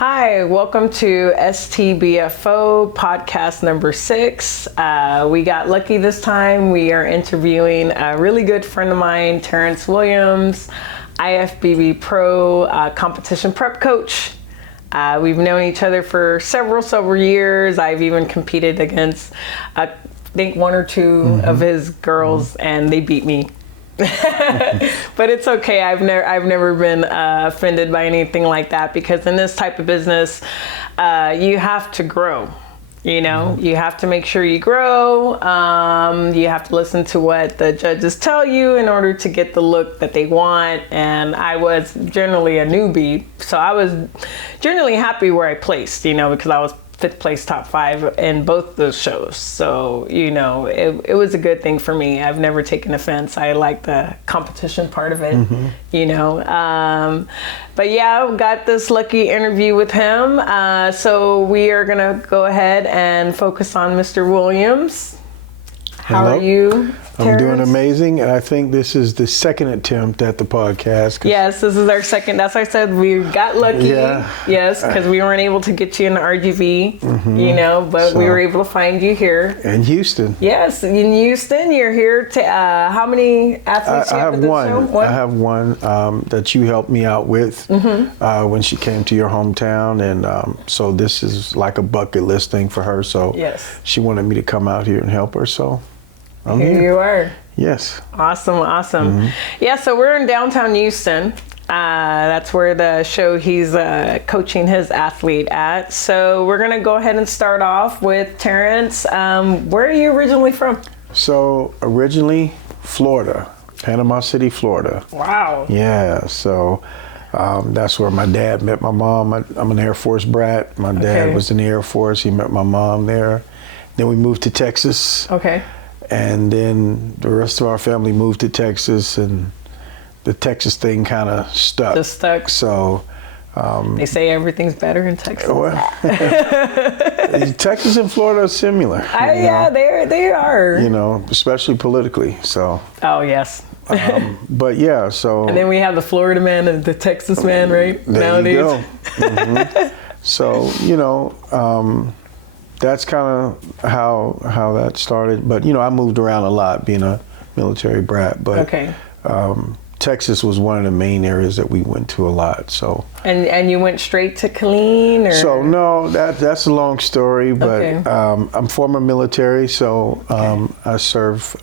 Hi, welcome to STBFO podcast number 6. We got lucky this time. We are interviewing a really good friend of mine, Terrance Williams, IFBB pro competition prep coach. We've known each other for several years. I've even competed against, I think, one or two of his girls, and they beat me. But it's okay. I've never been offended by anything like that, because in this type of business, you have to grow. You know, you have to make sure you grow. You have to listen to what the judges tell you in order to get the look that they want. And I was generally a newbie, so I was generally happy where I placed, you know, because I was 5th place top 5 in both those shows. So, you know, it was a good thing for me. I've never taken offense. I like the competition part of it, you know. But yeah, I got this lucky interview with him. So we are gonna go ahead and focus on Mr. Williams. How are you, I'm doing amazing, and I think this is the second attempt at the podcast. Yes, this is our second. That's why I said we got lucky. Yeah. Yes, because we weren't able to get you in the RGV, you know, but we were able to find you here. In Houston. Yes, in Houston. You're here to, how many athletes I you have have one. I have one that you helped me out with when she came to your hometown, and so this is like a bucket list thing for her. So she wanted me to come out here and help her, so I'm here. You are. Yes. Awesome. Yeah, so we're in downtown Houston. That's where the show he's coaching his athlete at. So we're going to go ahead and start off with Terrance. Where are you originally from? So originally, Florida, Panama City, Florida. Wow. Yeah, so that's where my dad met my mom. I'm an Air Force brat. My dad was in the Air Force. He met my mom there. Then we moved to Texas. Okay. And then the rest of our family moved to Texas, and the Texas thing kind of stuck. Just stuck. So they say everything's better in Texas. Well, Texas and Florida are similar. Yeah, they are. You know, especially politically. So. Oh yes. But yeah, so. And then we have the Florida man and the Texas man, right? There you go. So you know. That's kind of how that started. But, you know, I moved around a lot being a military brat. But Texas was one of the main areas that we went to a lot. So. And you went straight to Killeen? Or? So, no, that's a long story. But I'm former military, so I serve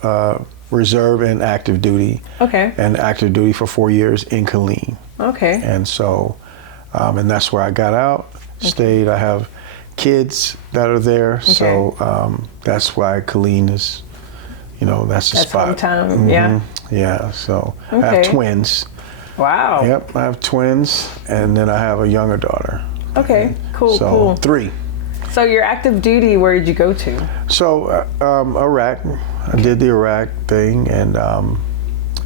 reserve and active duty. Okay. And active duty for 4 years in Killeen. Okay. And so, and that's where I got out, stayed. I have kids that are there, so that's why Killeen is, you know, that's the spot. Hometown, yeah. So I have twins. Wow. Yep, I have twins, and then I have a younger daughter. Okay, cool. So 3. So your active duty, where did you go to? So Iraq. I did the Iraq thing, and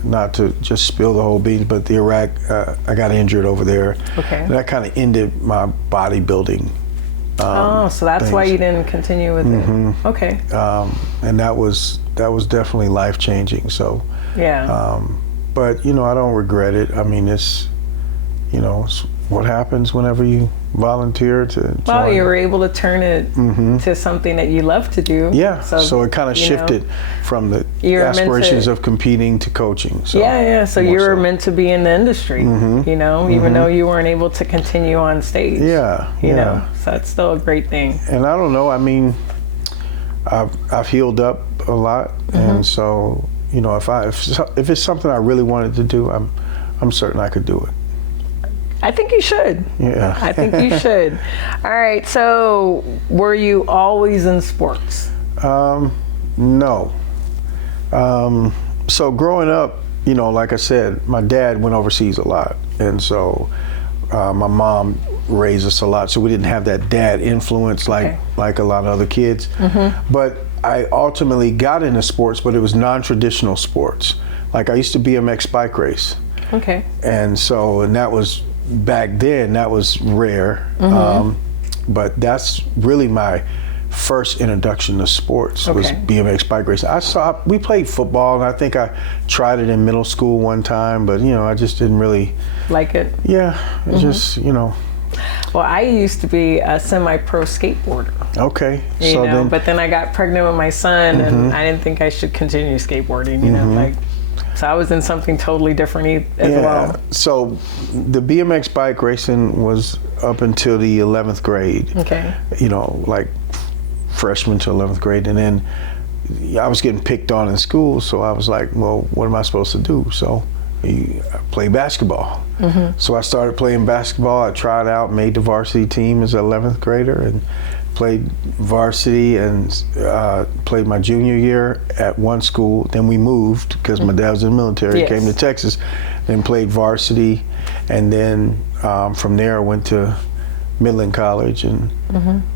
not to just spill the whole beans, but the Iraq, I got injured over there. Okay. And that kind of ended my bodybuilding. So that's why you didn't continue with it. Okay. And that was definitely life changing. So yeah. But you know, I don't regret it. I mean, it's, you know, it's what happens whenever you volunteer to join. Well, you were able to turn it to something that you love to do. Yeah. So it kind of shifted from the aspirations of competing to coaching. So yeah. So you were meant to be in the industry, you know, even though you weren't able to continue on stage. Yeah. You know, so that's still a great thing. And I don't know. I mean, I've healed up a lot, and so you know, if it's something I really wanted to do, I'm certain I could do it. I think you should. Yeah. I think you should. All right. So, were you always in sports? No. So growing up, you know, like I said, my dad went overseas a lot, and so my mom raised us a lot. So we didn't have that dad influence like a lot of other kids. But I ultimately got into sports, but it was non-traditional sports. Like I used to BMX bike race. Okay. And that was. Back then, that was rare, but that's really my first introduction to sports was BMX bike racing. We played football, and I think I tried it in middle school one time, but you know, I just didn't really like it. Yeah, it just, you know. Well, I used to be a semi-pro skateboarder. Okay. You know, but then I got pregnant with my son, and I didn't think I should continue skateboarding. You know, like, so I was in something totally different as well. So the BMX bike racing was up until the 11th grade. Okay. You know, like freshman to 11th grade, and then I was getting picked on in school, so I was like, well, what am I supposed to do? So I play basketball. So I started playing basketball. I tried out, made the varsity team as an 11th grader, and played varsity and played my junior year at one school. Then we moved because my dad was in the military, came to Texas, then played varsity, and then from there I went to Midland College and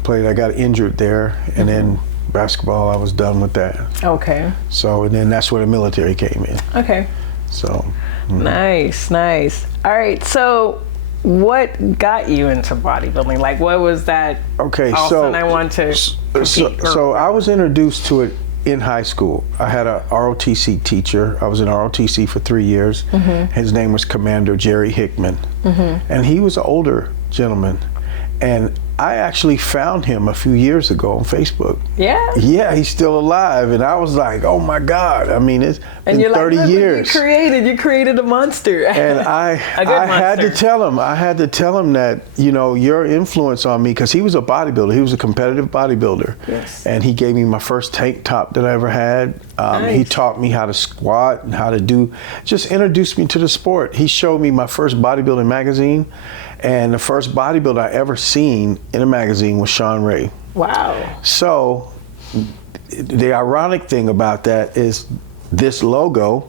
played. I got injured there, and then basketball, I was done with that. Okay. So, and then that's where the military came in. Okay. So. Nice. All right, so what got you into bodybuilding? Like, what was that? Okay, all of a sudden I want to compete, so I was introduced to it in high school. I had a ROTC teacher. I was in ROTC for 3 years. His name was Commander Jerry Hickman, and he was an older gentleman. And I actually found him a few years ago on Facebook. Yeah? Yeah, he's still alive. And I was like, oh my God. I mean, it's been 30 years. You created a monster. And I had to tell him that, you know, your influence on me, because he was a bodybuilder. He was a competitive bodybuilder. Yes. And he gave me my first tank top that I ever had. He taught me how to squat and how to just introduced me to the sport. He showed me my first bodybuilding magazine. And the first bodybuilder I ever seen in a magazine was Sean Ray. Wow. So the ironic thing about that is this logo,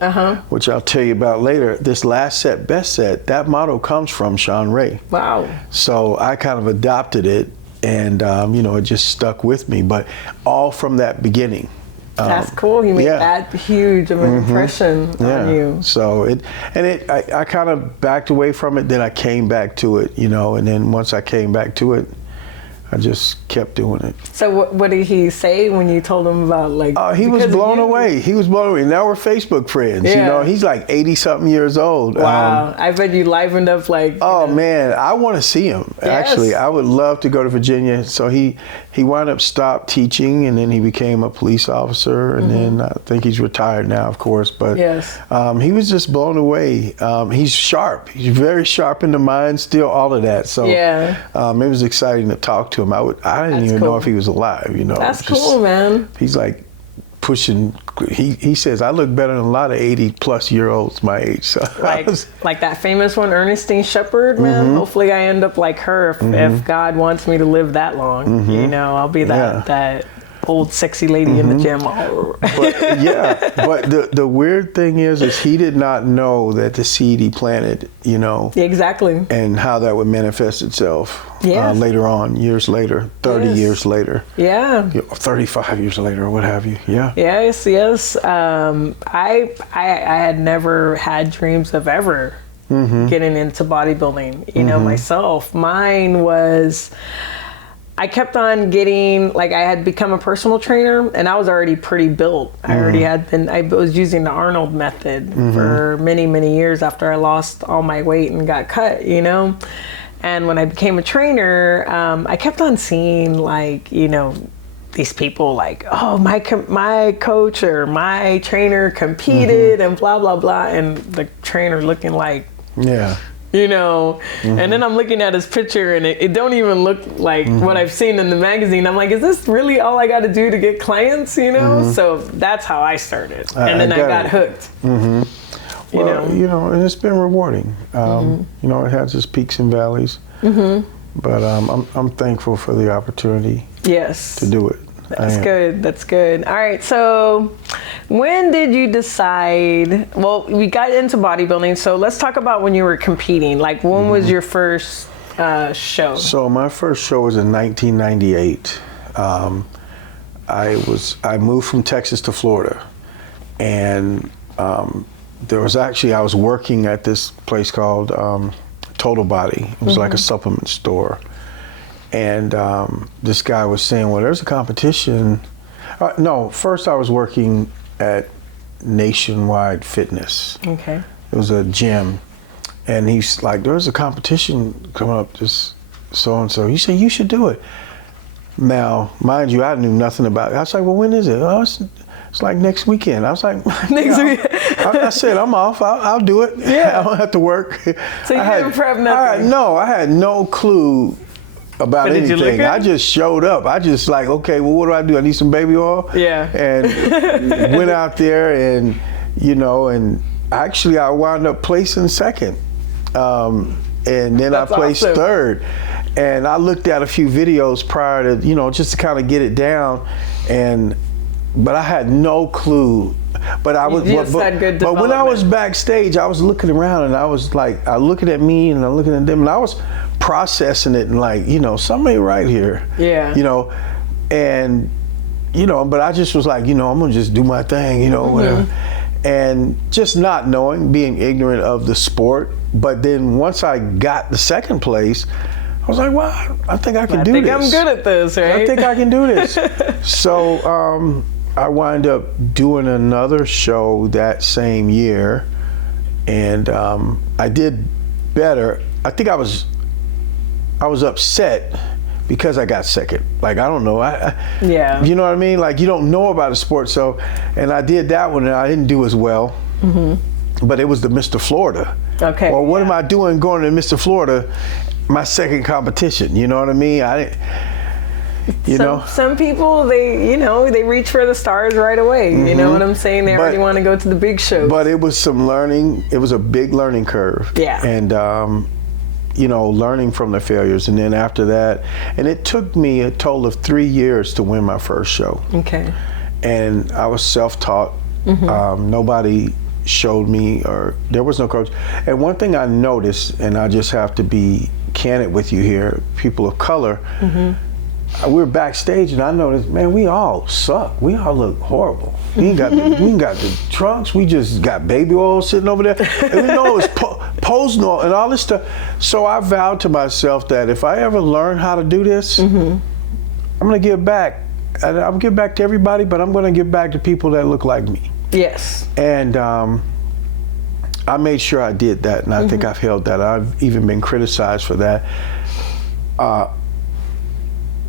which I'll tell you about later, this last set, best set, that motto comes from Sean Ray. Wow. So I kind of adopted it, and you know, it just stuck with me, but all from that beginning. That's cool. You made that huge of an impression on you. So I kind of backed away from it. Then I came back to it, you know. And then once I came back to it, I just kept doing it. So what did he say when you told him about, like? He was blown away. He was blown away. Now we're Facebook friends. You know, he's like 80-something years old. Wow. I bet you livened up like. Oh man, I want to see him. Yes. Actually, I would love to go to Virginia. So he wound up stopped teaching, and then he became a police officer, and then I think he's retired now, of course. But he was just blown away. He's sharp. He's very sharp in the mind, still all of that. So it was exciting to talk to him. I didn't even know if he was alive, you know. That's cool, man. He's like pushing, he says, I look better than a lot of 80-plus-year-olds my age. So like that famous one, Ernestine Shepherd, man. Hopefully I end up like her if God wants me to live that long. You know, I'll be that old sexy lady in the gym. But the weird thing is he did not know that the seed he planted, you know. Exactly. And how that would manifest itself later on, years later, 30 years later. Yeah. 35 years later, or what have you. Yeah. Yes. I had never had dreams of ever getting into bodybuilding, you know, myself. Mine was, I kept on getting, like, I had become a personal trainer, and I was already pretty built. I already had been, I was using the Arnold method for many, many years after I lost all my weight and got cut, you know? And when I became a trainer, I kept on seeing, like, you know, these people like, oh, my coach or my trainer competed and blah, blah, blah. And the trainer looking like, you know, and then I'm looking at his picture and it don't even look like what I've seen in the magazine. I'm like, is this really all I got to do to get clients, you know? So that's how I started. And then I got hooked. You know, and it's been rewarding. You know, it has its peaks and valleys. But I'm thankful for the opportunity to do it. That's good. That's good. All right. So when did you decide, well, we got into bodybuilding. So let's talk about when you were competing. Like, when was your first show? So my first show was in 1998. I moved from Texas to Florida. And there was actually, I was working at this place called Total Body. It was like a supplement store. And this guy was saying, well, there's a competition. No, first I was working at Nationwide Fitness. Okay. It was a gym. And he's like, there's a competition coming up this so-and-so. He said, you should do it. Now, mind you, I knew nothing about it. I was like, well, when is it? Oh, it's like next weekend. I was like, next weekend. I said, I'm off. I'll do it. Yeah. I don't have to work. So you didn't prep nothing? I had no clue about anything. Did you look I just showed up. I just like, okay, well, what do? I need some baby oil. Yeah. And went out there and, and actually I wound up placing second. And then That's I placed awesome. third. And I looked at a few videos prior to, just to kind of get it down. But I had no clue. But I was, but when I was backstage, I was looking around and I was like, I looking at me and I'm looking at them and I was processing it and like, something ain't right here. Yeah. And, but I just was like, I'm gonna just do my thing, whatever. And just not knowing, being ignorant of the sport. But then once I got the second place, I was like, well, I think I can do this. I think I'm good at this, right? I think I can do this. So I wind up doing another show that same year, and I did better. I think I was upset because I got second. Like, I don't know. Yeah. You know what I mean? Like, you don't know about a sport. So, and I did that one, and I didn't do as well. But it was the Mr. Florida. Okay. Well, what am I doing going to Mr. Florida? My second competition, you know what I mean? Some people, they reach for the stars right away. You know what I'm saying? They already want to go to the big shows. But it was some learning. It was a big learning curve. Yeah. And, learning from the failures. And then after that, and it took me a total of 3 years to win my first show. Okay. And I was self-taught. Nobody showed me, or there was no coach. And one thing I noticed, and I just have to be candid with you here, people of color, we were backstage and I noticed, man, we all suck. We all look horrible. We ain't got the trunks. We just got baby oil sitting over there. And we know it's posing oil and all this stuff. So I vowed to myself that if I ever learn how to do this, I'm gonna give back. I'm give back to everybody, but I'm gonna give back to people that look like me. Yes. And I made sure I did that, and I think I've held that. I've even been criticized for that,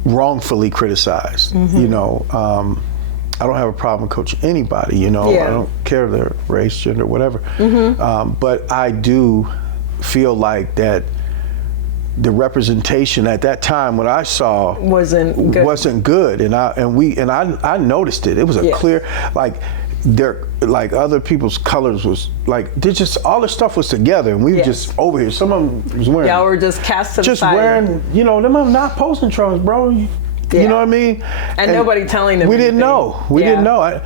wrongfully criticized. I don't have a problem coaching anybody. I don't care their race, gender, whatever. But I do feel like that the representation at that time, what I saw wasn't good, and I noticed it. It was a clear, like other people's colors was like, they just, all the stuff was together and we were just over here. Some of them was wearing, we're just cast to the side. Wearing, them are not posing trunks, bro. You know what I mean? And nobody telling them. We didn't know. We didn't know. At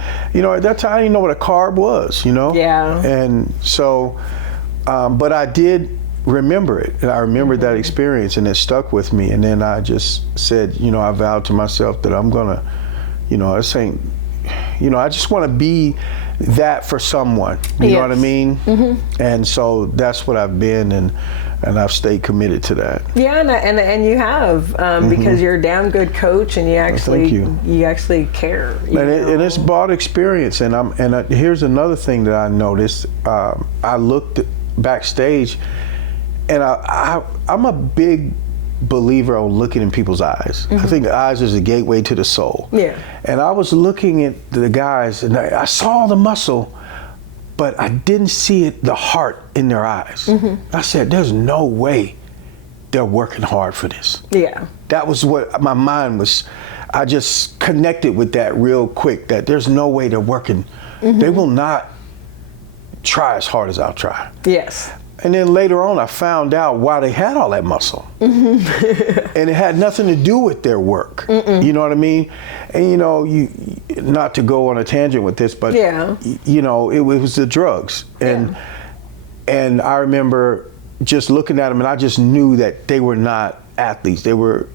that time I didn't know what a carb was, Yeah. And so, but I did remember it, and I remembered that experience, and it stuck with me. And then I just said, I vowed to myself that I'm gonna, this ain't, I just want to be that for someone. You know what I mean? And so that's what I've been, and I've stayed committed to that. Yeah, and you have, because you're a damn good coach, and you actually you actually care. And it's brought experience. And here's another thing that I noticed. I looked backstage, and I'm a big believer on looking in people's eyes. I think eyes is a gateway to the soul. Yeah. And I was looking at the guys, and I saw the muscle, but I didn't see the heart in their eyes. I said, there's no way they're working hard for this. Yeah. That was what my mind was. I just connected with that real quick, that there's no way they're working. They will not try as hard as I'll try. Yes. And then later on, I found out why they had all that muscle. And it had nothing to do with their work. You know what I mean? And you not to go on a tangent with this, but it was the drugs. And I remember just looking at them, and I just knew that they were not athletes. They were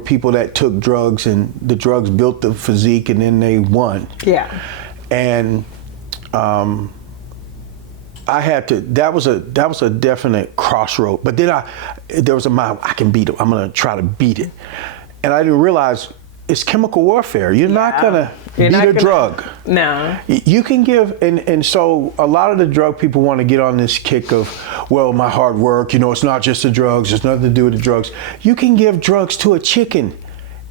people that took drugs, and the drugs built the physique, and then they won. Yeah. And I had to. That was a definite crossroad. But then there was a mind. I can beat it. I'm gonna try to beat it. And I didn't realize it's chemical warfare. You're not gonna beat a drug. No. You can give, and so a lot of the drug people want to get on this kick of, well, my hard work, it's not just the drugs, it's nothing to do with the drugs. You can give drugs to a chicken.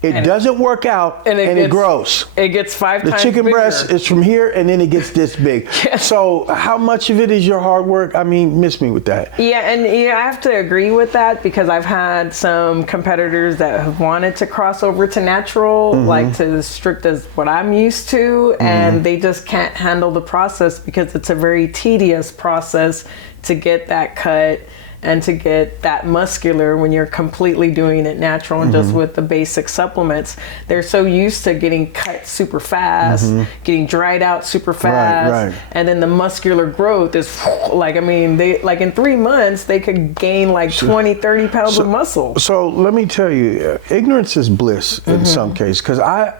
It doesn't work out, and it grows. It gets 5 times The chicken bigger. breast is from here, and then it gets this big. So how much of it is your hard work? I mean, miss me with that. Yeah, and I have to agree with that, because I've had some competitors that have wanted to cross over to natural, like to as strict as what I'm used to, and they just can't handle the process, because it's a very tedious process to get that cut and to get that muscular when you're completely doing it natural and just with the basic supplements. They're so used to getting cut super fast, getting dried out super fast, and then the muscular growth is like, I mean, they like in 3 months they could gain like 20, 30 pounds of muscle. So let me tell you, ignorance is bliss in some cases, because I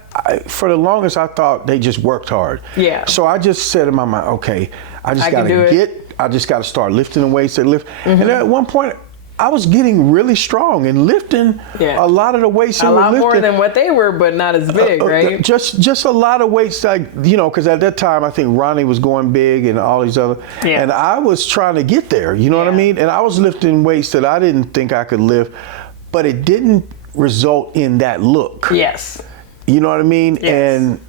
for the longest I thought they just worked hard. Yeah. So I just said in my mind, okay, I just got to start lifting the weights that lift. And at one point, I was getting really strong and lifting a lot of the weights. A lot more than what they were, but not as big, right? Just a lot of weights, like, because at that time, I think Ronnie was going big and all these other, and I was trying to get there, you know what I mean? And I was lifting weights that I didn't think I could lift, but it didn't result in that look. Yes. You know what I mean? Yes. And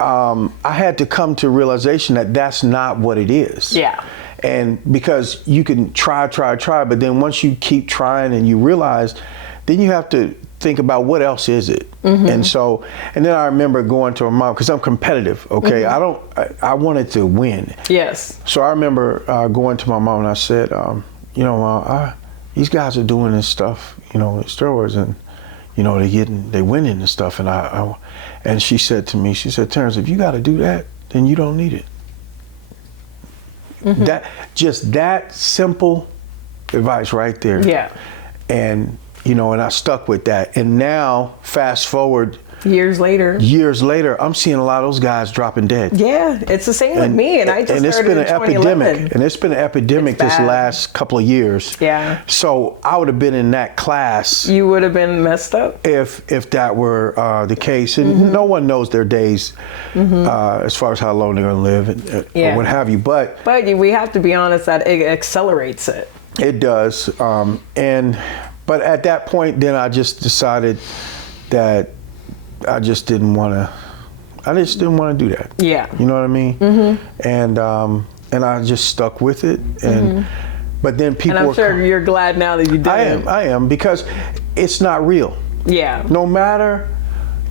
I had to come to realization that that's not what it is. Yeah. And because you can try, but then once you keep trying and you realize, then you have to think about what else is it. And then I remember going to my mom, because I'm competitive, okay? I wanted to win. Yes. So I remember going to my mom and I said, Mom, these guys are doing this stuff, steroids, and they winning and stuff. And she said to me, Terrance, if you got to do that, then you don't need it. That simple advice right there. Yeah. And and I stuck with that. And now, fast forward years later, I'm seeing a lot of those guys dropping dead. Yeah, it's the same with me. And I just started in 2011. And it's been an epidemic this last couple of years. Yeah. So I would have been in that class. You would have been messed up if that were the case. And no one knows their days as far as how long they're going to live or what have you. But we have to be honest that it accelerates it. It does. But at that point, then I just decided that I just didn't want to do that. Yeah. You know what I mean? And I just stuck with it. And but then people. And I'm sure you're glad now that you did. I am, because it's not real. Yeah. No matter,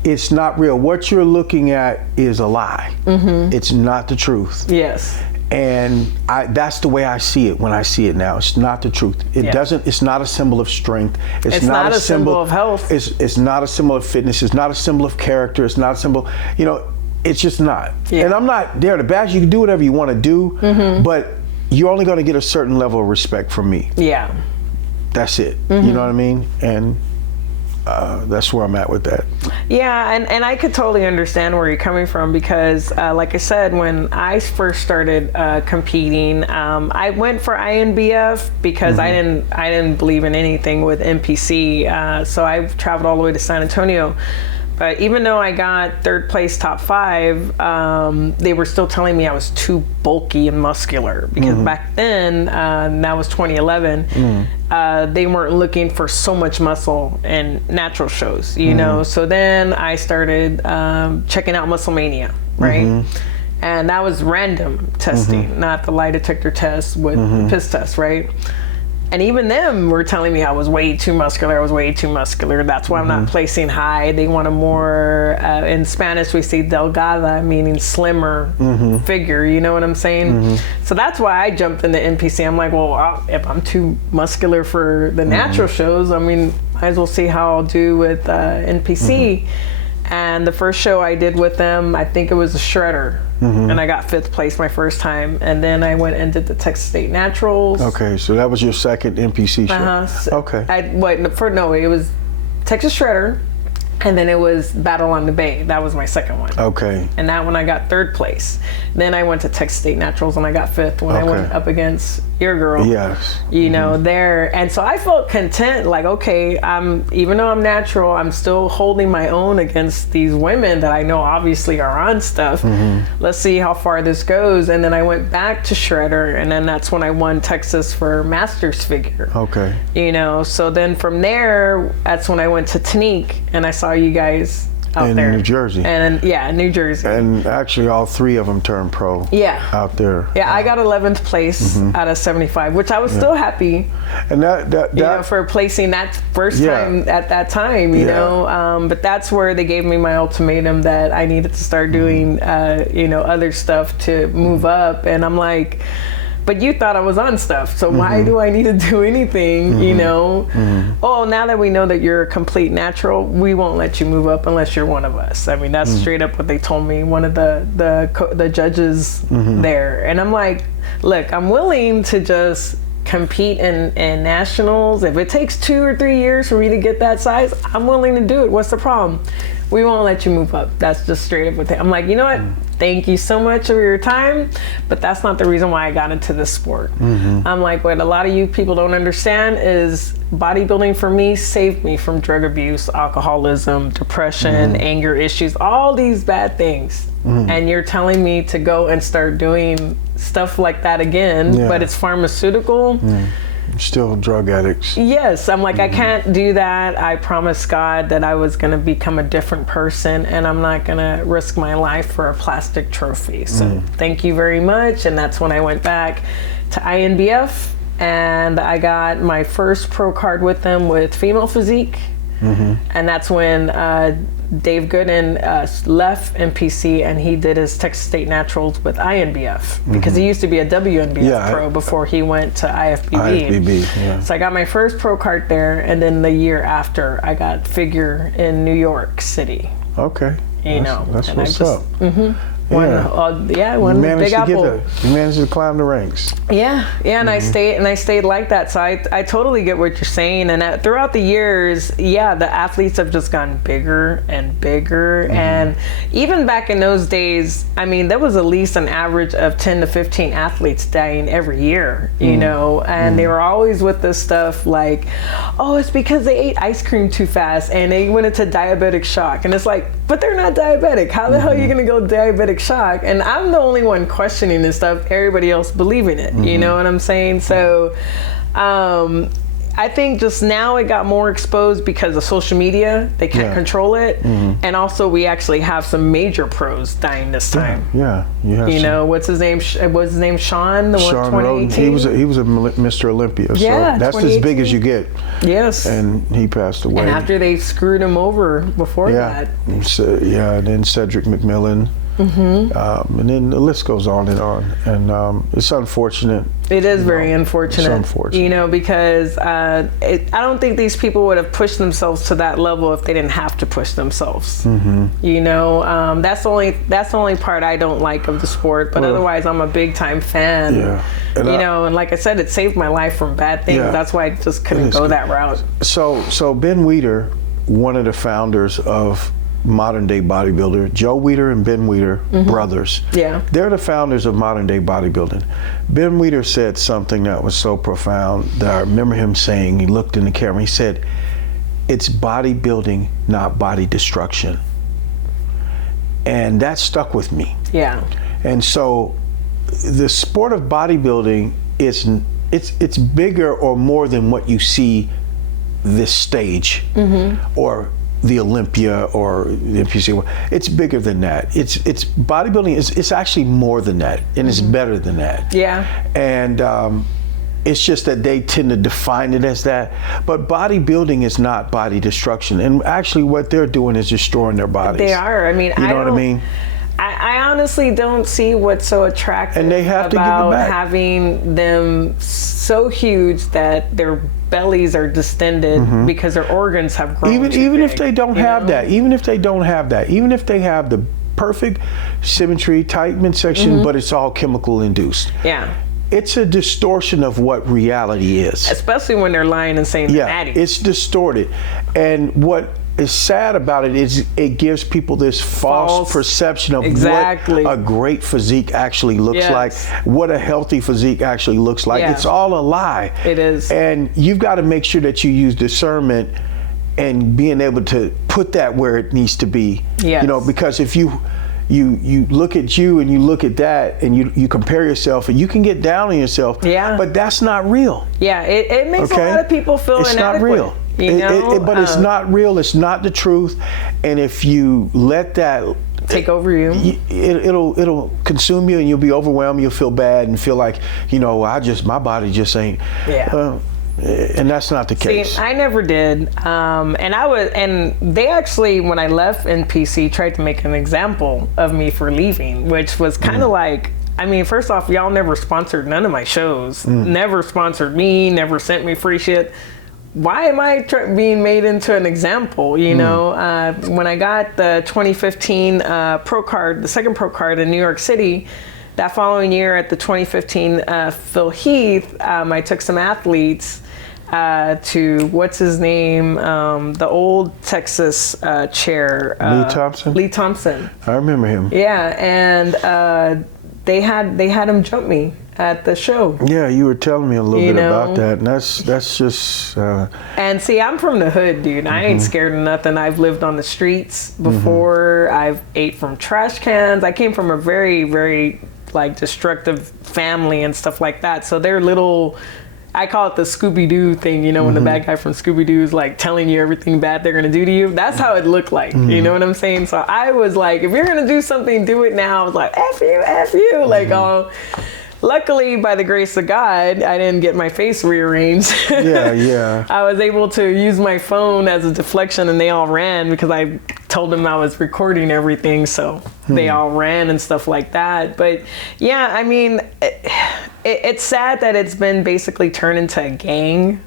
it's not real. What you're looking at is a lie. It's not the truth. Yes. And that's the way I see it when I see it now. It's not the truth. It's not a symbol of strength. It's not a symbol of health. It's not a symbol of fitness. It's not a symbol of character. It's not a symbol, it's just not. Yeah. And I'm not there to bash. You can do whatever you want to do, but you're only going to get a certain level of respect from me. Yeah. That's it. You know what I mean? And that's where I'm at with that. Yeah, and I could totally understand where you're coming from, because like I said, when I first started competing, I went for INBF because I didn't believe in anything with NPC. So I've traveled all the way to San Antonio. But even though I got third place, top 5, they were still telling me I was too bulky and muscular, because back then, that was 2011, they weren't looking for so much muscle in natural shows, you know? So then I started checking out Muscle Mania, right? And that was random testing, not the lie detector test with the piss test, right? And even them were telling me I was way too muscular. That's why I'm not placing high. They want a more, in Spanish we say delgada, meaning slimmer figure. You know what I'm saying? So that's why I jumped into NPC. I'm like, well, if I'm too muscular for the natural shows, I mean, might as well see how I'll do with NPC. And the first show I did with them, I think it was a shredder. And I got 5th place my first time. And then I went and did the Texas State Naturals. Okay, so that was your second NPC show. So okay. It was Texas Shredder, and then it was Battle on the Bay. That was my second one. Okay. And that one I got 3rd place. Then I went to Texas State Naturals and I got 5th when I went up against your girl. Yes. You know, there. And so I felt content, like, okay, even though I'm natural, I'm still holding my own against these women that I know obviously are on stuff. Let's see how far this goes. And then I went back to Shredder, and then that's when I won Texas for Masters figure. Okay. You know, so then from there, that's when I went to Tanique, and I saw you guys out there. In New Jersey. And yeah, New Jersey. And actually all 3 of them turned pro. Yeah. Out there. Yeah, I got 11th place out of 75, which I was still happy. And that you know, for placing that first time at that time, you know. But that's where they gave me my ultimatum that I needed to start doing, you know, other stuff to move up. And I'm like, but you thought I was on stuff, so why do I need to do anything, you know? Oh, now that we know that you're a complete natural, we won't let you move up unless you're one of us. I mean, that's straight up what they told me, one of the judges there. And I'm like, look, I'm willing to just compete in nationals. If it takes 2 or 3 years for me to get that size, I'm willing to do it. What's the problem? We won't let you move up. That's just straight up with it. I'm like, you know what? Thank you so much for your time, but that's not the reason why I got into this sport. I'm like, what a lot of you people don't understand is bodybuilding for me saved me from drug abuse, alcoholism, depression, anger issues, all these bad things. And you're telling me to go and start doing stuff like that again, but it's pharmaceutical. Still drug addicts. Yes, I'm like, I can't do that. I promised God that I was going to become a different person, and I'm not going to risk my life for a plastic trophy. So thank you very much. And that's when I went back to INBF, and I got my first pro card with them with female physique. And that's when Dave Gooden left NPC, and he did his Texas State Naturals with INBF because he used to be a WNBF pro before he went to IFBB. So I got my first pro card there, and then the year after I got figure in New York City. Okay. You know, that's what's up. One Big Apple. You managed to climb the ranks. Yeah, and I stayed like that. So I totally get what you're saying. And throughout the years, the athletes have just gotten bigger and bigger. And even back in those days, I mean, there was at least an average of 10 to 15 athletes dying every year, you know, and they were always with this stuff like, oh, it's because they ate ice cream too fast and they went into diabetic shock. And it's like, but they're not diabetic. How the hell are you going to go diabetic shock? And I'm the only one questioning this stuff, everybody else believing it. You know what I'm saying? So I think just now it got more exposed because of social media. They can't control it. And also we actually have some major pros dying this time. You know, what's his name? What's his name? Sean, the Sean one 2018? He was a Mr. Olympia. Yeah, so that's as big as you get. Yes. And he passed away. And after they screwed him over before that. So, and then Cedric McMillan. And then the list goes on. And it's unfortunate. It is very unfortunate. It's unfortunate. You know, because I don't think these people would have pushed themselves to that level if they didn't have to push themselves. You know, that's the only part I don't like of the sport. But otherwise, I'm a big time fan. You know, and like I said, it saved my life from bad things. That's why I just couldn't go that route. So Ben Weider, one of the founders of modern day bodybuilder, Joe Weider and Ben Weider, brothers. They're the founders of modern day bodybuilding. Ben Weider said something that was so profound that I remember him saying, he looked in the camera, he said, it's bodybuilding, not body destruction. And that stuck with me. And so the sport of bodybuilding it's bigger or more than what you see this stage or the Olympia or the NPC. It's bigger than that. It's bodybuilding it's actually more than that, and it's better than that. And it's just that they tend to define it as that. But bodybuilding is not body destruction. And actually what they're doing is destroying their bodies. They are. I mean, you know what I mean? I honestly don't see what's so attractive and they have about to give it back. Having them so huge that their bellies are distended because their organs have grown even if they don't have that, even if they have the perfect symmetry, tight midsection, but it's all chemical induced. It's a distortion of what reality is. Especially when they're lying and saying they're natty. It's distorted. And what is sad about it is it gives people this false perception of exactly what a great physique actually looks like, what a healthy physique actually looks like. It's all a lie. It is. And you've got to make sure that you use discernment and being able to put that where it needs to be. Yes. You know, because if you look at you and you look at that and you compare yourself and you can get down on yourself, but that's not real. Yeah, it makes a lot of people feel it's inadequate. Not real. You know? But it's not real. It's not the truth. And if you let that take over you, it'll consume you, and you'll be overwhelmed. You'll feel bad and feel like, you know, my body just ain't. Yeah. And that's not the case. See, I never did. And they actually, when I left NPC, tried to make an example of me for leaving, which was kind of like, I mean, first off, y'all never sponsored none of my shows, never sponsored me, never sent me free shit. Why am I being made into an example? You know, when I got the 2015 pro card, the second pro card in New York City, that following year at the 2015 Phil Heath, I took some athletes to, what's his name, the old Texas chair. Lee Thompson? I remember him. Yeah, and they had him jump me at the show. Yeah, you were telling me a little bit about that, and that's just. And see, I'm from the hood, dude. I ain't scared of nothing. I've lived on the streets before. I've ate from trash cans. I came from a very, very like destructive family and stuff like that. So they're little. I call it the Scooby-Doo thing, you know, when the bad guy from Scooby-Doo is like telling you everything bad they're gonna do to you. That's how it looked like, you know what I'm saying? So I was like, if you're gonna do something, do it now. I was like, F you, like, oh. Luckily, by the grace of God, I didn't get my face rearranged. Yeah. I was able to use my phone as a deflection, and they all ran because I told them I was recording everything, so they all ran and stuff like that. But yeah, I mean, it's sad that it's been basically turned into a gang.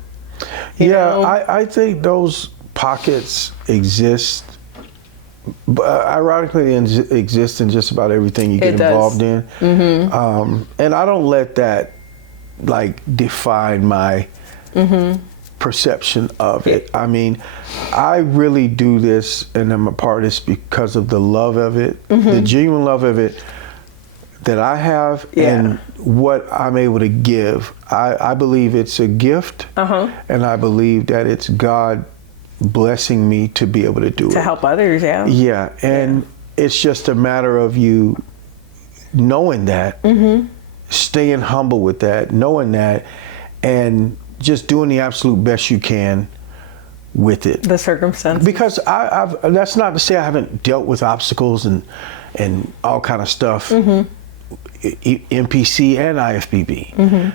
You know? I think those pockets exist. Ironically, they exist in just about everything you get involved in. And I don't let that like define my perception of it. I mean, I really do this, and I'm a part of this because of the love of it, the genuine love of it that I have, and what I'm able to give. I believe it's a gift, and I believe that it's God blessing me to be able to do it. To help others, and it's just a matter of you knowing that, staying humble with that, knowing that, and just doing the absolute best you can with it. The circumstances. Because that's not to say I haven't dealt with obstacles and all kind of stuff, NPC and IFBB.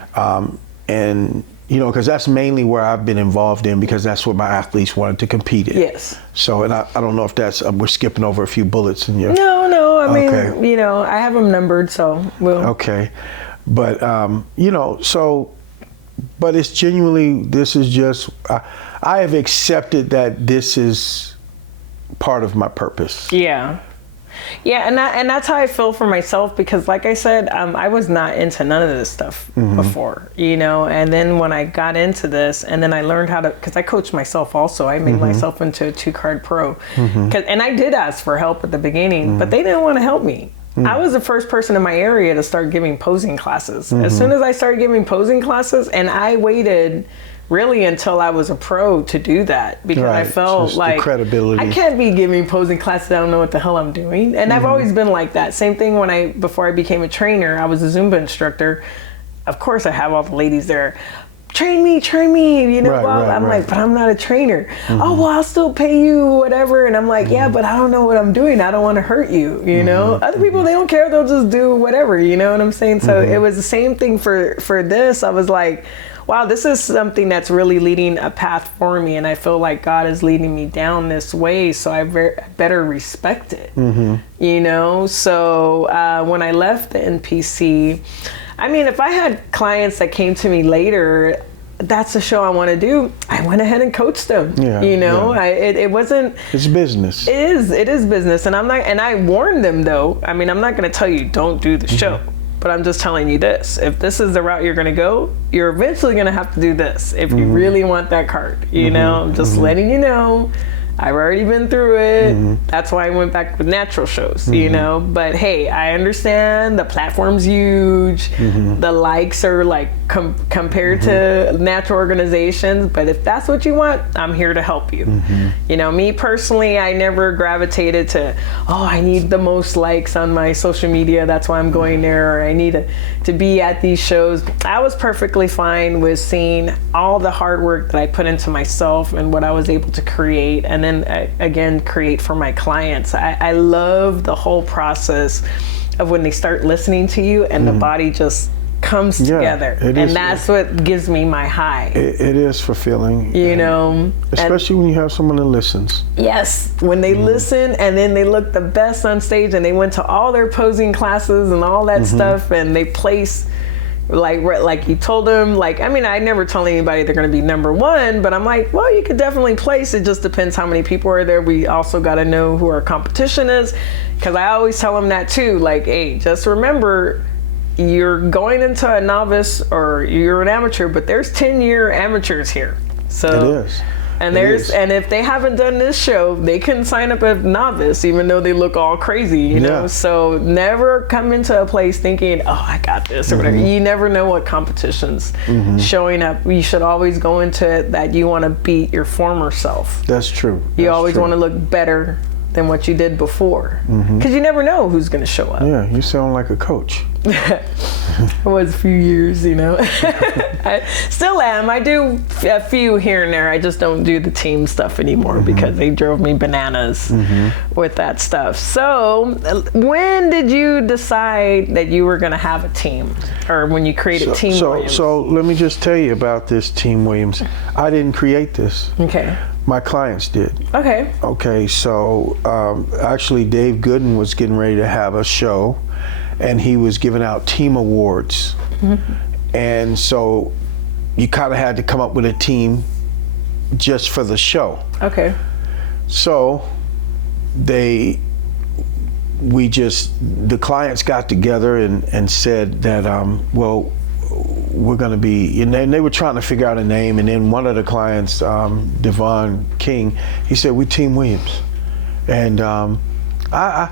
And you know, because that's mainly where I've been involved in, because that's what my athletes wanted to compete in. Yes. So, and I don't know if that's, we're skipping over a few bullets in your... No, I mean, you know, I have them numbered, so we'll... Okay. But, you know, so, but it's genuinely, this is just, I have accepted that this is part of my purpose. Yeah, and that's how I feel for myself, because like I said, I was not into none of this stuff before, you know, and then when I got into this, and then I learned how to, because I coached myself also, I made myself into a 2-card pro, and I did ask for help at the beginning, but they didn't want to help me. I was the first person in my area to start giving posing classes. As soon as I started giving posing classes, and I waited really until I was a pro to do that, because I felt like credibility. I can't be giving posing classes. I don't know what the hell I'm doing. And I've always been like that. Same thing before I became a trainer, I was a Zumba instructor. Of course I have all the ladies there. Train me, you know, I'm like, but I'm not a trainer. Oh, well, I'll still pay you whatever. And I'm like, yeah, but I don't know what I'm doing. I don't want to hurt you, you know? Other people, they don't care. They'll just do whatever, you know what I'm saying? So it was the same thing for this. I was like, wow, this is something that's really leading a path for me, and I feel like God is leading me down this way, so I better respect it, you know? So when I left the NPC, I mean, if I had clients that came to me later, that's the show I want to do, I went ahead and coached them, you know? It wasn't... It's business. It is business, and I warned them, though. I mean, I'm not going to tell you, don't do the show. But I'm just telling you this, if this is the route you're going to go, you're eventually going to have to do this if you really want that card, you know? I'm just letting you know, I've already been through it. That's why I went back with natural shows, you know. But hey, I understand the platform's huge. The likes are like compared to natural organizations. But if that's what you want, I'm here to help you. You know, me personally, I never gravitated to, oh, I need the most likes on my social media. That's why I'm going there. Or I need to be at these shows. I was perfectly fine with seeing all the hard work that I put into myself and what I was able to create, and then again create for my clients. I love the whole process of when they start listening to you and the body just comes together, and that's what gives me my high. It is fulfilling, you know, especially when you have someone that listens. Yes, when they listen and then they look the best on stage, and they went to all their posing classes and all that stuff, and they place like you told them, like, I mean, I never tell anybody they're going to be number one, but I'm like, well, you could definitely place. It just depends how many people are there. We also got to know who our competition is, because I always tell them that too. Like, hey, just remember, you're going into a novice or you're an amateur, but there's 10-year amateurs here. So it is. And and if they haven't done this show, they can sign up as novice, even though they look all crazy, you know? So never come into a place thinking, oh, I got this or whatever. You never know what competition's showing up. You should always go into it that you want to beat your former self. That's true. You always want to look better than what you did before, because you never know who's going to show up. Yeah, you sound like a coach. It was a few years, you know. I still am. I do a few here and there. I just don't do the team stuff anymore because they drove me bananas with that stuff. So when did you decide that you were going to have a team, or when you created Team Williams? So let me just tell you about this Team Williams. I didn't create this. Okay. My clients did. Okay. Okay, so actually Dave Gooden was getting ready to have a show, and he was giving out team awards. And so you kind of had to come up with a team just for the show. Okay. So the clients got together and said that, well, we're going to be, and they were trying to figure out a name, and then one of the clients, Devon King, he said, we Team Williams. And I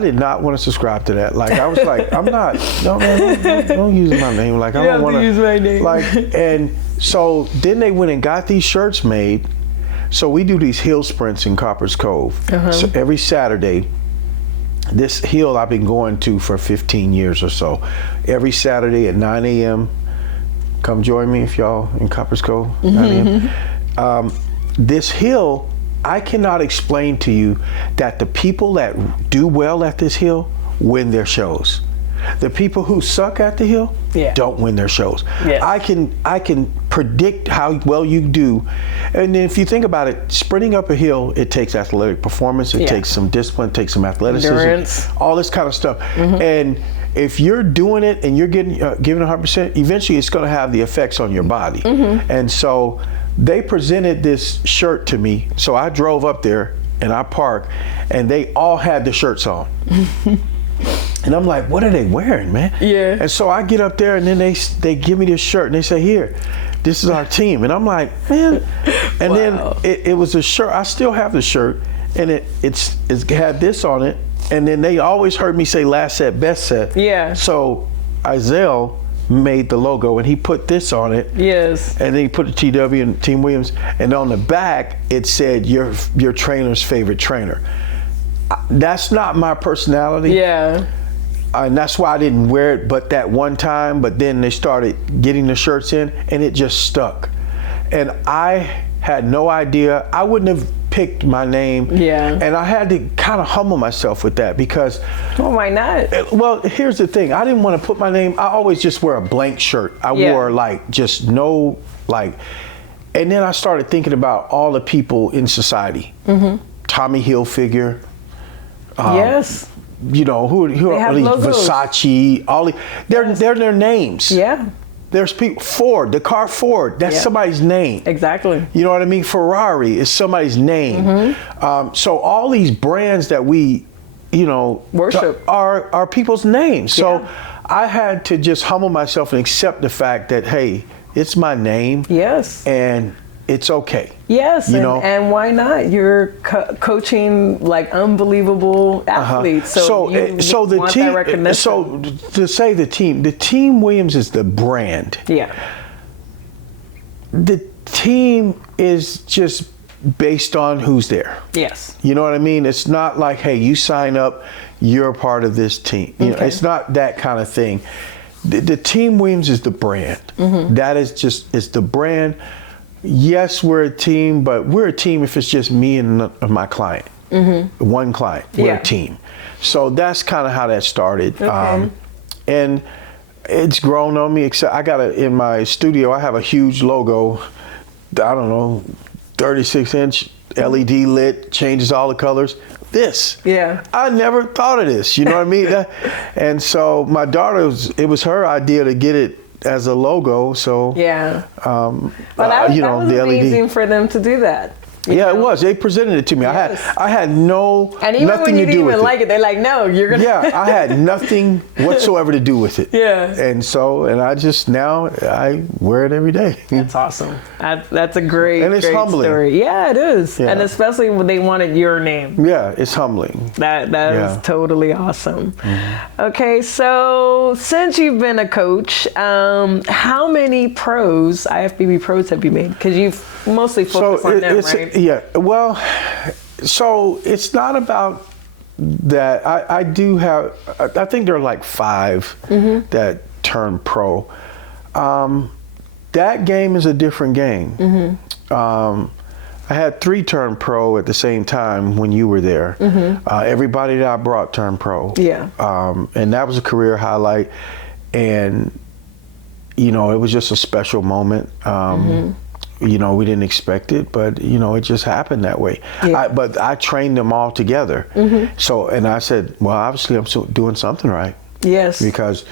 did not want to subscribe to that. Like, I was like, I'm not, no, man, don't use my name. Like, I don't want to use my name. Like, and so then they went and got these shirts made. So we do these hill sprints in Copper's Cove. So every Saturday. This hill I've been going to for 15 years or so. Every Saturday at 9 a.m. Come join me if y'all in Copper's Cove. 9 a.m. This hill, I cannot explain to you that the people that do well at this hill win their shows. The people who suck at the hill don't win their shows. I can predict how well you do. And then if you think about it, sprinting up a hill, it takes athletic performance, it takes some discipline, it takes some athleticism, endurance, all this kind of stuff. And if you're doing it and you're giving 100%, eventually it's going to have the effects on your body. And so they presented this shirt to me. So I drove up there and I parked, and they all had the shirts on. And I'm like, what are they wearing, man? Yeah. And so I get up there, and then they give me this shirt, and they say, here, this is our team. And I'm like, man. And then it was a shirt. I still have the shirt, and it's had this on it. And then they always heard me say last set, best set. Yeah. So Isaiah made the logo, and he put this on it. Yes. And then he put the TW and Team Williams. And on the back, it said, your trainer's favorite trainer. That's not my personality. Yeah. And that's why I didn't wear it but that one time, but then they started getting the shirts in, and it just stuck. And I had no idea. I wouldn't have picked my name. Yeah. And I had to kind of humble myself with that, because why not? Well, here's the thing. I didn't want to put my name. I always just wear a blank shirt. I wore like just no, like, and then I started thinking about all the people in society. Tommy Hilfiger. Yes. You know, who are these? Versace, all these, they're their names. Yeah. There's people, Ford, the car Ford, that's somebody's name. Exactly. You know what I mean? Ferrari is somebody's name. So all these brands that we, you know, worship are people's names. So I had to just humble myself and accept the fact that, hey, it's my name. Yes. And it's okay. Yes, you know? And why not? You're coaching like unbelievable athletes, so the want team. that recognition. So to say the team Williams is the brand. Yeah. The team is just based on who's there. Yes. You know what I mean? It's not like, hey, you sign up, you're a part of this team. You know, it's not that kind of thing. The team Williams is the brand. That is just, it's the brand. Yes, we're a team, but we're a team if it's just me and my client. One client, we're a team. So that's kind of how that started. And it's grown on me. Except I got in my studio, I have a huge logo, I don't know, 36-inch LED lit, changes all the colors. This. Yeah. I never thought of this, you know what I mean? And so my daughter, it was her idea to get it as a logo, so yeah. But that was amazing for them to do that. It was. They presented it to me. Yes. I had no and even nothing when you to do didn't with even like it, they're like, no, you're gonna. Yeah, I had nothing whatsoever to do with it. Yeah. And so, I just now I wear it every day. That's awesome. That's a great, and it's great humbling. story. Yeah, it is. Yeah. And especially when they wanted your name. Yeah, it's humbling. That is totally awesome. Okay, so since you've been a coach, how many pros, IFBB pros, have you made? Because you've mostly focused on them, right? Yeah. Well, so it's not about that. I do have. I think there are like 5 that turn pro. That game is a different game. I had 3 turn pro at the same time when you were there. Everybody that I brought turned pro. Yeah. And that was a career highlight. And, it was just a special moment. We didn't expect it, but, it just happened that way. Yeah. But I trained them all together. So, and I said, well, obviously I'm doing something right. Yes. Because,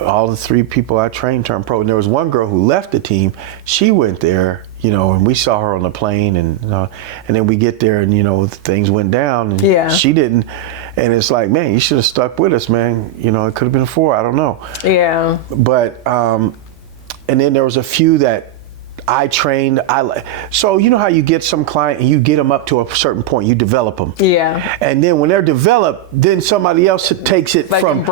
all the 3 people I trained turned pro. And there was one girl who left the team. She went there, and we saw her on the plane, and then we get there, and things went down, and she didn't. And it's like, man, you should have stuck with us, man. It could have been 4. I don't know. Yeah. But and then there was a few that I trained. So you know how you get some client and you get them up to a certain point, you develop them. Yeah. And then when they're developed, then somebody else takes it like from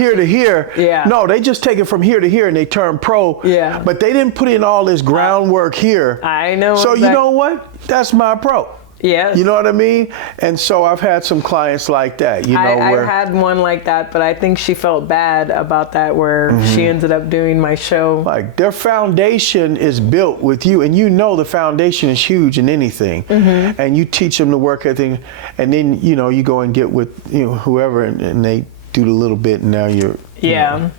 here to here. Yeah. No, they just take it from here to here and they turn pro. Yeah. But they didn't put in all this groundwork here. I know. So you know what? That's my pro. Yeah. You know what I mean? And so I've had some clients like that, I had one like that, but I think she felt bad about that where she ended up doing my show. Like their foundation is built with you, and the foundation is huge in anything. And you teach them the work ethic, and then, you go and get with, whoever, and they do the little bit, and now you're, Yeah,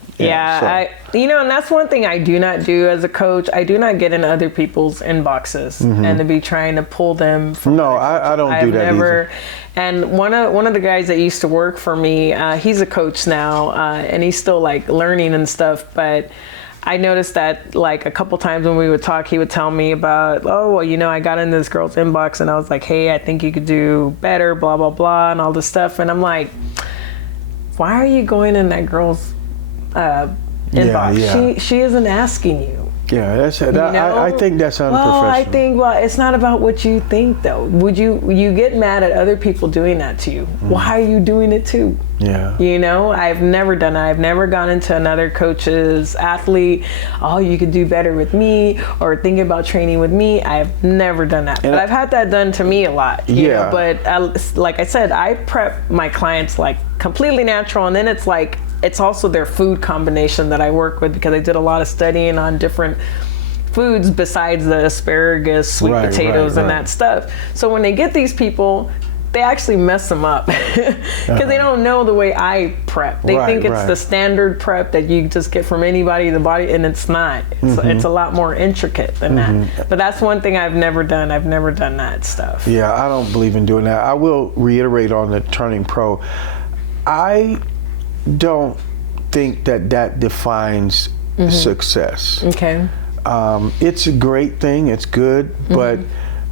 so. And that's one thing I do not do as a coach. I do not get in other people's inboxes and to be trying to pull them from. No, I don't do that either. And one of the guys that used to work for me, he's a coach now, and he's still like learning and stuff, but I noticed that like a couple times when we would talk, he would tell me about, I got in this girl's inbox and I was like, hey, I think you could do better, blah, blah, blah, and all this stuff. And I'm like, why are you going in that girl's inbox? Yeah. She isn't asking you. Yeah, I think that's unprofessional. Well, it's not about what you think though. You get mad at other people doing that to you. Why are you doing it too? Yeah. I've never done that. I've never gone into another coach's athlete, you could do better with me, or thinking about training with me. I've never done that. But I've had that done to me a lot. You know? But like I said, I prep my clients like completely natural, and then it's like, it's also their food combination that I work with, because I did a lot of studying on different foods besides the asparagus, sweet potatoes, and that stuff. So when they get these people, they actually mess them up because they don't know the way I prep. They think it's the standard prep that you just get from anybody in the body, and it's not. It's a lot more intricate than that. But that's one thing I've never done. I've never done that stuff. Yeah, I don't believe in doing that. I will reiterate on the turning pro. I don't think that defines success. Okay. It's a great thing. It's good, but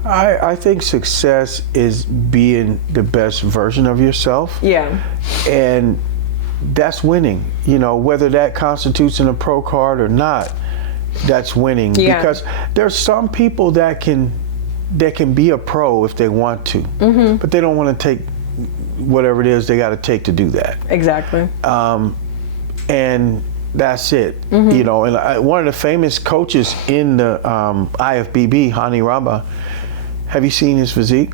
I think success is being the best version of yourself. Yeah. And that's winning. Whether that constitutes in a pro card or not, that's winning. Yeah. Because there's some people that can be a pro if they want to, but they don't want to take whatever it is they got to take to do that. Exactly. And that's it. You know, and one of the famous coaches in the IFBB, Hani Ramba, have you seen his physique?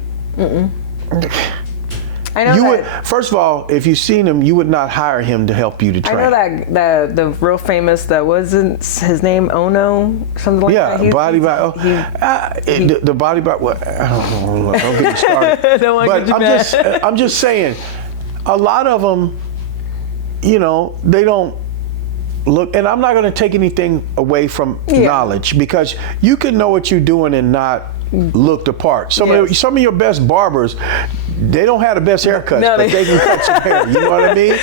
I know you that. would, first of all, if you've seen him, you would not hire him to help you to train. I know that the real famous, that wasn't his name, Ono, something like that. Yeah, body by the body by what? I don't know. Don't get me started. But I'm just saying, a lot of them, you know, they don't look. And I'm not going to take anything away from knowledge, because you can know what you're doing and not look the part. Some of your best barbers, they don't have the best haircuts, but they can cut some hair. You know what I mean?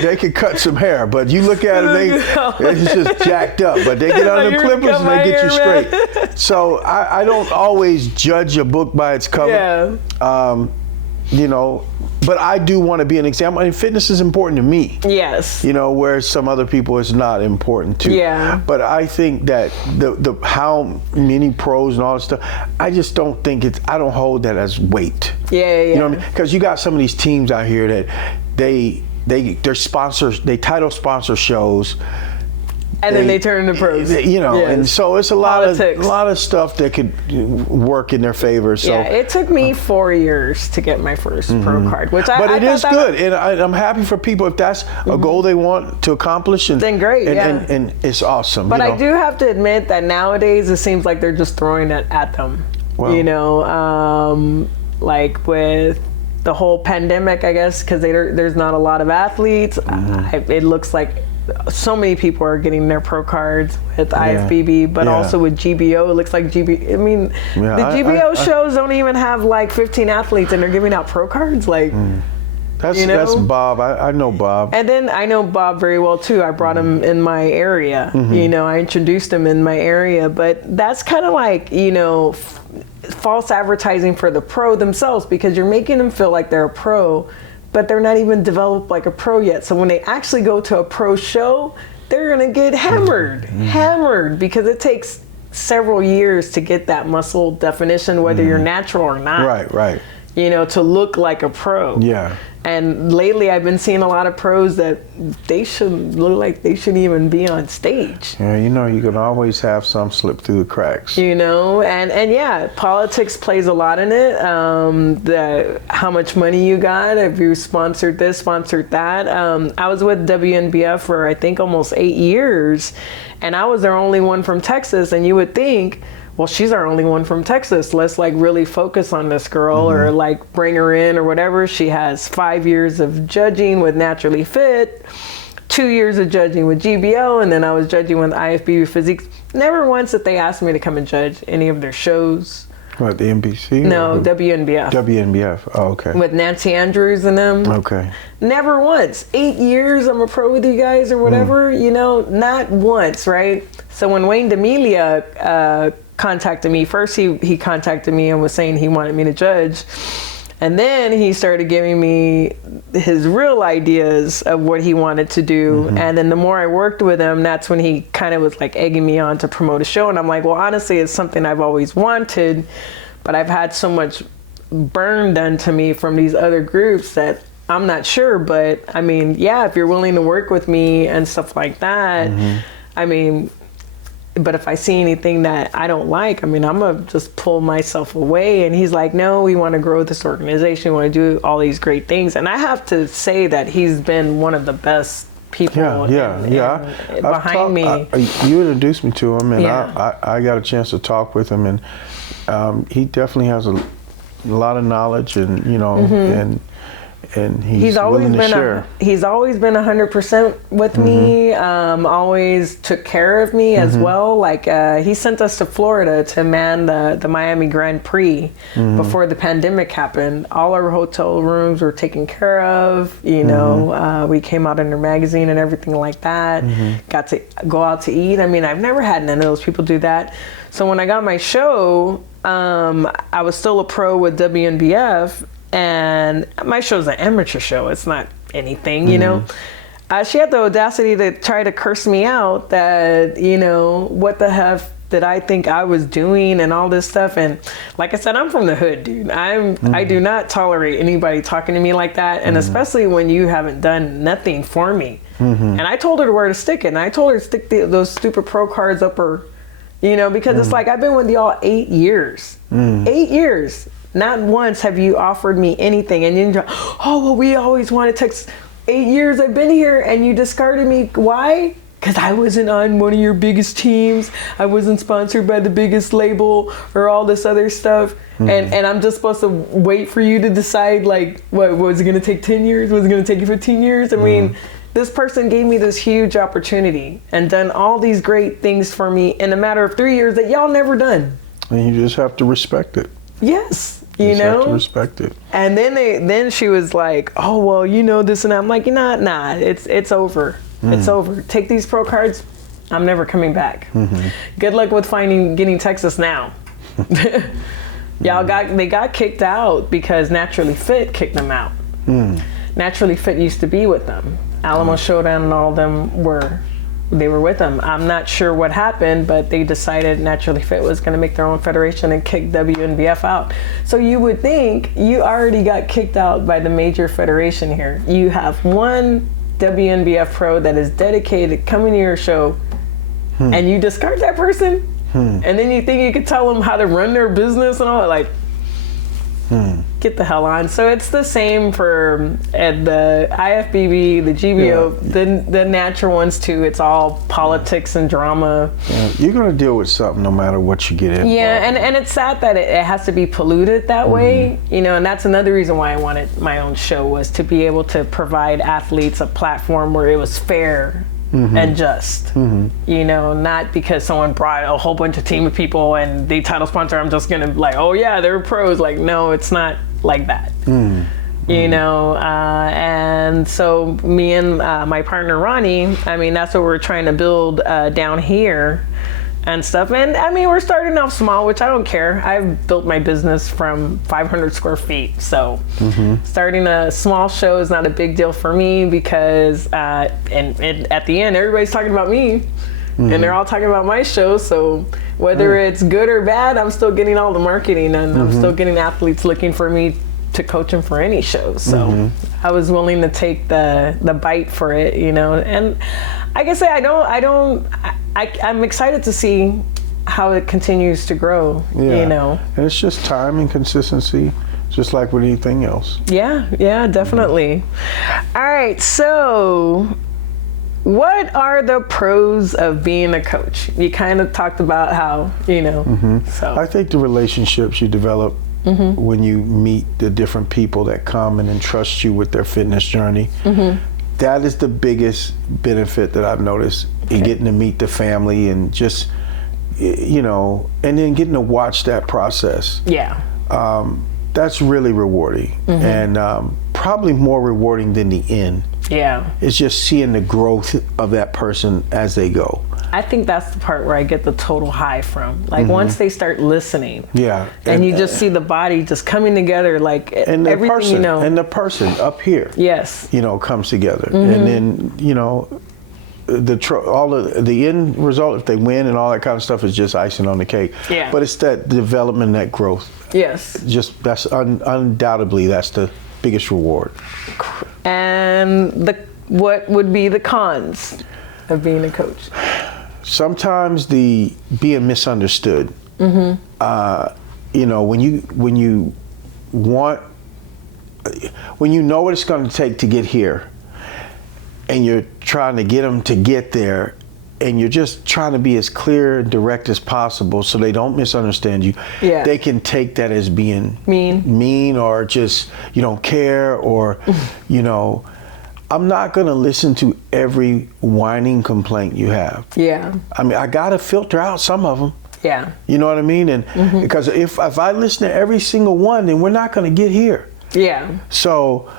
They can cut some hair, but you look at it, it's just jacked up. But they get under the clippers and they get you straight. So I don't always judge a book by its cover. You know, but I do want to be an example. And fitness is important to me. Yes. You know, whereas some other people it's not important to. Yeah. But I think that the how many pros and all that stuff, I just don't think I don't hold that as weight. Yeah. You know what I mean? Because you got some of these teams out here that they're sponsors, they title sponsor shows. And then they turn into pros. You know, and so it's a lot of stuff that could work in their favor. So yeah, it took me 4 years to get my first pro card, which but it is good, and I'm happy for people if that's a goal they want to accomplish. And then great, and it's awesome. But I do have to admit that nowadays it seems like they're just throwing it at them. Well, you know, like with the whole pandemic, I guess, because there's not a lot of athletes. It looks like so many people are getting their pro cards with IFBB, but also with GBO. It looks like the GBO shows don't even have like 15 athletes, and they're giving out pro cards. Like, that's Bob. I know Bob. And then I know Bob very well too. I brought him in my area. You know, I introduced him in my area, but that's kind of like, you know, false advertising for the pro themselves, because you're making them feel like they're a pro, but they're not even developed like a pro yet. So when they actually go to a pro show, they're gonna get hammered, because it takes several years to get that muscle definition, whether you're natural or not. Right. You know, to look like a pro. Yeah. And lately I've been seeing a lot of pros that they shouldn't look like they shouldn't even be on stage. Yeah, you know, you can always have some slip through the cracks. You know, and yeah, politics plays a lot in it. How much money you got, if you sponsored this, sponsored that. I was with WNBF for I think almost 8 years, and I was their only one from Texas, and you would think, well, she's our only one from Texas. Let's like really focus on this girl, or like bring her in or whatever. She has 5 years of judging with Naturally Fit, 2 years of judging with GBO, and then I was judging with IFBB Physique. Never once did they ask me to come and judge any of their shows. What, the NBC? No, WNBF. WNBF, oh, okay. With Nancy Andrews and them. Okay. Never once. 8 years I'm a pro with you guys or whatever, you know, not once, right? So when Wayne D'Amelia contacted me, first he contacted me and was saying he wanted me to judge, and then he started giving me his real ideas of what he wanted to do. And then the more I worked with him, that's when he kind of was like egging me on to promote a show. And I'm like, well, honestly, it's something I've always wanted, but I've had so much burn done to me from these other groups that I'm not sure. But I mean, yeah, if you're willing to work with me and stuff like that, I mean, but if I see anything that I don't like, I mean, I'm going to just pull myself away. And he's like, no, we want to grow this organization. We want to do all these great things. And I have to say that he's been one of the best people behind me. You introduced me to him, and I got a chance to talk with him. And he definitely has a lot of knowledge, and, you know, and he's always willing to share. He's always been 100% with me. Always took care of me as well. Like he sent us to Florida to man the Miami Grand Prix before the pandemic happened. All our hotel rooms were taken care of. You know, we came out in their magazine and everything like that. Got to go out to eat. I mean, I've never had none of those people do that. So when I got my show, I was still a pro with WNBF. And my show's an amateur show. It's not anything, you know. she had the audacity to try to curse me out that, you know, what the heck that I think I was doing and all this stuff. And like I said, I'm from the hood, dude. I do not tolerate anybody talking to me like that. And especially when you haven't done nothing for me. And I told her to where to stick it. And I told her to stick those stupid pro cards up her, you know, because it's like, I've been with y'all 8 years. 8 years. Not once have you offered me anything. And you, oh, well, we always want to text. 8 years I've been here and you discarded me. Why? Because I wasn't on one of your biggest teams. I wasn't sponsored by the biggest label or all this other stuff. And I'm just supposed to wait for you to decide, like, what was it going to take 10 years? Was it going to take you 15 years? I mean, this person gave me this huge opportunity and done all these great things for me in a matter of 3 years that y'all never done. And you just have to respect it. Yes. You just know, have to respect it. And then she was like, oh, well, you know, this and that. I'm like, nah, it's over. It's over. Take these pro cards. I'm never coming back. Good luck with getting Texas now. They got kicked out because Naturally Fit kicked them out. Naturally Fit used to be with them. Alamo Showdown and all of them were with them. I'm not sure what happened, but they decided Naturally Fit was going to make their own federation and kick WNBF out. So you would think you already got kicked out by the major federation here. You have one WNBF pro that is dedicated coming to your show, and you discard that person, and then you think you could tell them how to run their business and all that, like, get the hell on. So it's the same for the IFBB, the GBO, the natural ones too. It's all politics and drama. Yeah, you're going to deal with something no matter what you get in. Yeah, and it's sad that it has to be polluted that way, you know, and that's another reason why I wanted my own show, was to be able to provide athletes a platform where it was fair and just, you know, not because someone brought a whole bunch of team of people and the title sponsor, I'm just gonna like, oh yeah, they're pros. Like, no, it's not like that. You know, and so me and my partner Ronnie, I mean, that's what we're trying to build down here and stuff. And I mean, we're starting off small, which I don't care. I've built my business from 500 square feet. So starting a small show is not a big deal for me because and at the end, everybody's talking about me and they're all talking about my show. So whether it's good or bad, I'm still getting all the marketing and I'm still getting athletes looking for me to coach them for any show. So I was willing to take the bite for it, you know. And like I say, I'm excited to see how it continues to grow, you know. And it's just time and consistency, just like with anything else. Yeah, definitely. All right, so what are the pros of being a coach? You kind of talked about how, you know, so. I think the relationships you develop when you meet the different people that come and entrust you with their fitness journey, that is the biggest benefit that I've noticed in getting to meet the family and just, you know, and then getting to watch that process. Yeah. That's really rewarding and probably more rewarding than the end. Yeah. It's just seeing the growth of that person as they go. I think that's the part where I get the total high from. Like once they start listening. Yeah. And you just see the body just coming together, like and the everything, person, you know. and the person up here. Yes. You know, comes together. And then, you know, the end result, if they win and all that kind of stuff, is just icing on the cake. Yeah. But it's that development, that growth. Yes. Just that's undoubtedly that's the biggest reward. And what would be the cons of being a coach? Sometimes the being misunderstood. You know, when you know what it's going to take to get here, and you're trying to get them to get there, and you're just trying to be as clear and direct as possible so they don't misunderstand you. Yeah. They can take that as being mean or just you don't care or, you know, I'm not going to listen to every whining complaint you have. Yeah. I mean, I got to filter out some of them. Yeah. You know what I mean? And because if I listen to every single one, then we're not going to get here. Yeah. So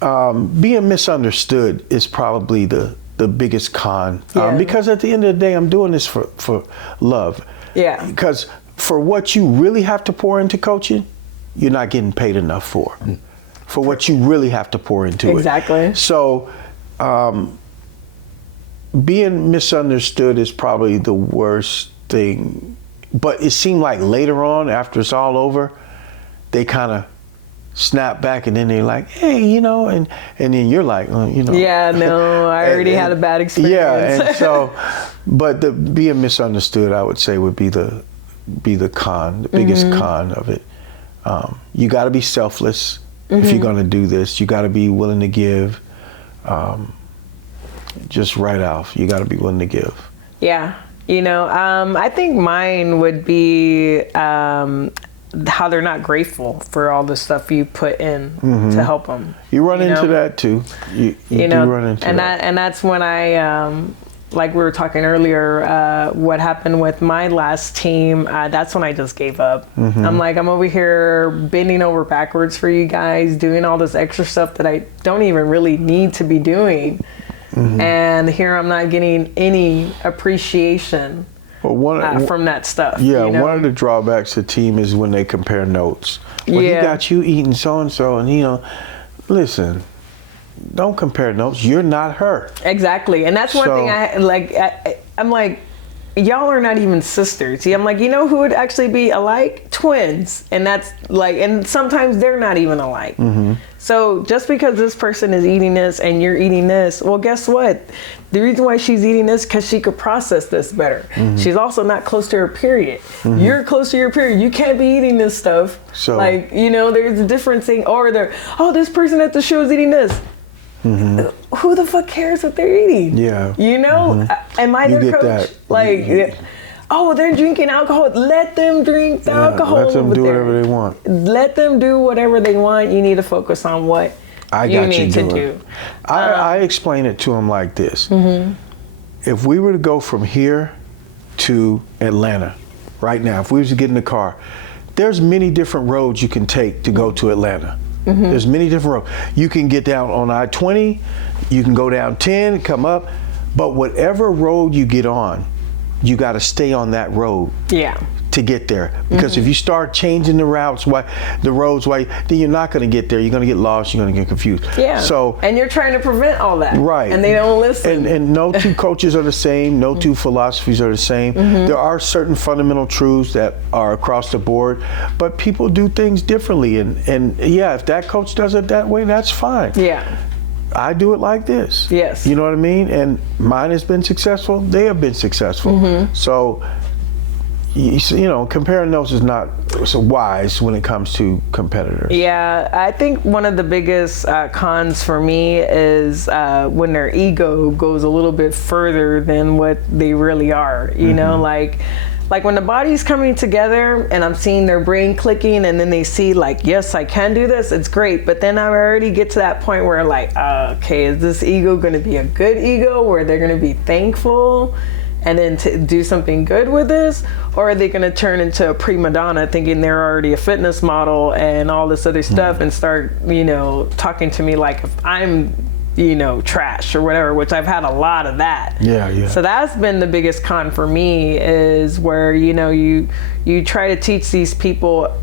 being misunderstood is probably the biggest con. Because at the end of the day, I'm doing this for love. Yeah. Because for what you really have to pour into coaching, you're not getting paid enough for what you really have to pour into it. Exactly. So being misunderstood is probably the worst thing. But it seemed like later on, after it's all over, they kind of snap back, and then they're like, hey, you know, and then you're like, you know. Yeah, no, I already had a bad experience. Yeah, and so, but being misunderstood, I would say, would be the con, the biggest con of it. You got to be selfless if you're going to do this. You got to be willing to give. Just right off, you got to be willing to give. Yeah, you know, I think mine would be how they're not grateful for all the stuff you put in to help them. You run into that too. You do run into that. And that's when I, like we were talking earlier, what happened with my last team, that's when I just gave up. I'm like, I'm over here bending over backwards for you guys, doing all this extra stuff that I don't even really need to be doing. And here I'm not getting any appreciation from that stuff. Yeah, you know? One of the drawbacks to team is when they compare notes. Well, he got you eating so-and-so, and, you know, listen, don't compare notes. You're not her. Exactly. And that's one thing I'm like, y'all are not even sisters. See, I'm like, you know who would actually be alike? Twins. And that's like, and sometimes they're not even alike. So just because this person is eating this and you're eating this, well, guess what? The reason why she's eating this because she could process this better. She's also not close to her period. You're close to your period. You can't be eating this stuff. So, like, you know, there's a different thing. Or this person at the show is eating this. Who the fuck cares what they're eating? Yeah. You know? Am I their coach? That. Like, oh, they're drinking alcohol. Let them drink the alcohol. Let them do whatever they want. Let them do whatever they want. You need to focus on what you need to do. I explain it to them like this. If we were to go from here to Atlanta right now, if we was to get in the car, there's many different roads you can take to go to Atlanta. There's many different roads. You can get down on I-20, you can go down 10, come up, but whatever road you get on, you got to stay on that road to get there. Because if you start changing the roads, then you're not going to get there. You're going to get lost. You're going to get confused. Yeah. So, and you're trying to prevent all that. Right. And they don't listen. And no two coaches are the same. No two philosophies are the same. There are certain fundamental truths that are across the board, but people do things differently. And yeah, if that coach does it that way, that's fine. Yeah. I do it like this. Yes. You know what I mean? And mine has been successful. They have been successful. So, you know, comparing those is not so wise when it comes to competitors. Yeah, I think one of the biggest cons for me is when their ego goes a little bit further than what they really are. You know, like when the body's coming together and I'm seeing their brain clicking and then they see like, yes, I can do this, it's great. But then I already get to that point where like, okay, is this ego going to be a good ego where they're going to be thankful and then to do something good with this? Or are they going to turn into a prima donna thinking they're already a fitness model and all this other stuff and start, you know, talking to me like if I'm, you know, trash or whatever, which I've had a lot of that. Yeah. So that's been the biggest con for me, is where, you know, you try to teach these people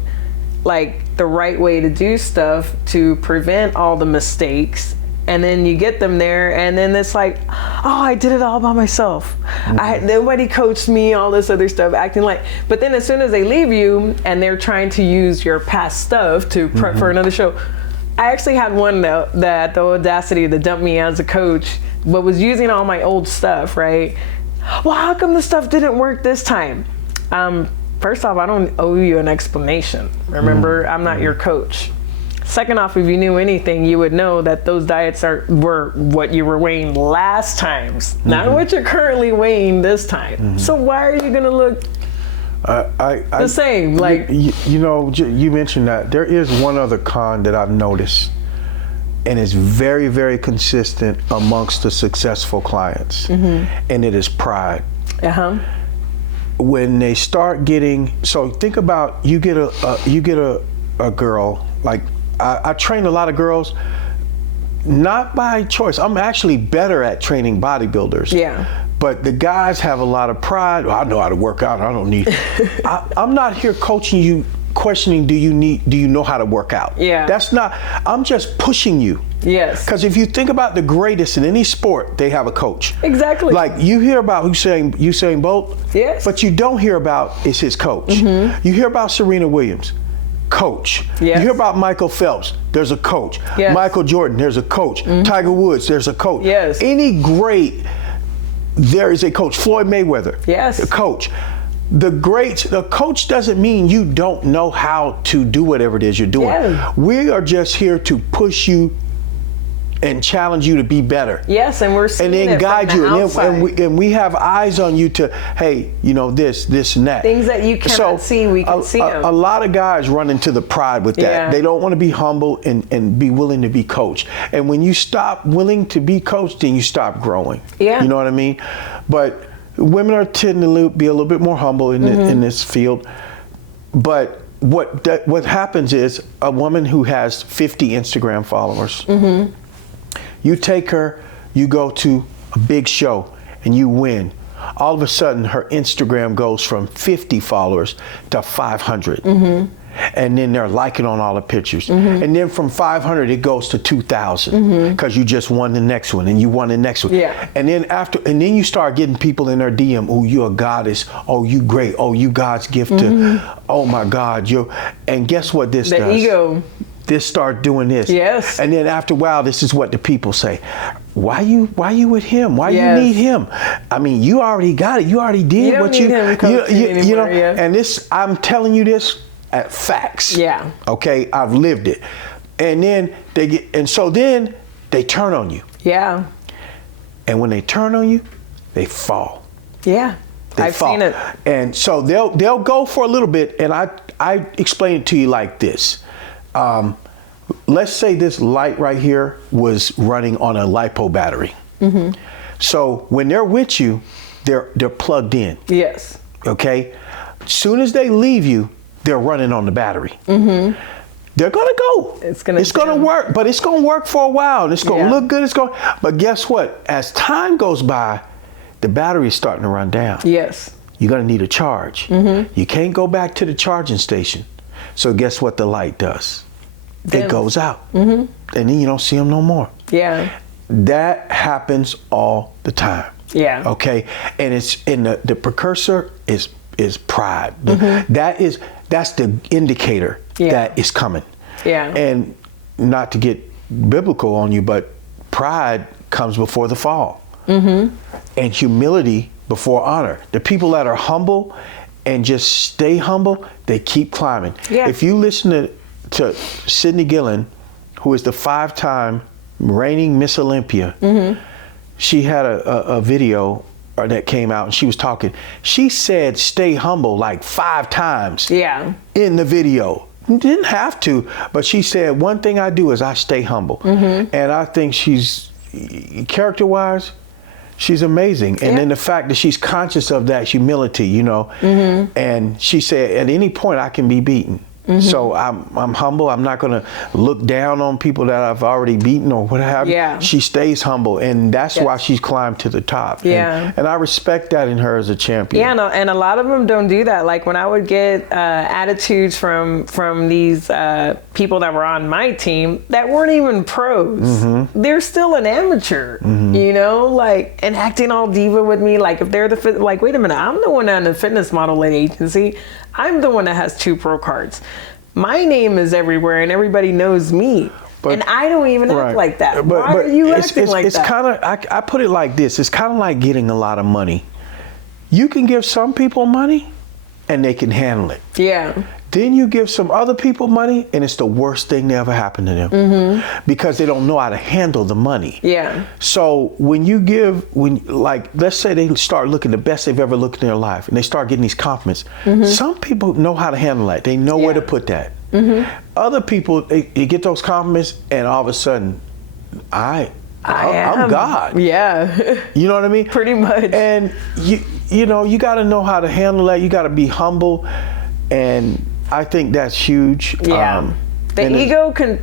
like the right way to do stuff to prevent all the mistakes. And then you get them there and then it's like, oh, I did it all by myself. Nobody coached me, all this other stuff, acting like, but then as soon as they leave you and they're trying to use your past stuff to prep for another show. I actually had one that had the audacity to dump me as a coach, but was using all my old stuff, right? Well, how come the stuff didn't work this time? First off, I don't owe you an explanation. Remember, I'm not your coach. Second off, if you knew anything, you would know that those diets were what you were weighing last times, not what you're currently weighing this time. So why are you gonna look the same? Like, you know, you mentioned that. There is one other con that I've noticed, and it's very, very consistent amongst the successful clients, and it is pride. When they start getting, so think about, you get a girl, like I train a lot of girls, not by choice. I'm actually better at training bodybuilders. Yeah. But the guys have a lot of pride. Well, I know how to work out. I don't need. I'm not here coaching you questioning, do you know how to work out? Yeah. That's not, I'm just pushing you. Yes. Because if you think about the greatest in any sport, they have a coach. Exactly. Like you hear about Usain Bolt, yes, but you don't hear about is his coach. You hear about Serena Williams, coach. Yes. You hear about Michael Phelps, there's a coach. Yes. Michael Jordan, there's a coach. Tiger Woods, there's a coach. Yes. Any great, there is a coach. Floyd Mayweather, yes, a coach. The coach doesn't mean you don't know how to do whatever it is you're doing. Yeah. We are just here to push you and challenge you to be better. Yes, and we're seeing and then it guide from the you, outside. and we have eyes on you to, hey, you know, this and that. Things that you cannot see, we can see them. A lot of guys run into the pride with that. Yeah. They don't want to be humble and be willing to be coached. And when you stop willing to be coached, then you stop growing. Yeah. You know what I mean? But women are tending to be a little bit more humble in this field. But what happens is a woman who has 50 Instagram followers, you take her, you go to a big show and you win. All of a sudden her Instagram goes from 50 followers to 500. And then they're liking on all the pictures. And then from 500 it goes to 2,000 because you just won the next one and you won the next one. Yeah. And then you start getting people in their DM, oh, you're a goddess, oh, you great, oh, you God's gift to, oh my God, and guess what this does? The ego. This start doing this. Yes. And then after a while, this is what the people say. Why you with him? Why yes. you need him? I mean, you already got it. You already did you don't what need him coaching anymore, you know. Yeah. And this, I'm telling you this at facts. Yeah. Okay, I've lived it. And then then they turn on you. Yeah. And when they turn on you, they fall. Yeah. I've seen it. And so they'll go for a little bit, and I explain it to you like this. Let's say this light right here was running on a LiPo battery. So when they're with you, they're plugged in. Yes. Okay. Soon as they leave you, they're running on the battery. They're gonna go. It's gonna work, but it's gonna work for a while. And it's gonna look good. But guess what? As time goes by, the battery is starting to run down. Yes. You're gonna need a charge. You can't go back to the charging station. So guess what the light does? It goes out. And then you don't see them no more. Yeah. That happens all the time. Yeah. Okay. And it's in the precursor is pride. That's the indicator that is coming. Yeah. And not to get biblical on you, but pride comes before the fall. And humility before honor. The people that are humble and just stay humble, they keep climbing. Yeah. If you listen to Sydney Gillen, who is the 5-time reigning Miss Olympia, she had a video that came out and she was talking. She said stay humble like 5 times in the video. Didn't have to, but she said one thing I do is I stay humble. And I think she's, character-wise, she's amazing. And then the fact that she's conscious of that humility, you know, and she said at any point I can be beaten. So I'm humble. I'm not going to look down on people that I've already beaten or what have you. Yeah. She stays humble, and that's why she's climbed to the top. Yeah. And I respect that in her as a champion. Yeah, no, and a lot of them don't do that. Like when I would get attitudes from these people that were on my team that weren't even pros. They're still an amateur, you know, like, and acting all diva with me. Like if they're like, wait a minute, I'm the one on the fitness modeling agency. I'm the one that has 2 pro cards. My name is everywhere and everybody knows me. And I don't even act like that. Why are you acting like that? It's kind of, I put it like this. It's kind of like getting a lot of money. You can give some people money and they can handle it. Yeah. Then you give some other people money and it's the worst thing that ever happened to them because they don't know how to handle the money. Yeah. So when you give, like, let's say they start looking the best they've ever looked in their life and they start getting these compliments. Some people know how to handle that. They know where to put that. Other people, they get those compliments and all of a sudden, I'm God. Yeah. You know what I mean? Pretty much. And you know, you got to know how to handle that. You got to be humble, and I think that's huge. Yeah. The ego could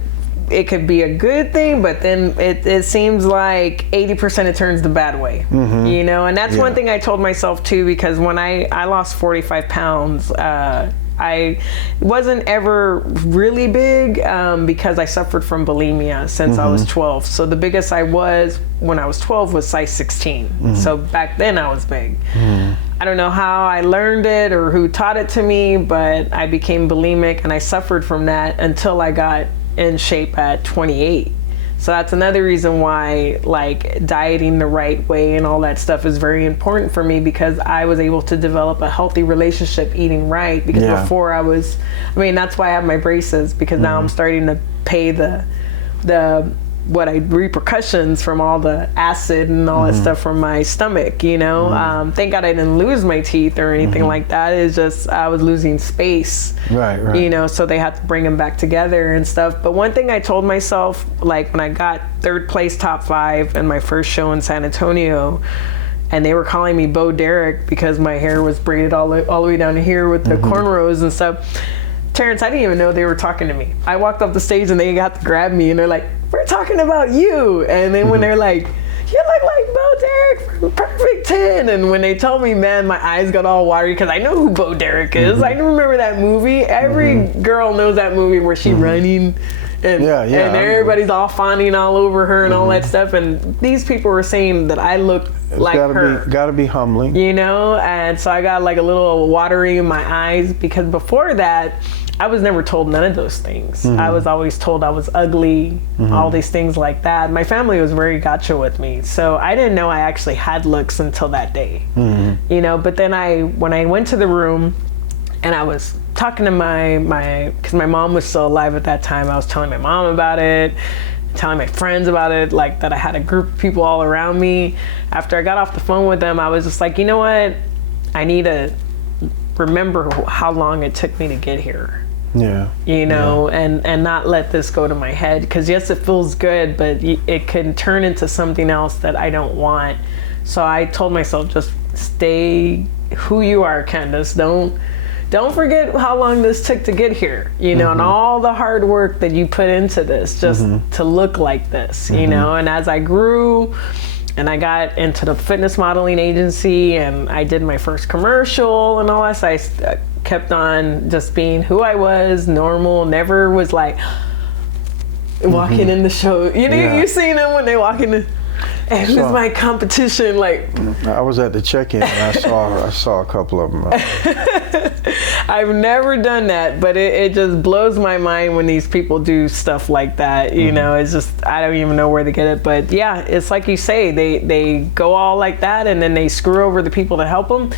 be a good thing, but then it seems like 80% it turns the bad way. You know, and that's one thing I told myself too, because when I lost 45 pounds I wasn't ever really big because I suffered from bulimia since I was 12. So the biggest I was when I was 12 was size 16. So back then I was big. I don't know how I learned it or who taught it to me, but I became bulimic and I suffered from that until I got in shape at 28. So that's another reason why like dieting the right way and all that stuff is very important for me, because I was able to develop a healthy relationship eating right. Because before that's why I have my braces, because now I'm starting to pay the repercussions from all the acid and all that stuff from my stomach, you know. Thank God I didn't lose my teeth or anything like that. It's just I was losing space, right, you know, so they had to bring them back together and stuff. But one thing I told myself, like when I got 3rd place top 5 in my first show in San Antonio, and they were calling me Bo Derek because my hair was braided all the way down to here with the cornrows and stuff. Terrance, I didn't even know they were talking to me. I walked up the stage and they got to grab me and they're like, "We're talking about you." And then when they're like, "You look like Bo Derek from Perfect 10." And when they told me, man, my eyes got all watery because I know who Bo Derek is. I remember that movie. Every girl knows that movie where she's running and everybody's all fawning all over her and all that stuff. And these people were saying that I look like her. Gotta be humbling. You know? And so I got like a little watery in my eyes because before that, I was never told none of those things. I was always told I was ugly, all these things like that. My family was very gotcha with me. So I didn't know I actually had looks until that day. You know, but then when I went to the room and I was talking to because my mom was still alive at that time, I was telling my mom about it, telling my friends about it, like that I had a group of people all around me. After I got off the phone with them, I was just like, you know what? I need to remember how long it took me to get here. You know, and not let this go to my head, because yes, it feels good, but it can turn into something else that I don't want. So I told myself, just stay who you are, Candace. Don't forget how long this took to get here, you know, and all the hard work that you put into this just to look like this, you know. And as I grew and I got into the fitness modeling agency and I did my first commercial and all that, so I kept on just being who I was, normal, never was like walking in the show. You know, you seen them when they walk in the, and it was my competition, like. I was at the check-in and I saw a couple of them. I've never done that, but it just blows my mind when these people do stuff like that. You know, it's just, I don't even know where they get it. But yeah, it's like you say, they go all like that and then they screw over the people that help them.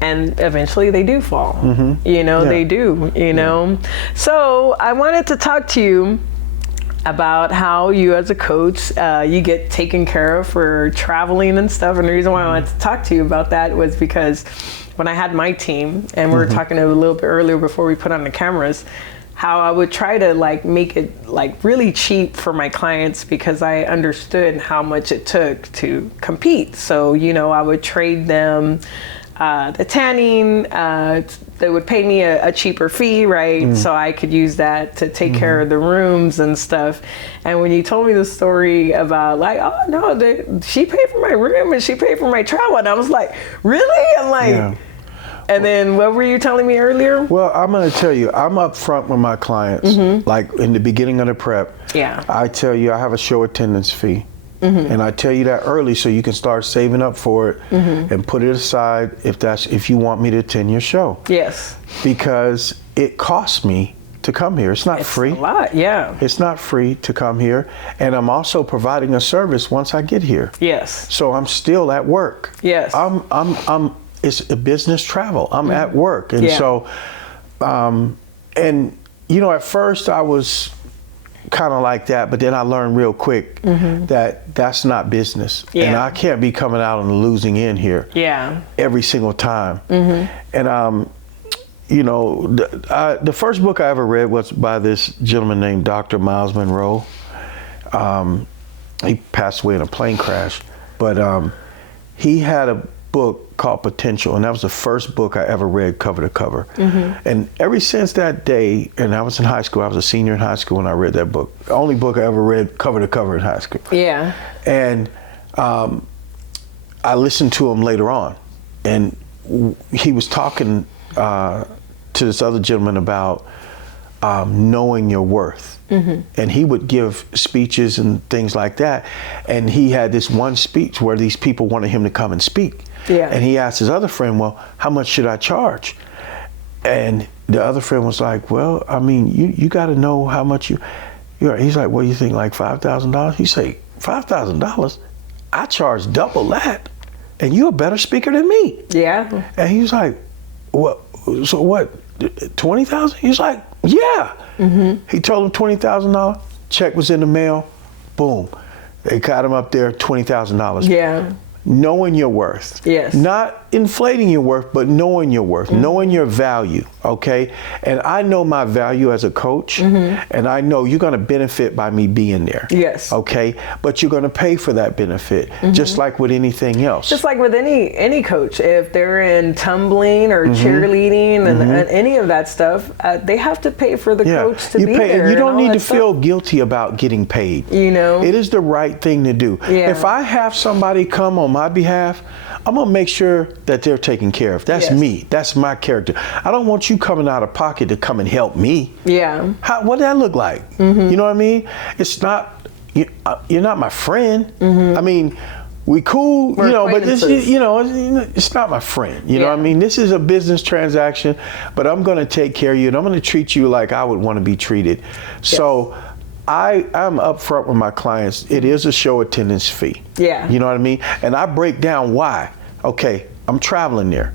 And eventually they do fall, you know, they do, you know. So I wanted to talk to you about how you as a coach, you get taken care of for traveling and stuff. And the reason why I wanted to talk to you about that was because when I had my team, and we were talking a little bit earlier before we put on the cameras, how I would try to like make it like really cheap for my clients because I understood how much it took to compete. So, you know, I would trade them the tanning, they would pay me a cheaper fee, right? So I could use that to take care of the rooms and stuff. And when you told me the story about like, oh no, she paid for my room and she paid for my travel, and I was like, really? I'm like, and then what were you telling me earlier? Well, I'm going to tell you, I'm up front with my clients, like in the beginning of the prep. I tell you, I have a show attendance fee. And I tell you that early so you can start saving up for it and put it aside if you want me to attend your show. Yes. Because it costs me to come here. It's not free. It's a lot, yeah. It's not free to come here. And I'm also providing a service once I get here. Yes. So I'm still at work. Yes. It's a business travel. I'm at work. And so, and you know, at first I was kind of like that, but then I learned real quick that that's not business. And I can't be coming out on the losing end here every single time. And you know, the first book I ever read was by this gentleman named Dr. Miles Monroe. He passed away in a plane crash, but he had a book called Potential, and that was the first book I ever read cover to cover. And ever since that day, and I was in high school, I was a senior in high school when I read that book. The only book I ever read cover to cover in high school. And I listened to him later on, and he was talking to this other gentleman about knowing your worth. And he would give speeches and things like that. And he had this one speech where these people wanted him to come and speak. Yeah. And he asked his other friend, well, how much should I charge? And the other friend was like, well, I mean, you got to know how much he's like, what do you think, like $5,000? He say, $5,000? I charge double that. And you're a better speaker than me. Yeah. And he was like, well, so what, 20,000? He's like, yeah. He told him $20,000. Check was in the mail. Boom. They got him up there, $20,000. Yeah. Knowing your worth. Yes. Not inflating your worth, but knowing your worth, knowing your value, okay? And I know my value as a coach, and I know you're gonna benefit by me being there. Yes. Okay? But you're gonna pay for that benefit, just like with anything else. Just like with any coach, if they're in tumbling or cheerleading and any of that stuff, they have to pay for the coach to be there. You don't need to feel guilty about getting paid. You know? It is the right thing to do. Yeah. If I have somebody come on my behalf, I'm gonna make sure that they're taken care of. That's me. That's my character. I don't want you coming out of pocket to come and help me. Yeah. What does that look like? You know what I mean? It's not. You're not my friend. I mean, we cool, We're but this, acquaintances. it's not my friend. You know what I mean? This is a business transaction, but I'm gonna take care of you, and I'm gonna treat you like I would want to be treated. So. I'm upfront with my clients. It is a show attendance fee. Yeah. You know what I mean? And I break down why. Okay, I'm traveling there.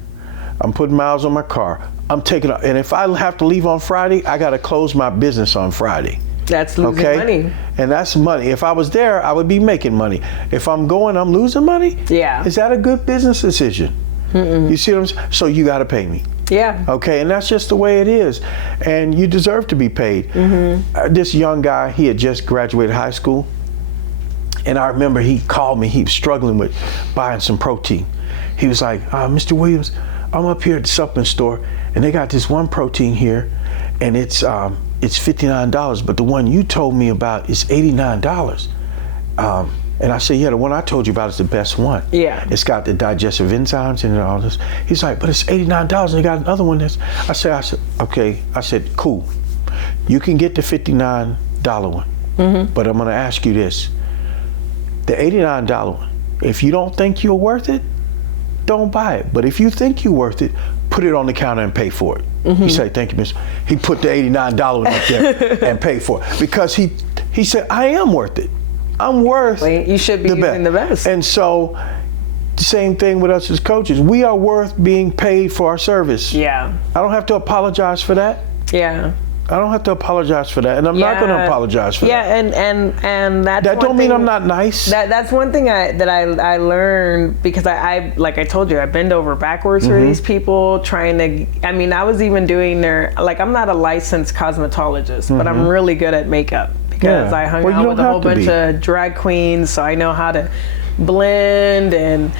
I'm putting miles on my car. I'm taking, and if I have to leave on Friday, I got to close my business on Friday. That's losing money. And that's money. If I was there, I would be making money. If I'm going, I'm losing money? Yeah. Is that a good business decision? You see what I'm saying? So you got to pay me. Yeah. Okay, and that's just the way it is. And you deserve to be paid. This young guy, he had just graduated high school. And I remember he called me, he was struggling with buying some protein. He was like, Mr. Williams, I'm up here at the supplement store and they got this one protein here and it's $59, but the one you told me about is $89. And I said, yeah, the one I told you about is the best one. Yeah. It's got the digestive enzymes and all this. He's like, but it's $89 and they got another one that's, I said, okay. I said, cool. You can get the $59 one, but I'm gonna ask you this. The $89 one, if you don't think you're worth it, don't buy it. But if you think you're worth it, put it on the counter and pay for it. He said, thank you, miss. He put the $89 one up there and paid for it because he said, I am worth it. I'm worth you should be using the best. And so, the same thing with us as coaches. We are worth being paid for our service. Yeah. I don't have to apologize for that. Yeah. I don't have to apologize for that, and I'm not going to apologize for that. Yeah, and that's that don't mean I'm not nice. That's one thing I learned because I like I told you I bend over backwards for these people trying to. I mean, I was even doing I'm not a licensed cosmetologist, but I'm really good at makeup because I hung out with a whole bunch of drag queens, so I know how to blend and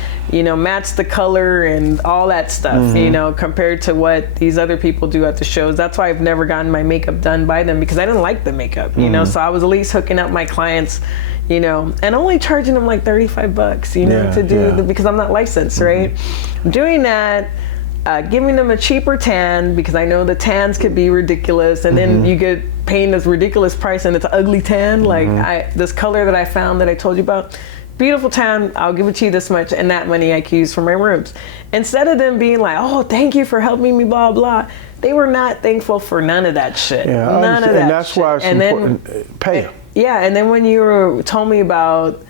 match the color and all that stuff compared to what these other people do at the shows. That's why I've never gotten my makeup done by them because I didn't like the makeup so I was at least hooking up my clients and only charging them like $35 to do because I'm not licensed, right? Doing that, giving them a cheaper tan because I know the tans could be ridiculous, and then you get paying this ridiculous price and it's an ugly tan. Like this color that I found that I told you about, beautiful tan, I'll give it to you this much, and that money I can use for my rooms. Instead of them being like, oh, thank you for helping me, blah, blah, they were not thankful for none of that shit. None of that. And that's why it's important. Pay them. Yeah, and then when you told me about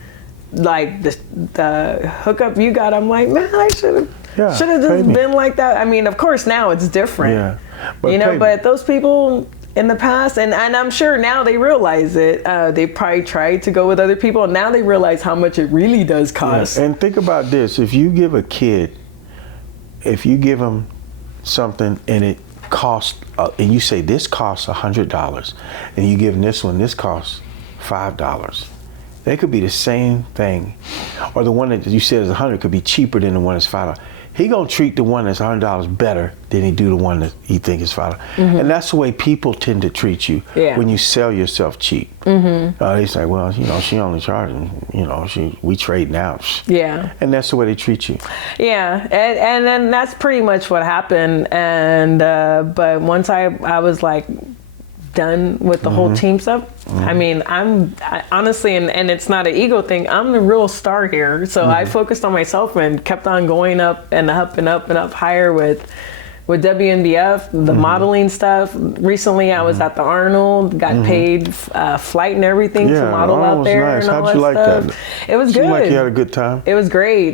like the hookup you got, I'm like, man, I should have just been like that. I mean, of course now it's different. Yeah. But those people in the past, and I'm sure now they realize it. They probably tried to go with other people, and now they realize how much it really does cost. Yeah. And think about this: if you give a kid, if you give them something and it costs, and you say this costs $100, and you give them this one, this costs $5. They could be the same thing, or the one that you said is $100 could be cheaper than the one that's $5. he gonna treat the one that's $100 better than he do the one that he think is $5. And that's the way people tend to treat you when you sell yourself cheap. They say, well, you know, she only charging, you know, we trading out. Yeah. And that's the way they treat you. Yeah, and then that's pretty much what happened. And but once I was like done with the whole team stuff, I mean, I honestly, and it's not an ego thing, I'm the real star here. So I focused on myself and kept on going up and up and up and up higher with WNBF, the modeling stuff. Recently, I was at the Arnold, got paid flight and everything to model out there. Nice. And all How'd you like stuff. that? It was good. Seemed like you had a good time. It was great.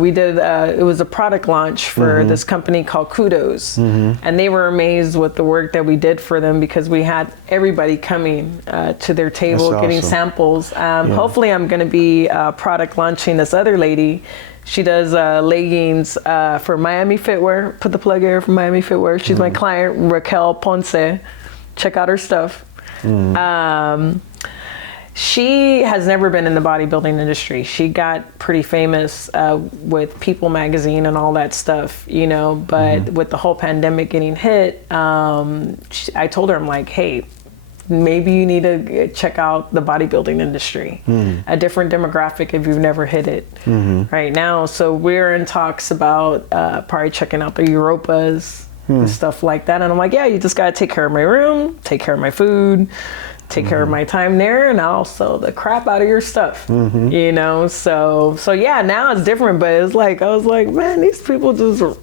We did, it was a product launch for this company called Kudos. And they were amazed with the work that we did for them because we had everybody coming to their table, getting samples. Hopefully I'm going to be product launching this other lady. She does leggings for Miami Footwear. Put the plug here for Miami Footwear. She's my client, Raquel Ponce. Check out her stuff. She has never been in the bodybuilding industry. She got pretty famous with People magazine and all that stuff, you know, but with the whole pandemic getting hit, I told her, I'm like, hey, maybe you need to check out the bodybuilding industry, a different demographic if you've never hit it right now. So we're in talks about probably checking out the Europas and stuff like that. And I'm like, yeah, you just got to take care of my room, take care of my food, take care of my time there, and I'll sell the crap out of your stuff, you know? So yeah, now it's different, but it's like, I was like, man, these people just are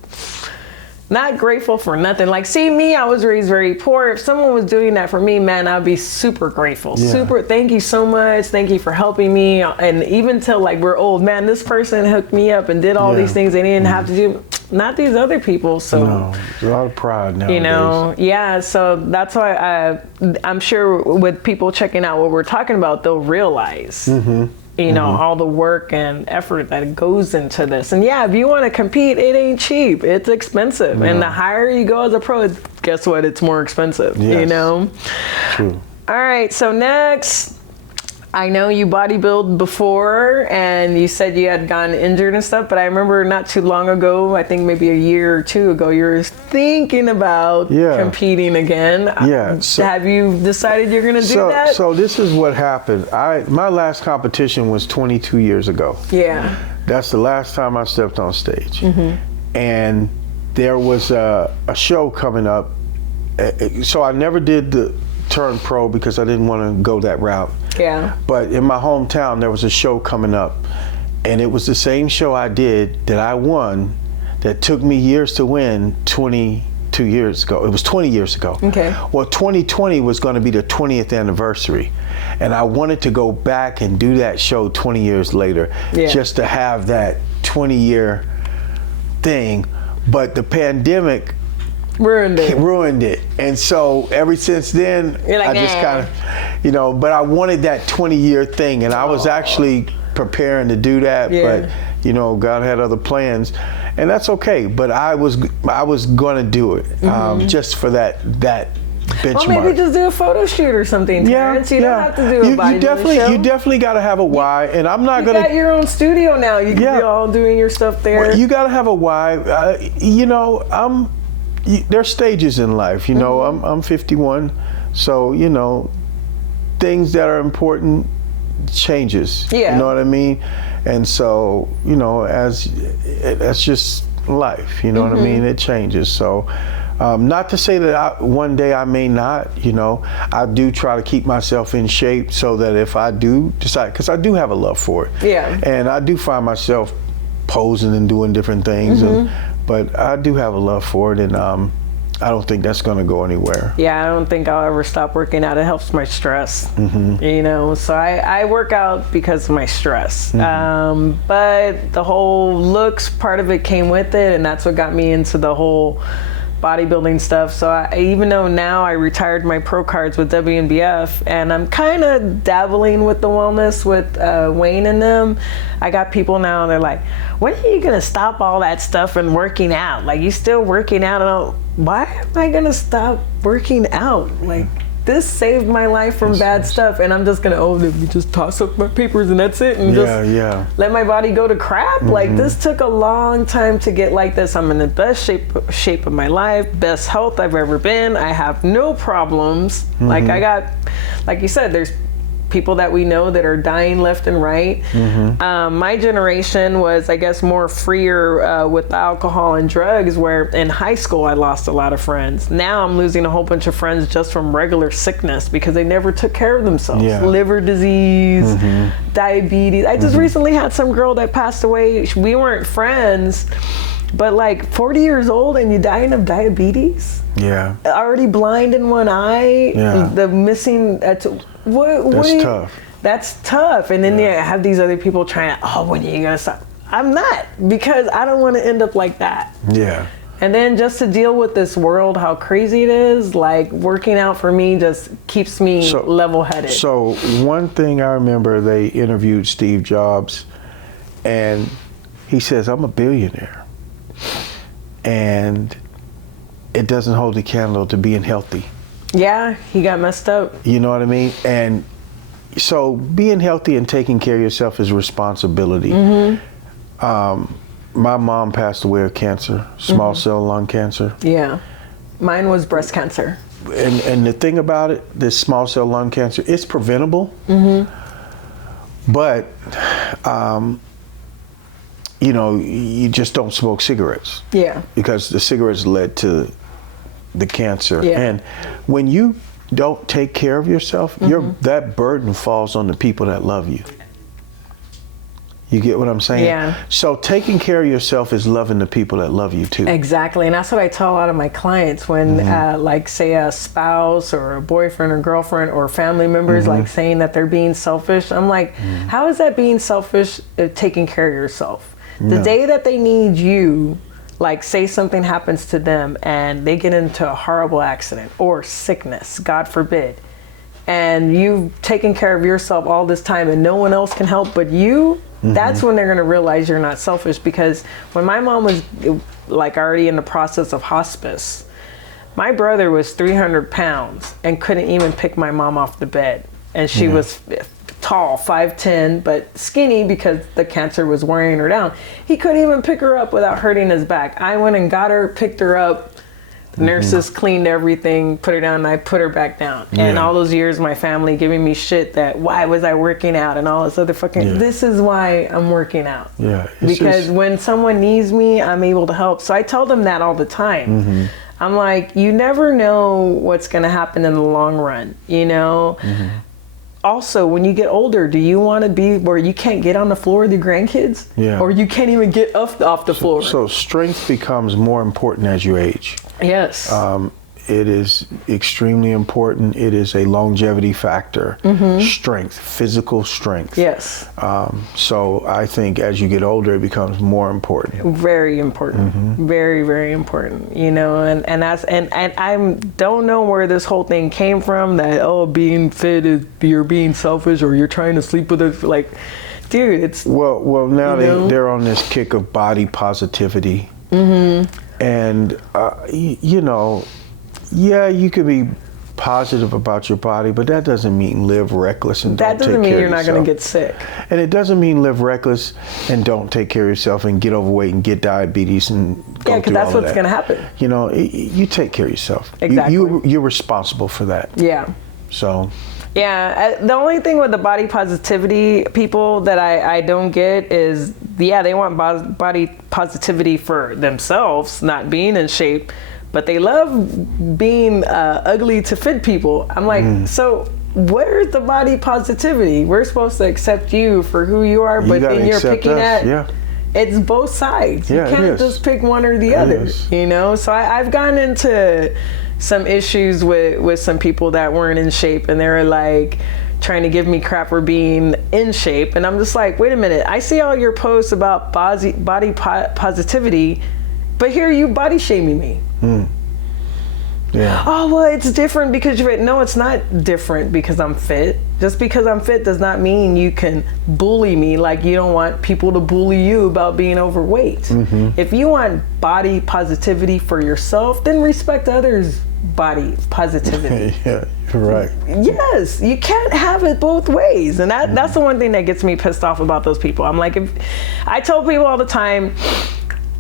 not grateful for nothing. Like, see me, I was raised very poor. If someone was doing that for me, man, I'd be super grateful. Super, thank you so much. Thank you for helping me. And even till like we're old, man, this person hooked me up and did all these things they didn't have to do. Not these other people. So no, there's a lot of pride nowadays. You know, yeah. So that's why I'm sure with people checking out what we're talking about, they'll realize you know, all the work and effort that goes into this. And yeah, if you want to compete, it ain't cheap. It's expensive. And the higher you go as a pro, guess what? It's more expensive, you know? True. All right, so next, I know you bodybuild before and you said you had gotten injured and stuff, but I remember not too long ago, I think maybe a year or two ago, you were thinking about competing again. Yeah. So, have you decided you're going to do that? So this is what happened. My last competition was 22 years ago. Yeah. That's the last time I stepped on stage. And there was a show coming up. So I never did the turn pro because I didn't want to go that route. Yeah. But in my hometown, there was a show coming up, and it was the same show I did that I won, that took me years to win 22 years ago. It was 20 years ago. Okay. Well, 2020 was going to be the 20th anniversary, and I wanted to go back and do that show 20 years later, just to have that 20-year thing. But the pandemic ruined it. And so ever since then, like, I just kind of, you know, but I wanted that 20-year thing, and I was actually preparing to do that, but you know, God had other plans, and that's okay. But I was going to do it just for that benchmark. Well, maybe just do a photo shoot or something, Terrance. You don't have to do a bodybuilding show. You definitely got to have a why, and I'm not going to. You got your own studio now. You can be all doing your stuff there. Well, you got to have a why. You know, there's stages in life, you know. I'm 51, so you know, things that are important changes. You know what I mean? And so, you know, that's just life. You know what I mean? It changes. So, not to say that one day I may not. You know, I do try to keep myself in shape so that if I do decide, because I do have a love for it. Yeah. And I do find myself posing and doing different things. But I do have a love for it, and I don't think that's going to go anywhere. Yeah, I don't think I'll ever stop working out. It helps my stress, you know. So I work out because of my stress. But the whole looks part of it came with it, and that's what got me into the whole bodybuilding stuff. So even though now I retired my pro cards with WNBF, and I'm kind of dabbling with the wellness with Wayne and them, I got people now, they're like, when are you gonna stop all that stuff and working out? Like, you still working out? And why am I gonna stop working out? Like, this saved my life from bad stuff, and I'm just gonna let me just toss up my papers and that's it, and just let my body go to crap. Like, this took a long time to get like this. I'm in the best shape of my life, best health I've ever been. I have no problems. Like, I got, like you said, there's people that we know that are dying left and right. My generation was, I guess, more freer with alcohol and drugs, where in high school I lost a lot of friends. Now I'm losing a whole bunch of friends just from regular sickness because they never took care of themselves. Liver disease, diabetes. I just recently had some girl that passed away. We weren't friends, but like 40 years old and you dying of diabetes? Yeah. Already blind in one eye. Yeah. The missing, that's tough. That's tough. And then you have these other people trying to, when are you going to stop? I'm not, because I don't want to end up like that. Yeah. And then just to deal with this world, how crazy it is, like working out for me just keeps me level-headed. So one thing I remember, they interviewed Steve Jobs, and he says, I'm a billionaire. And it doesn't hold a candle to being healthy. Yeah, he got messed up. You know what I mean? And so being healthy and taking care of yourself is responsibility. My mom passed away of cancer, small cell lung cancer. Yeah, mine was breast cancer. And the thing about it, this small cell lung cancer, it's preventable. But, you know, you just don't smoke cigarettes. Yeah. Because the cigarettes led to the cancer. Yeah. And when you don't take care of yourself, that burden falls on the people that love you. You get what I'm saying? Yeah. So taking care of yourself is loving the people that love you too. Exactly. And that's what I tell a lot of my clients when like say a spouse or a boyfriend or girlfriend or family members like saying that they're being selfish. I'm like, how is that being selfish if taking care of yourself? The day that they need you, like say something happens to them and they get into a horrible accident or sickness, God forbid, and you've taken care of yourself all this time and no one else can help but you, that's when they're going to realize you're not selfish. Because when my mom was like already in the process of hospice, my brother was 300 pounds and couldn't even pick my mom off the bed. And she was tall, 5'10", but skinny because the cancer was wearing her down. He couldn't even pick her up without hurting his back. I went and got her, picked her up. The nurses cleaned everything, put her down, and I put her back down. And all those years, my family giving me shit that why was I working out and all this other fucking, this is why I'm working out. Yeah. Because when someone needs me, I'm able to help. So I tell them that all the time. I'm like, you never know what's going to happen in the long run, you know? Also, when you get older, do you want to be where you can't get on the floor with your grandkids? Yeah. Or you can't even get off the floor? So strength becomes more important as you age. Yes. It is extremely important. It is a longevity factor. Strength, physical strength. Yes. So I think as you get older, it becomes more important. Very important. Very, very important. You know, and I don't know where this whole thing came from. That being fit is you're being selfish or you're trying to sleep with us. Like, dude, it's well now they're on this kick of body positivity. And you know. Yeah, you could be positive about your body, but that doesn't mean live reckless and don't take care of yourself. That doesn't mean you're not going to get sick. And it doesn't mean live reckless and don't take care of yourself and get overweight and get diabetes and go through all of that. Yeah, because that's what's going to happen. You know, you take care of yourself. Exactly. You're responsible for that. Yeah. So. Yeah, the only thing with the body positivity people that I don't get is, they want body positivity for themselves, not being in shape. But they love being ugly to fit people. I'm like, so where's the body positivity? We're supposed to accept you for who you are, but then you're picking at, it's both sides. You can't just pick one or the other, you know? So I've gotten into some issues with some people that weren't in shape, and they were like trying to give me crap for being in shape. And I'm just like, wait a minute, I see all your posts about body positivity, but here you body shaming me. Yeah. Oh, well, it's different because you're fit. No, it's not different because I'm fit. Just because I'm fit does not mean you can bully me like you don't want people to bully you about being overweight. Mm-hmm. If you want body positivity for yourself, then respect others' body positivity. Yeah, you're right. Yes, you can't have it both ways. And that's the one thing that gets me pissed off about those people. I'm like, if I tell people all the time,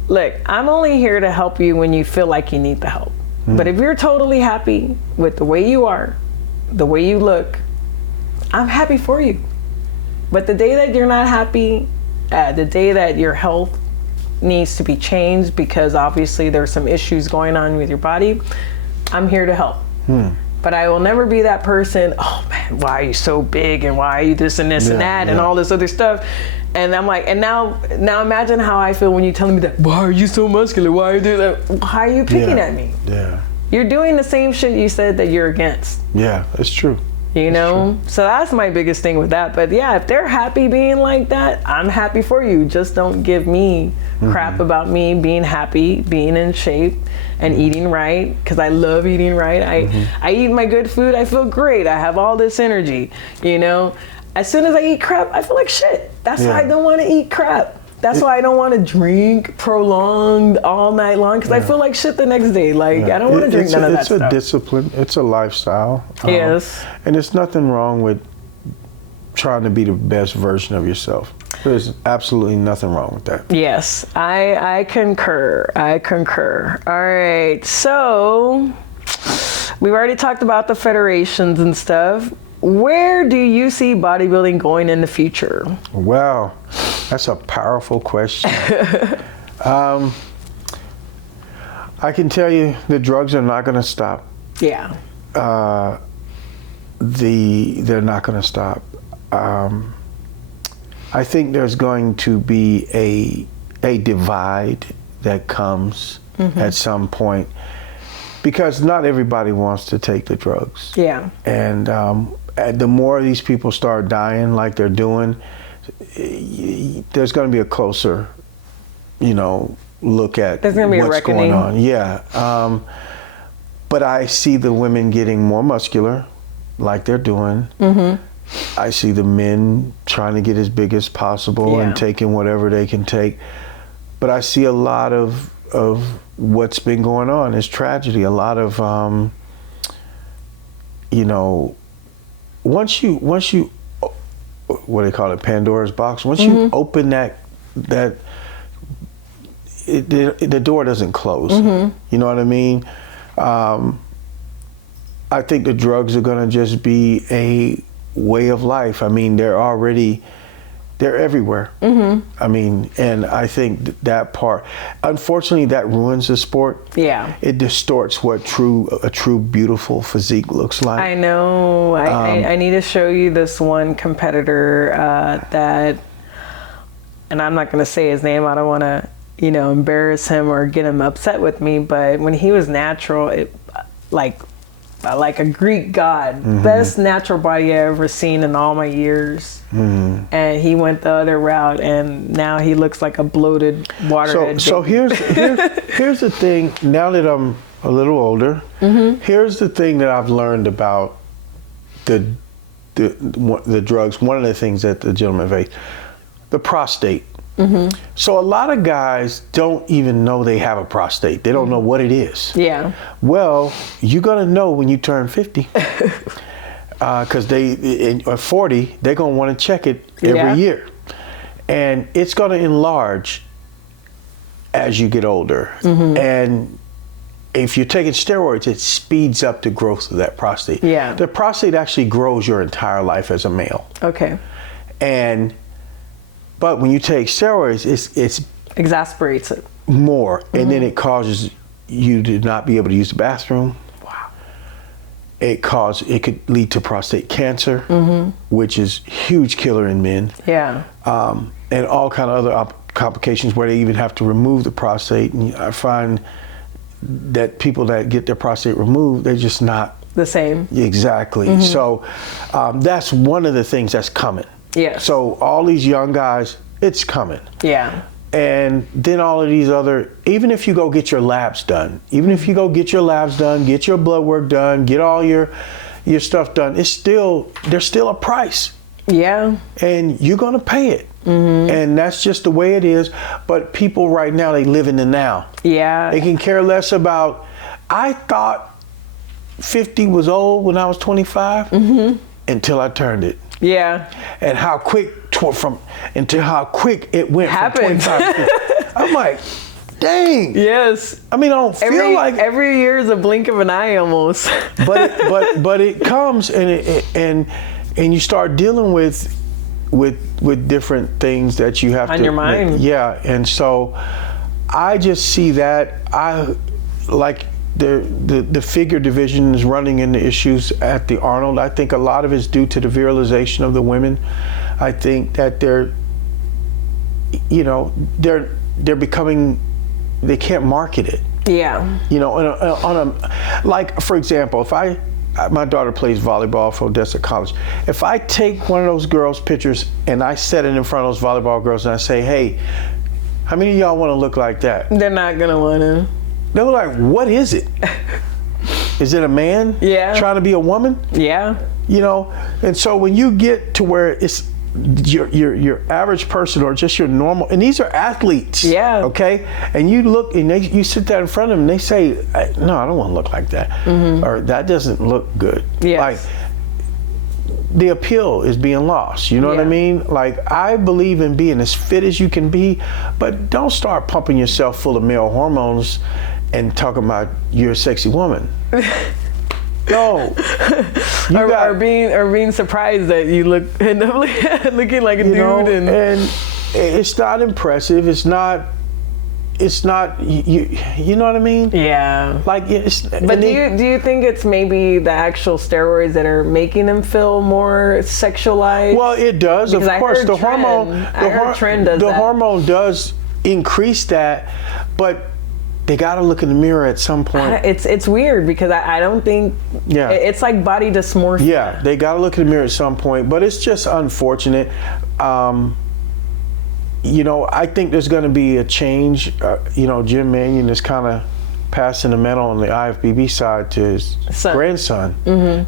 look, I'm only here to help you when you feel like you need the help. But if you're totally happy with the way you are, the way you look, I'm happy for you. But the day that you're not happy, the day that your health needs to be changed because obviously there's some issues going on with your body, I'm here to help. But I will never be that person, oh man, why are you so big and why are you this and this and that and all this other stuff. And I'm like, and now imagine how I feel when you're telling me that, why are you so muscular? Why are you doing that? Why are you picking at me? Yeah. You're doing the same shit you said that you're against. Yeah, it's true. You know? So that's my biggest thing with that. But yeah, if they're happy being like that, I'm happy for you. Just don't give me crap about me being happy, being in shape, and eating right. Because I love eating right. I eat my good food. I feel great. I have all this energy. You know? As soon as I eat crap, I feel like shit. That's why I don't want to eat crap. That's why I don't want to drink prolonged all night long because I feel like shit the next day. Like, I don't want to drink none of that stuff. It's a discipline. It's a lifestyle. Yes. And there's nothing wrong with trying to be the best version of yourself. There's absolutely nothing wrong with that. Yes, I concur. I concur. All right. So we've already talked about the federations and stuff. Where do you see bodybuilding going in the future? Wow, that's a powerful question. I can tell you the drugs are not going to stop. Yeah. They're not going to stop. I think there's going to be a divide that comes at some point because not everybody wants to take the drugs. Yeah. And the more these people start dying like they're doing, there's going to be a closer, look at there's gonna be what's a reckoning. going on. Yeah. But I see the women getting more muscular like they're doing. I see the men trying to get as big as possible and taking whatever they can take. But I see a lot of what's been going on is tragedy. A lot of, once you, what do they call it, Pandora's box. Once you open the door doesn't close. You know what I mean? I think the drugs are going to just be a way of life. I mean, they're everywhere. I mean, and I think that part, unfortunately, that ruins the sport. Yeah. It distorts what a true beautiful physique looks like. I know. I need to show you this one competitor that, and I'm not going to say his name. I don't want to, embarrass him or get him upset with me. But when he was natural, like a Greek god, best natural body I ever seen in all my years. And he went the other route, and now he looks like a bloated waterhead. So here's the thing. Now that I'm a little older, here's the thing that I've learned about the drugs. One of the things that the gentleman faced, the prostate. So a lot of guys don't even know they have a prostate. They don't know what it is. Yeah. Well, you're gonna know when you turn 50, because at 40 they're gonna want to check it every year, and it's gonna enlarge as you get older. And if you're taking steroids, it speeds up the growth of that prostate. Yeah. The prostate actually grows your entire life as a male. Okay. But when you take steroids, it's exasperates it more, and then it causes you to not be able to use the bathroom. Wow. It could lead to prostate cancer, which is a huge killer in men. Yeah. And all kind of other complications where they even have to remove the prostate. And I find that people that get their prostate removed, they're just not the same. Exactly. So that's one of the things that's coming. Yeah. So all these young guys, it's coming. Yeah. And then all of these other, even if you go get your labs done, get your blood work done, get all your stuff done, there's still a price. Yeah. And you're going to pay it. And that's just the way it is. But people right now, they live in the now. Yeah. They can care less about, I thought 50 was old when I was 25 until I turned it. Yeah. And how quick it went Happened. from 25 to 50. I'm like, dang. Yes. I mean, I don't feel like every year is a blink of an eye almost. but it comes and you start dealing with different things that you have on your mind. Yeah, and so I just see that I like the figure division is running into issues at the Arnold. I think a lot of it's due to the virilization of the women. I think that they're becoming, they can't market it. Yeah. You know, on a like, for example, if my daughter plays volleyball for Odessa College. If I take one of those girls' pictures and I set it in front of those volleyball girls and I say, hey, how many of y'all want to look like that? They're not going to want to. They were like, what is it? Is it a man? Yeah. Trying to be a woman? Yeah. You know, and so when you get to where it's your average person or just your normal, and these are athletes. Yeah. Okay? And you look and you sit there in front of them and they say, no, I don't want to look like that. Or that doesn't look good. Yes. Like, the appeal is being lost. You know what I mean? Like, I believe in being as fit as you can be, but don't start pumping yourself full of male hormones and talking about you're a sexy woman. No. Or being surprised that you end up looking like a dude. And it's not impressive. It's not you know what I mean? Yeah. Like But do you think it's maybe the actual steroids that are making them feel more sexualized? Well, it does. Because of course, the hormone does increase that, but they got to look in the mirror at some point. It's weird because I don't think, it's like body dysmorphia. Yeah, they got to look in the mirror at some point, but it's just unfortunate. You know, I think there's going to be a change. You know, Jim Mannion is kind of passing the mantle on the IFBB side to his grandson.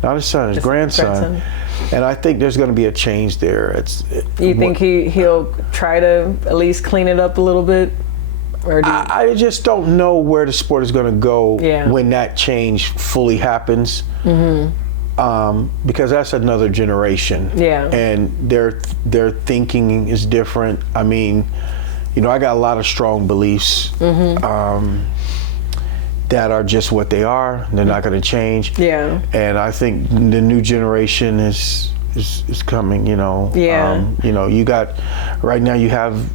Not his son, his grandson. And I think there's going to be a change there. You think he'll try to at least clean it up a little bit? I just don't know where the sport is going to go when that change fully happens, because that's another generation. Yeah, and their thinking is different. I mean, you know, I got a lot of strong beliefs that are just what they are. They're not going to change. Yeah, and I think the new generation is coming. You know. Yeah. You know, you got right now. You have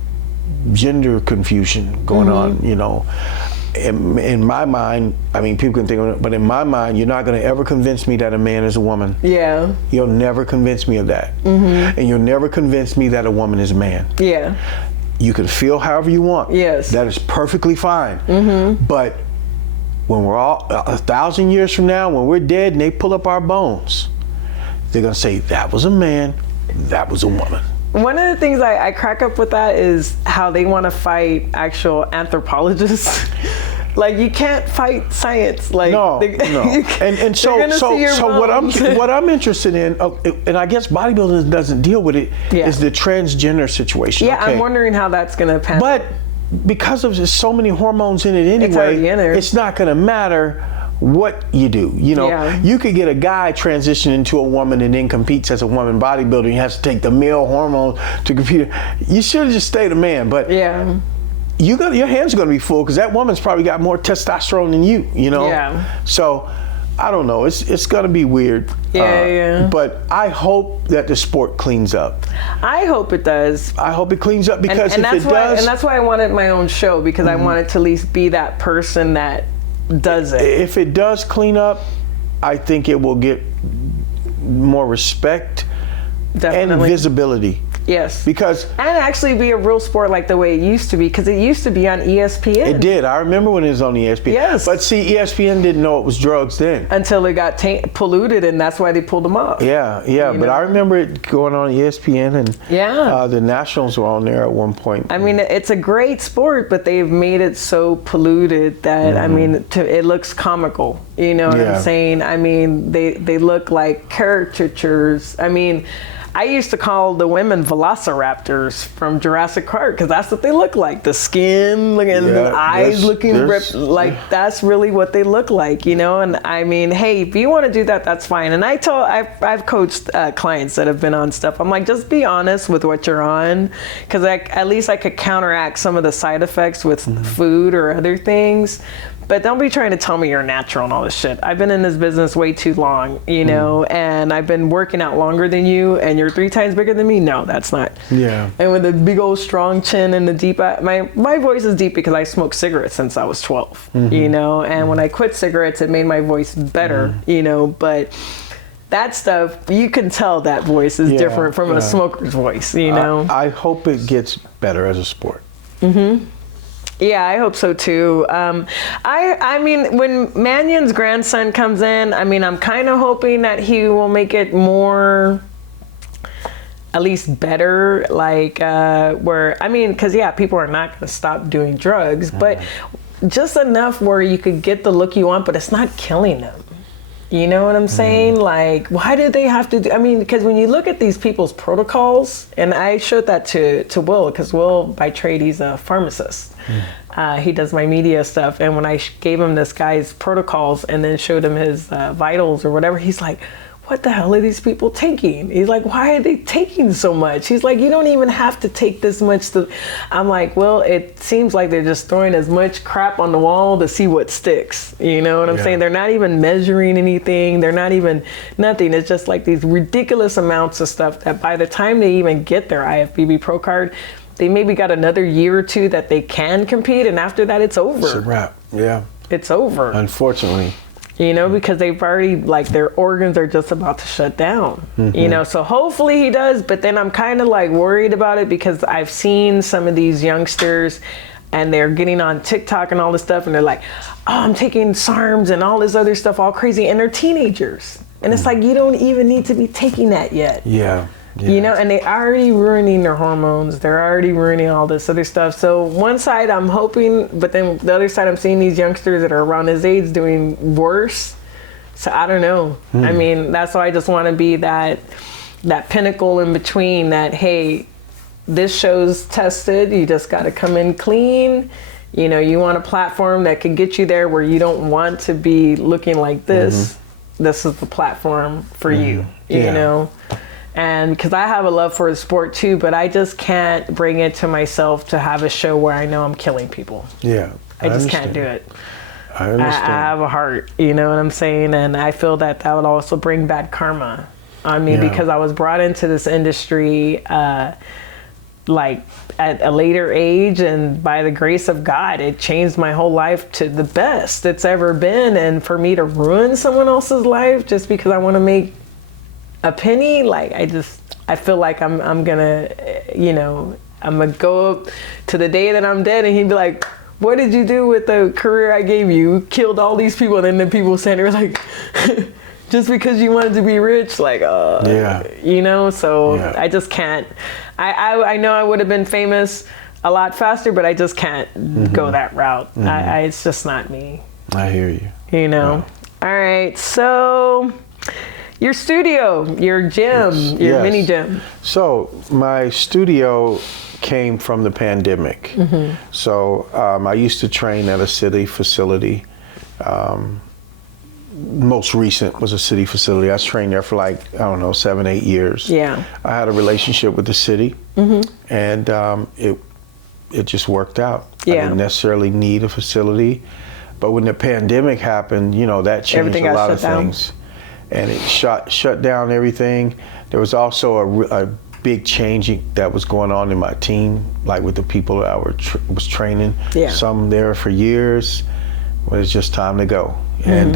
gender confusion going on, you know. In my mind, I mean, people can think of it, but in my mind, you're not going to ever convince me that a man is a woman. Yeah. You'll never convince me of that. And you'll never convince me that a woman is a man. Yeah. You can feel however you want. Yes. That is perfectly fine. But when we're all 1,000 years from now, when we're dead and they pull up our bones, they're going to say, that was a man, that was a woman. One of the things I crack up with that is how they want to fight actual anthropologists. Like, you can't fight science. Like, no. And so what I'm interested in, and I guess bodybuilding doesn't deal with it, is the transgender situation. Yeah, okay. I'm wondering how that's going to pan. But because of so many hormones in it anyway, it's not going to matter what you do. You know, you could get a guy transition into a woman and then competes as a woman bodybuilder. He has to take the male hormone to compete. You should have just stayed a man, but your hands are going to be full because that woman's probably got more testosterone than you. You know, so I don't know. It's going to be weird. But I hope that the sport cleans up. I hope it does. I hope it cleans up because and if it does, and that's why I wanted my own show, because I wanted to at least be that person that does it. If it does clean up, I think it will get more respect and visibility. Yes. Because and actually be a real sport like the way it used to be, because it used to be on ESPN. It did. I remember when it was on ESPN. Yes. But see, ESPN didn't know it was drugs then. Until it got polluted, and that's why they pulled them off. Yeah. But I remember it going on ESPN, and the Nationals were on there at one point. I mean, it's a great sport, but they've made it so polluted that, I mean, it looks comical. You know what I'm saying? I mean, they look like caricatures. I mean, I used to call the women velociraptors from Jurassic Park, because that's what they look like. The skin and the eyes looking ripped. Like, that's really what they look like, you know? And I mean, hey, if you want to do that, that's fine. And I've coached clients that have been on stuff. I'm like, just be honest with what you're on, because at least I could counteract some of the side effects with food or other things. But don't be trying to tell me you're natural and all this shit. I've been in this business way too long, you know, and I've been working out longer than you, and you're 3 times bigger than me? No, that's not. Yeah. And with a big old strong chin and the deep, my voice is deep because I smoked cigarettes since I was 12, you know, and when I quit cigarettes, it made my voice better, you know, but that stuff, you can tell that voice is different from a smoker's voice, you know. I hope it gets better as a sport. Yeah, I hope so too. I mean, when Mannion's grandson comes in, I mean, I'm kind of hoping that he will make it more, at least better, like where, I mean, because people are not going to stop doing drugs, but just enough where you could get the look you want, but it's not killing them. You know what I'm saying? Like, why do they have to do, I mean, because when you look at these people's protocols, and I showed that to Will, because Will, by trade, he's a pharmacist. He does my media stuff. And when I gave him this guy's protocols and then showed him his vitals or whatever, he's like, what the hell are these people taking? He's like, why are they taking so much? He's like, you don't even have to take this much. I'm like, well, it seems like they're just throwing as much crap on the wall to see what sticks. You know what I'm saying? They're not even measuring anything. They're not even nothing. It's just like these ridiculous amounts of stuff that by the time they even get their IFBB Pro card, they maybe got another year or 2 that they can compete. And after that, it's over. It's a wrap. Yeah. It's over. Unfortunately. You know, because they've already, like, their organs are just about to shut down, you know, so hopefully he does, but then I'm kind of like worried about it because I've seen some of these youngsters and they're getting on TikTok and all this stuff and they're like, oh, I'm taking SARMs and all this other stuff, all crazy, and they're teenagers. And it's like, you don't even need to be taking that yet. Yeah. You know, and they're already ruining their hormones. They're already ruining all this other stuff. So one side I'm hoping, but then the other side I'm seeing these youngsters that are around his age doing worse. So I don't know. I mean, that's why I just want to be that pinnacle in between that, hey, this show's tested. You just got to come in clean. You know, you want a platform that can get you there where you don't want to be looking like this. This is the platform for you, you know. And because I have a love for the sport too, but I just can't bring it to myself to have a show where I know I'm killing people. Yeah, I just can't do it. I understand. I have a heart, you know what I'm saying? And I feel that would also bring bad karma on me because I was brought into this industry like at a later age, and by the grace of God, it changed my whole life to the best it's ever been. And for me to ruin someone else's life just because I want to make a penny, like I feel like I'm gonna, you know, I'm gonna go up to the day that I'm dead and he'd be like, what did you do with the career I gave you? You killed all these people. And then the people saying, they're like, just because you wanted to be rich, like, you know, so I just can't. I know I would have been famous a lot faster, but I just can't go that route. It's just not me. I hear you. You know? Wow. All right, so your studio, your gym, your mini gym. So my studio came from the pandemic. So I used to train at a city facility. Most recent was a city facility. I trained there for like, I don't know, 7, 8 years. Yeah. I had a relationship with the city, and it just worked out. I didn't necessarily need a facility, but when the pandemic happened, you know, that changed a lot of things. And it shut down everything. There was also a big changing that was going on in my team, like with the people that I was training. Yeah. Some there for years. Well, it's just time to go. And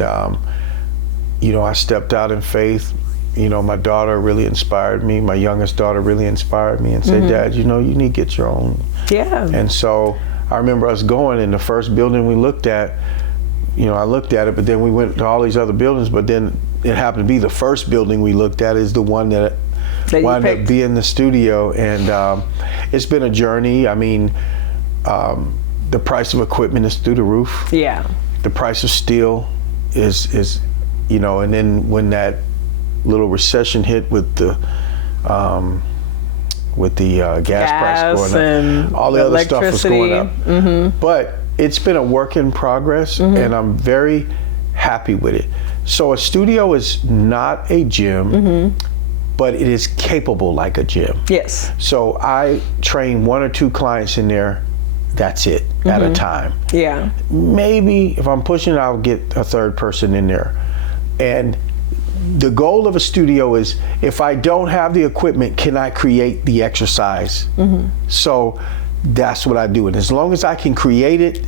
you know, I stepped out in faith, my daughter really inspired me. My youngest daughter really inspired me and said, Dad, you need to get your own. Yeah. And so I remember us going in the first building we looked at, I looked at it, but then we went to all these other buildings, but then it happened to be the first building we looked at is the one that wound up being the studio. And it's been a journey. I mean, the price of equipment is through the roof. Yeah. The price of steel is and then when that little recession hit with the gas price going up, all the other stuff was going up. But it's been a work in progress, and I'm very happy with it. So a studio is not a gym, but it is capable like a gym. Yes. So I train 1 or 2 clients in there. That's it, at a time. Yeah. Maybe if I'm pushing it, I'll get a third person in there. And the goal of a studio is, if I don't have the equipment, can I create the exercise? So that's what I do. And as long as I can create it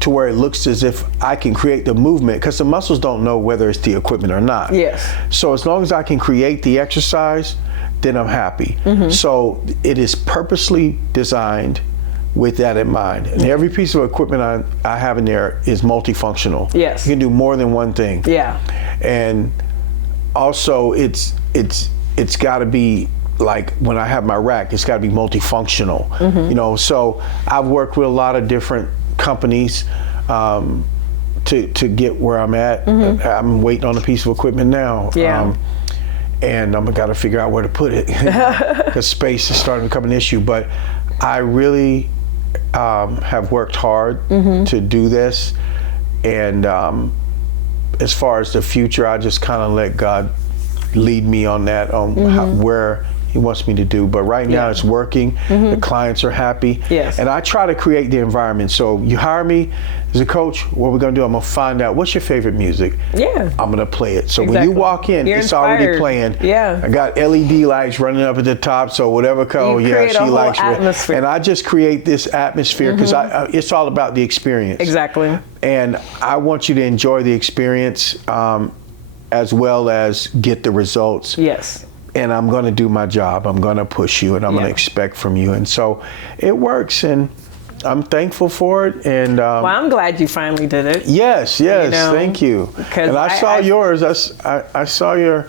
to where it looks as if I can create the movement, because the muscles don't know whether it's the equipment or not. Yes. So as long as I can create the exercise, then I'm happy. So it is purposely designed with that in mind. And every piece of equipment I have in there is multifunctional. Yes. You can do more than one thing. Yeah. And also it's got to be like, when I have my rack, it's got to be multifunctional. So I've worked with a lot of different companies to get where I'm at. I'm waiting on a piece of equipment now. Yeah. And I'm got to figure out where to put it, because space is starting to become an issue. But I really have worked hard to do this, and as far as the future, I just kind of let God lead me on that, on where He wants me to do. But right now it's working. The clients are happy. Yes. And I try to create the environment. So you hire me as a coach, what we're going to do, I'm going to find out what's your favorite music. Yeah. I'm going to play it. So when you walk in, it's already playing. Yeah. I got LED lights running up at the top, so whatever color, she likes it. And I just create this atmosphere, because it's all about the experience. Exactly. And I want you to enjoy the experience as well as get the results. Yes. And I'm going to do my job. I'm going to push you, and I'm going to expect from you. And so it works, and I'm thankful for it. And well, I'm glad you finally did it. Yes, thank you. And I saw yours. I saw your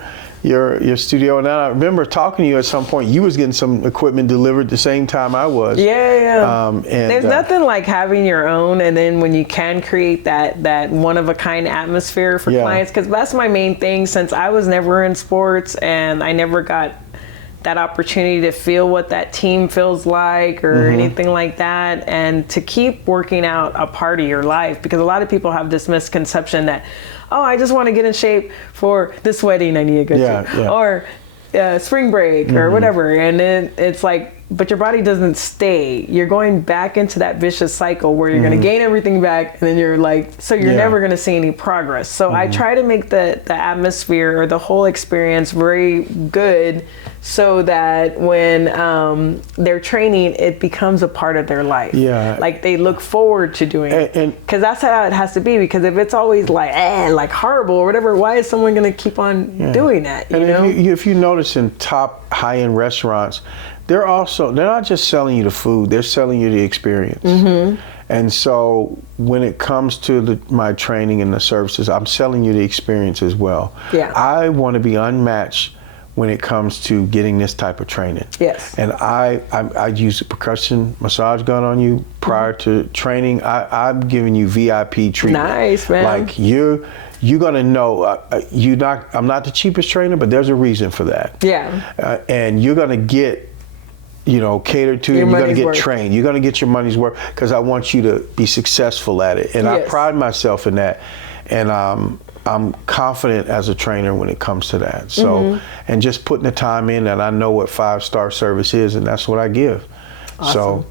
studio, and I remember talking to you at some point. You was getting some equipment delivered the same time I was. Yeah. And there's nothing like having your own, and then when you can create that one-of-a-kind atmosphere for clients, because that's my main thing. Since I was never in sports, and I never got that opportunity to feel what that team feels like or anything like that, and to keep working out a part of your life, because a lot of people have this misconception that, oh, I just want to get in shape for this wedding I need to go to, or spring break or whatever, and then it's like, but your body doesn't stay. You're going back into that vicious cycle where you're going to gain everything back, and then you're like, so you're never going to see any progress. So I try to make the atmosphere or the whole experience very good, so that when they're training, it becomes a part of their life. Yeah. Like they look forward to doing it. Because that's how it has to be. Because if it's always like horrible or whatever, why is someone going to keep on doing that? You know? If you notice in top high-end restaurants, they're not just selling you the food, they're selling you the experience. And so when it comes to my training and the services, I'm selling you the experience as well. Yeah. I want to be unmatched when it comes to getting this type of training. Yes. And I use a percussion massage gun on you prior to training. I'm giving you VIP treatment. Nice, man. Like you're gonna know, I'm not the cheapest trainer, but there's a reason for that. Yeah. And you're gonna get, catered to, and you're gonna get trained. You're gonna get your money's worth, because I want you to be successful at it. And I pride myself in that. And I'm confident as a trainer when it comes to that. So, and just putting the time in, and I know what 5-star service is, and that's what I give. Awesome. So,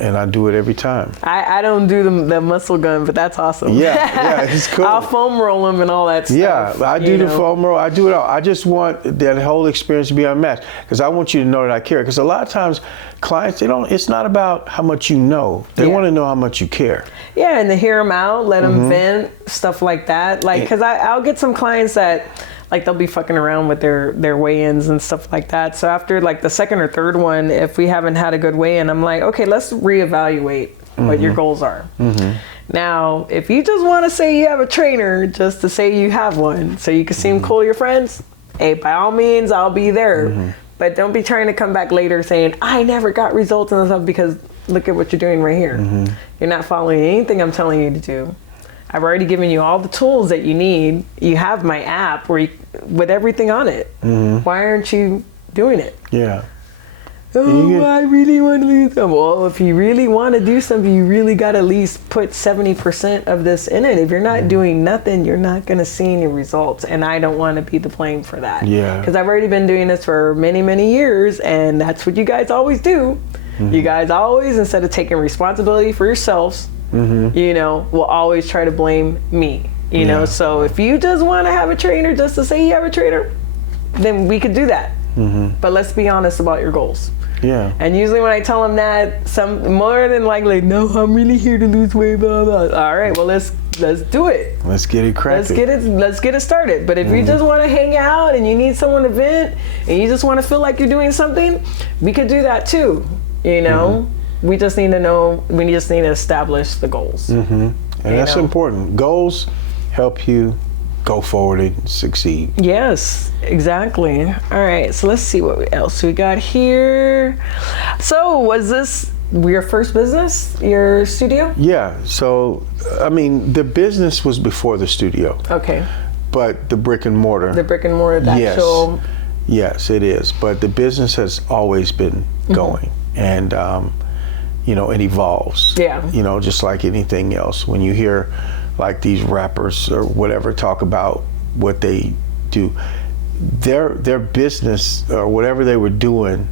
and I do it every time. I don't do the muscle gun, but that's awesome. Yeah, it's cool. I'll foam roll them and all that stuff. Yeah, I do the foam roll. I do it all. I just want that whole experience to be unmatched, because I want you to know that I care. Because a lot of times, clients, it's not about how much you know. They want to know how much you care. Yeah, and to hear them out, let them vent, stuff like that. Like, because I'll get some clients that, like they'll be fucking around with their weigh-ins and stuff like that. So after like the second or third one, if we haven't had a good weigh-in, I'm like, okay, let's reevaluate what your goals are. Now, if you just want to say you have a trainer just to say you have one so you can seem cool to your friends, hey, by all means, I'll be there. But don't be trying to come back later saying, I never got results and stuff, because look at what you're doing right here. You're not following anything I'm telling you to do. I've already given you all the tools that you need. You have my app with everything on it. Why aren't you doing it? Yeah. Oh, I really want to do something. Well, if you really want to do something, you really got to at least put 70% of this in it. If you're not doing nothing, you're not going to see any results. And I don't want to be the blame for that. Yeah. Because I've already been doing this for many, many years. And that's what you guys always do. You guys always, instead of taking responsibility for yourselves, you know, will always try to blame me. You know, so if you just want to have a trainer just to say you have a trainer, then we could do that. But let's be honest about your goals. Yeah. And usually when I tell them that, some more than likely, no, I'm really here to lose weight, blah, blah. All right, well, let's do it. Let's get it cracking. Let's get it started. But if you just want to hang out and you need someone to vent and you just want to feel like you're doing something, we could do that too. You know, we just need to establish the goals. And that's important. Goals help you go forward and succeed. Yes, exactly. All right, so let's see what else we got here. So was this your first business, your studio? Yeah, so, I mean, the business was before the studio. Okay. But the brick and mortar. The brick and mortar, the actual. Yes, it is. But the business has always been going. And, you know, it evolves. Yeah. You know, just like anything else. When you hear like these rappers or whatever talk about what they do, their business or whatever they were doing,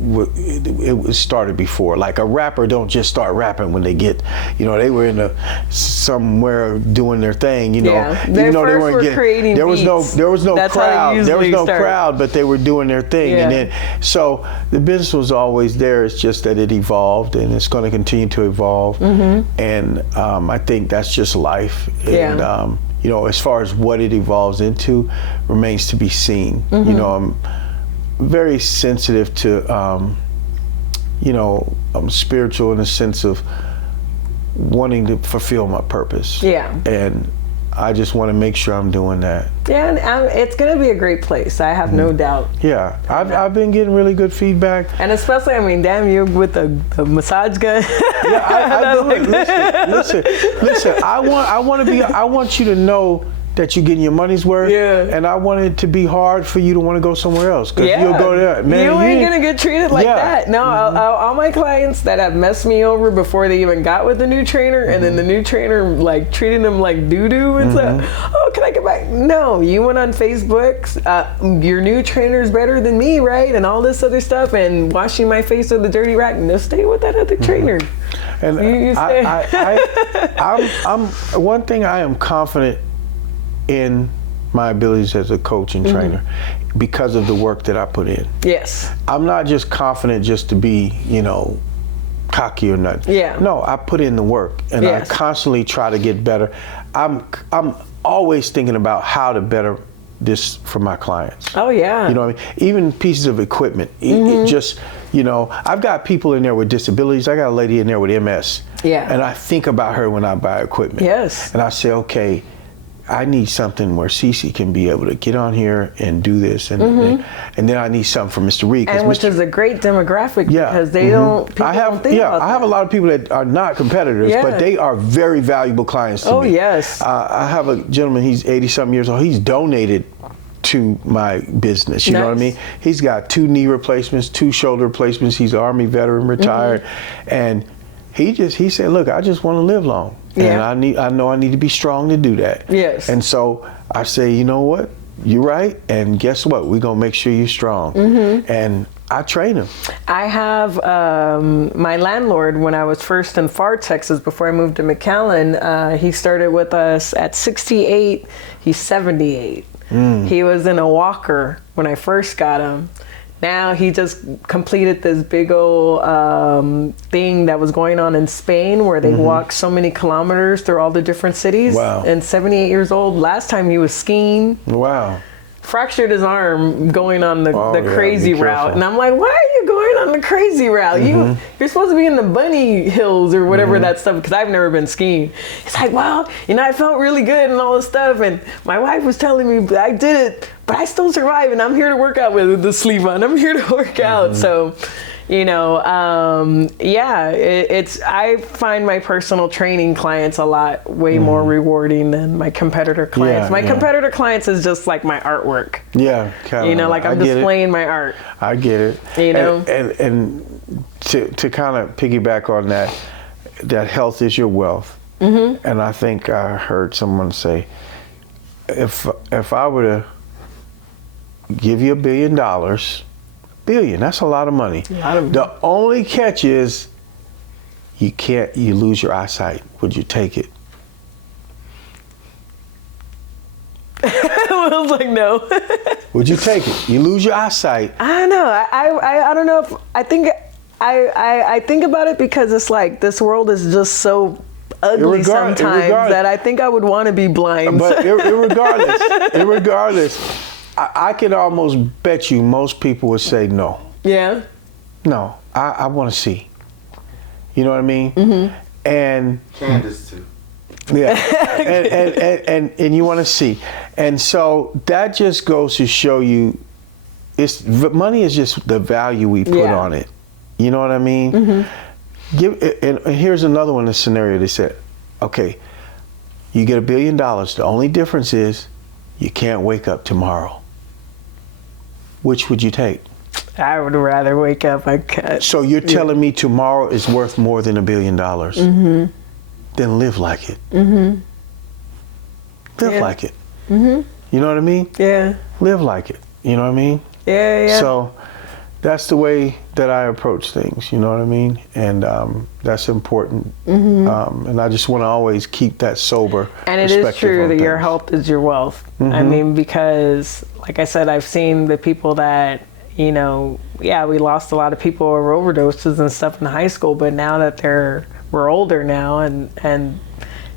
it was started before. Like a rapper don't just start rapping when they get, you know, they were in somewhere doing their thing, you know. Yeah. Even though they weren't getting, there was no That's crowd. There was no crowd, but they were doing their thing. And then, so the business was always there. It's just that it evolved, and it's going to continue to evolve. And I think that's just life. And you know, as far as what it evolves into remains to be seen. You know, I'm very sensitive to, you know, I'm spiritual in the sense of wanting to fulfill my purpose. Yeah. And I just want to make sure I'm doing that. Yeah, and it's going to be a great place. I have no doubt. Yeah, I've been getting really good feedback. And especially, I mean, damn, you with the massage gun. Yeah, I listen. I want you to know that you're getting your money's worth. Yeah. And I want it to be hard for you to want to go somewhere else, because you'll go there. Man, you ain't gonna get treated like that. No, all my clients that have messed me over before they even got with the new trainer, and then the new trainer like treating them like doo-doo and stuff. Oh, can I get back? No, you went on Facebook, your new trainer's better than me, right? And all this other stuff, and washing my face with the dirty rack. No, stay with that other trainer. And I'm one thing I am confident in my abilities as a coach and trainer because of the work that I put in. Yes. I'm not just confident just to be, you know, cocky or nothing. Yeah. No, I put in the work, and I constantly try to get better. I'm always thinking about how to better this for my clients. Oh yeah. You know what I mean? Even pieces of equipment. It just, you know, I've got people in there with disabilities. I got a lady in there with MS. Yeah. And I think about her when I buy equipment. Yes. And I say, okay, I need something where Cece can be able to get on here and do this, and then I need something for Mr. Reed, and which is a great demographic, because they don't. People don't think about that. I have a lot of people that are not competitors, but they are very valuable clients to me. Oh yes. I have a gentleman. He's 80-something years old. He's donated to my business. You know what I mean? He's got 2 knee replacements, 2 shoulder replacements. He's an Army veteran, retired, and he said, "Look, I just want to live long." And I know I need to be strong to do that. Yes. And so I say, you know what? You're right. And guess what? We're going to make sure you're strong. And I train him. I have my landlord, when I was first in Pharr, Texas, before I moved to McAllen, he started with us at 68. He's 78. He was in a walker when I first got him. Now he just completed this big old thing that was going on in Spain, where they walked so many kilometers through all the different cities. Wow. And 78 years old. Last time he was skiing. Wow. fractured his arm going on the crazy be route. careful. And I'm like, why are you going on the crazy route? You're supposed to be in the bunny hills or whatever that stuff, because I've never been skiing. It's like, well, I felt really good and all this stuff. And my wife was telling me I did it, but I still survived, and I'm here to work out with the sleeve on. I'm here to work out. So, I find my personal training clients a lot way more rewarding than my competitor clients. My competitor clients is just like my artwork. Yeah, like I'm displaying my art. I get it. And to kind of piggyback on that health is your wealth. And I think I heard someone say, if I were to give you $1 billion, that's a lot of money. The only catch is you lose your eyesight. Would you take it? I was like, no. Would you take it? You lose your eyesight. I don't know. I don't know if I think I think about it, because it's like this world is just so ugly sometimes that I think I would want to be blind. But irregardless, I can almost bet you most people would say no. Yeah. No, I want to see. You know what I mean? And Candace too. Yeah, and you want to see, and so that just goes to show you, money is just the value we put on it. You know what I mean? And here's another one. The scenario they said, okay, you get $1 billion. The only difference is you can't wake up tomorrow. Which would you take? I would rather wake up. I could. So you're telling me tomorrow is worth more than $1 billion? Then live like it. Live like it. You know what I mean? Yeah. Live like it. You know what I mean? Yeah. So that's the way that I approach things. You know what I mean? And that's important. And I just want to always keep that sober. And it is true that your health is your wealth. I mean, because like I said, I've seen the people that, we lost a lot of people over overdoses and stuff in high school, but now that we're older now, and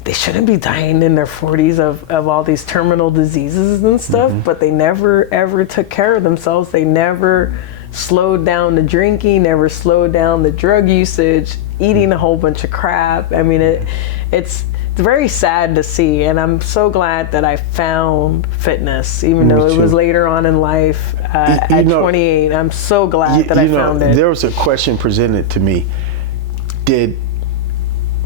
they shouldn't be dying in their 40s of all these terminal diseases and stuff, but they never ever took care of themselves. They never slowed down the drinking, never slowed down the drug usage, eating a whole bunch of crap. I mean, it's very sad to see, and I'm so glad that I found fitness, even though it was later on in life. At 28, I'm so glad that I found it. There was a question presented to me. Did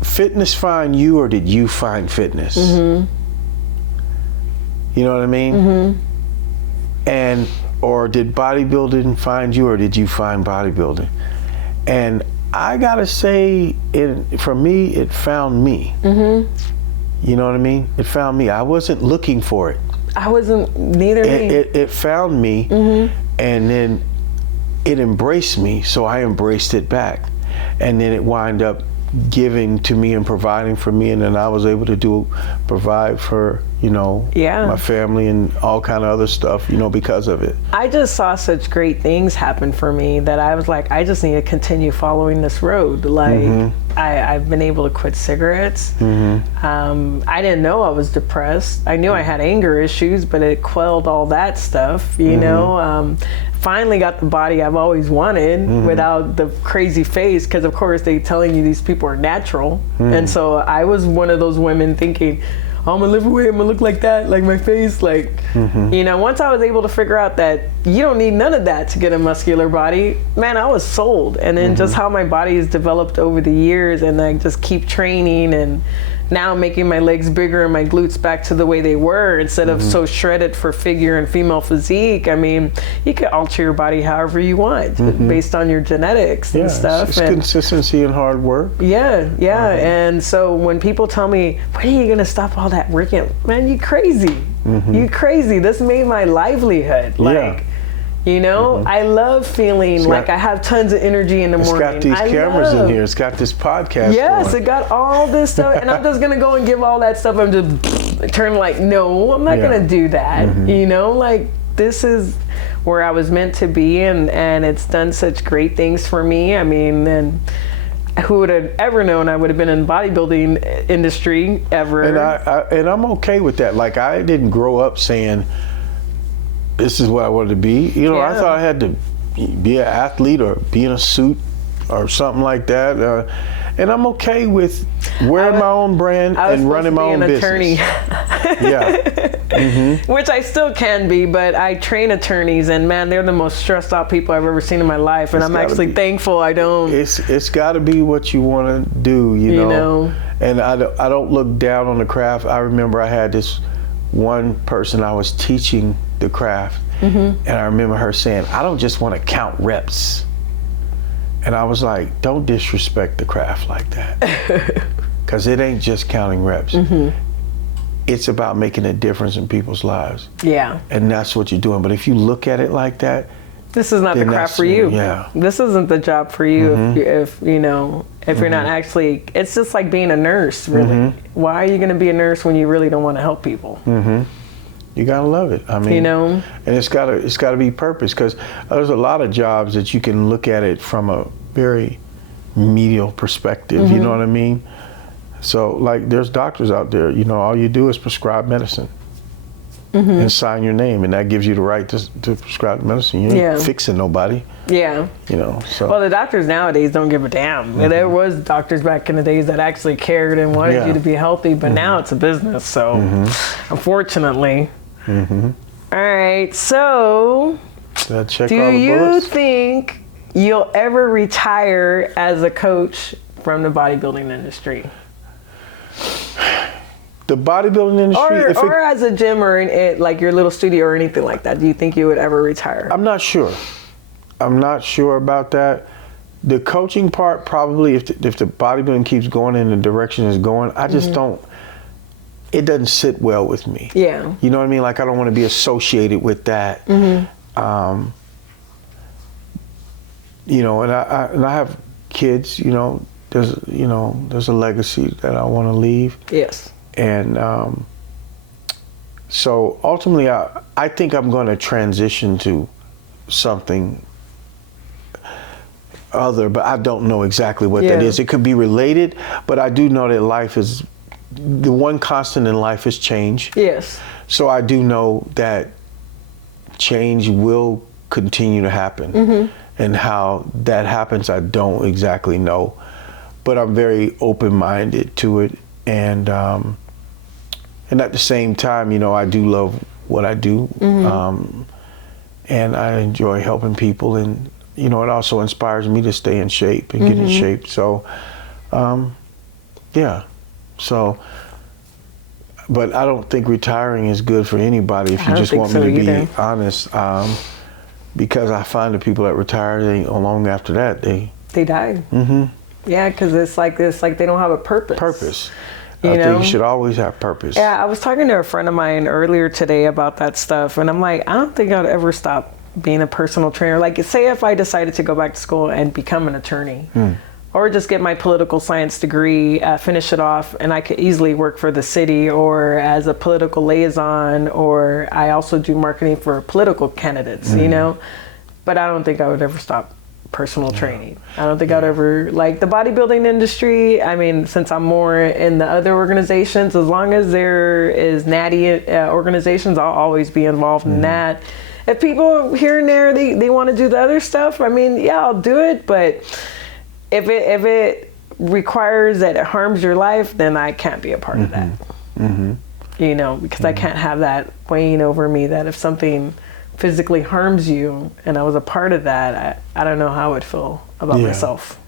fitness find you, or did you find fitness? You know what I mean? Or did bodybuilding find you, or did you find bodybuilding? And I gotta say, for me, it found me. You know what I mean? It found me. I wasn't looking for it. I wasn't, neither me. It found me, and then it embraced me, so I embraced it back. And then it wound up giving to me and providing for me, and then I was able to provide for my family and all kind of other stuff because of it. I just saw such great things happen for me that I was like, I just need to continue following this road. Like I've been able to quit cigarettes. I didn't know I was depressed. I knew I had anger issues, but it quelled all that stuff, finally got the body I've always wanted without the crazy face, because of course they telling you these people are natural. And so I was one of those women thinking, I'm gonna live away, I'm gonna look like that, like my face, like, once I was able to figure out that you don't need none of that to get a muscular body, man, I was sold. And then just how my body has developed over the years, and I just keep training, and now making my legs bigger and my glutes back to the way they were, instead of so shredded for figure and female physique. I mean, you can alter your body however you want based on your genetics and stuff. It's consistency and hard work. And so when people tell me, when are you gonna stop all that working? Man, you crazy. You crazy. This made my livelihood. I love feeling like I have tons of energy in the morning. It's got these cameras in here. It's got this podcast going. It got all this stuff. And I'm just going to go and give all that stuff. I'm just turn like, no, I'm not going to do that. This is where I was meant to be. And it's done such great things for me. I mean, and who would have ever known I would have been in the bodybuilding industry ever. And I'm okay with that. Like, I didn't grow up saying, this is what I wanted to be. You know, I thought I had to be an athlete or be in a suit or something like that. And I'm okay with wearing my own brand and running my own business. Attorney. Which I still can be, but I train attorneys, and man, they're the most stressed out people I've ever seen in my life, and I'm actually thankful I don't. It's got to be what you want to do, you know. And I don't look down on the craft. I remember I had this one person I was teaching the craft, and I remember her saying, "I don't just want to count reps." And I was like, don't disrespect the craft like that. Because it ain't just counting reps. It's about making a difference in people's lives. Yeah. And that's what you're doing. But if you look at it like that, this is not the craft for you. Yeah. This isn't the job for you if you know, if you're not actually, it's just like being a nurse, really. Why are you going to be a nurse when you really don't want to help people? You gotta love it. I mean, you know, and it's gotta be purpose, because there's a lot of jobs that you can look at it from a very medial perspective. You know what I mean? So, like, there's doctors out there. You know, all you do is prescribe medicine and sign your name, and that gives you the right to prescribe medicine. You ain't fixing nobody. Yeah. You know. So. Well, the doctors nowadays don't give a damn. There was doctors back in the days that actually cared and wanted you to be healthy, but now it's a business. So, unfortunately. All right, so do you think you'll ever retire as a coach from the bodybuilding industry? The bodybuilding industry? Or as a gym or like your little studio or anything like that, do you think you would ever retire? I'm not sure. I'm not sure about that. The coaching part, probably, if the bodybuilding keeps going in the direction it's going, I just don't. It doesn't sit well with me. Yeah. You know what I mean? Like, I don't want to be associated with that. You know, and I have kids. You know, there's a legacy that I want to leave. Yes. And so ultimately, I think I'm going to transition to something other, but I don't know exactly what that is. It could be related, but I do know that life is. The one constant in life is change. Yes. So I do know that change will continue to happen. And how that happens, I don't exactly know. But I'm very open-minded to it. And at the same time, you know, I do love what I do. And I enjoy helping people. And, you know, it also inspires me to stay in shape and get in shape. So, yeah. So, but I don't think retiring is good for anybody if you just want me to be honest. Because I find the people that retire, long after that, they die. Yeah, because it's like they don't have a purpose. I think you should always have purpose. Yeah, I was talking to a friend of mine earlier today about that stuff, and I'm like, I don't think I'd ever stop being a personal trainer. Like, say if I decided to go back to school and become an attorney. Or just get my political science degree, finish it off, and I could easily work for the city or as a political liaison, or I also do marketing for political candidates, you know? But I don't think I would ever stop personal training. I don't think I'd ever, like the bodybuilding industry, I mean, since I'm more in the other organizations, as long as there is natty organizations, I'll always be involved in that. If people here and there, they want to do the other stuff, I mean, yeah, I'll do it, but if it requires that it harms your life, then I can't be a part of that. You know, because I can't have that weighing over me that if something physically harms you and I was a part of that, I don't know how I would feel about myself.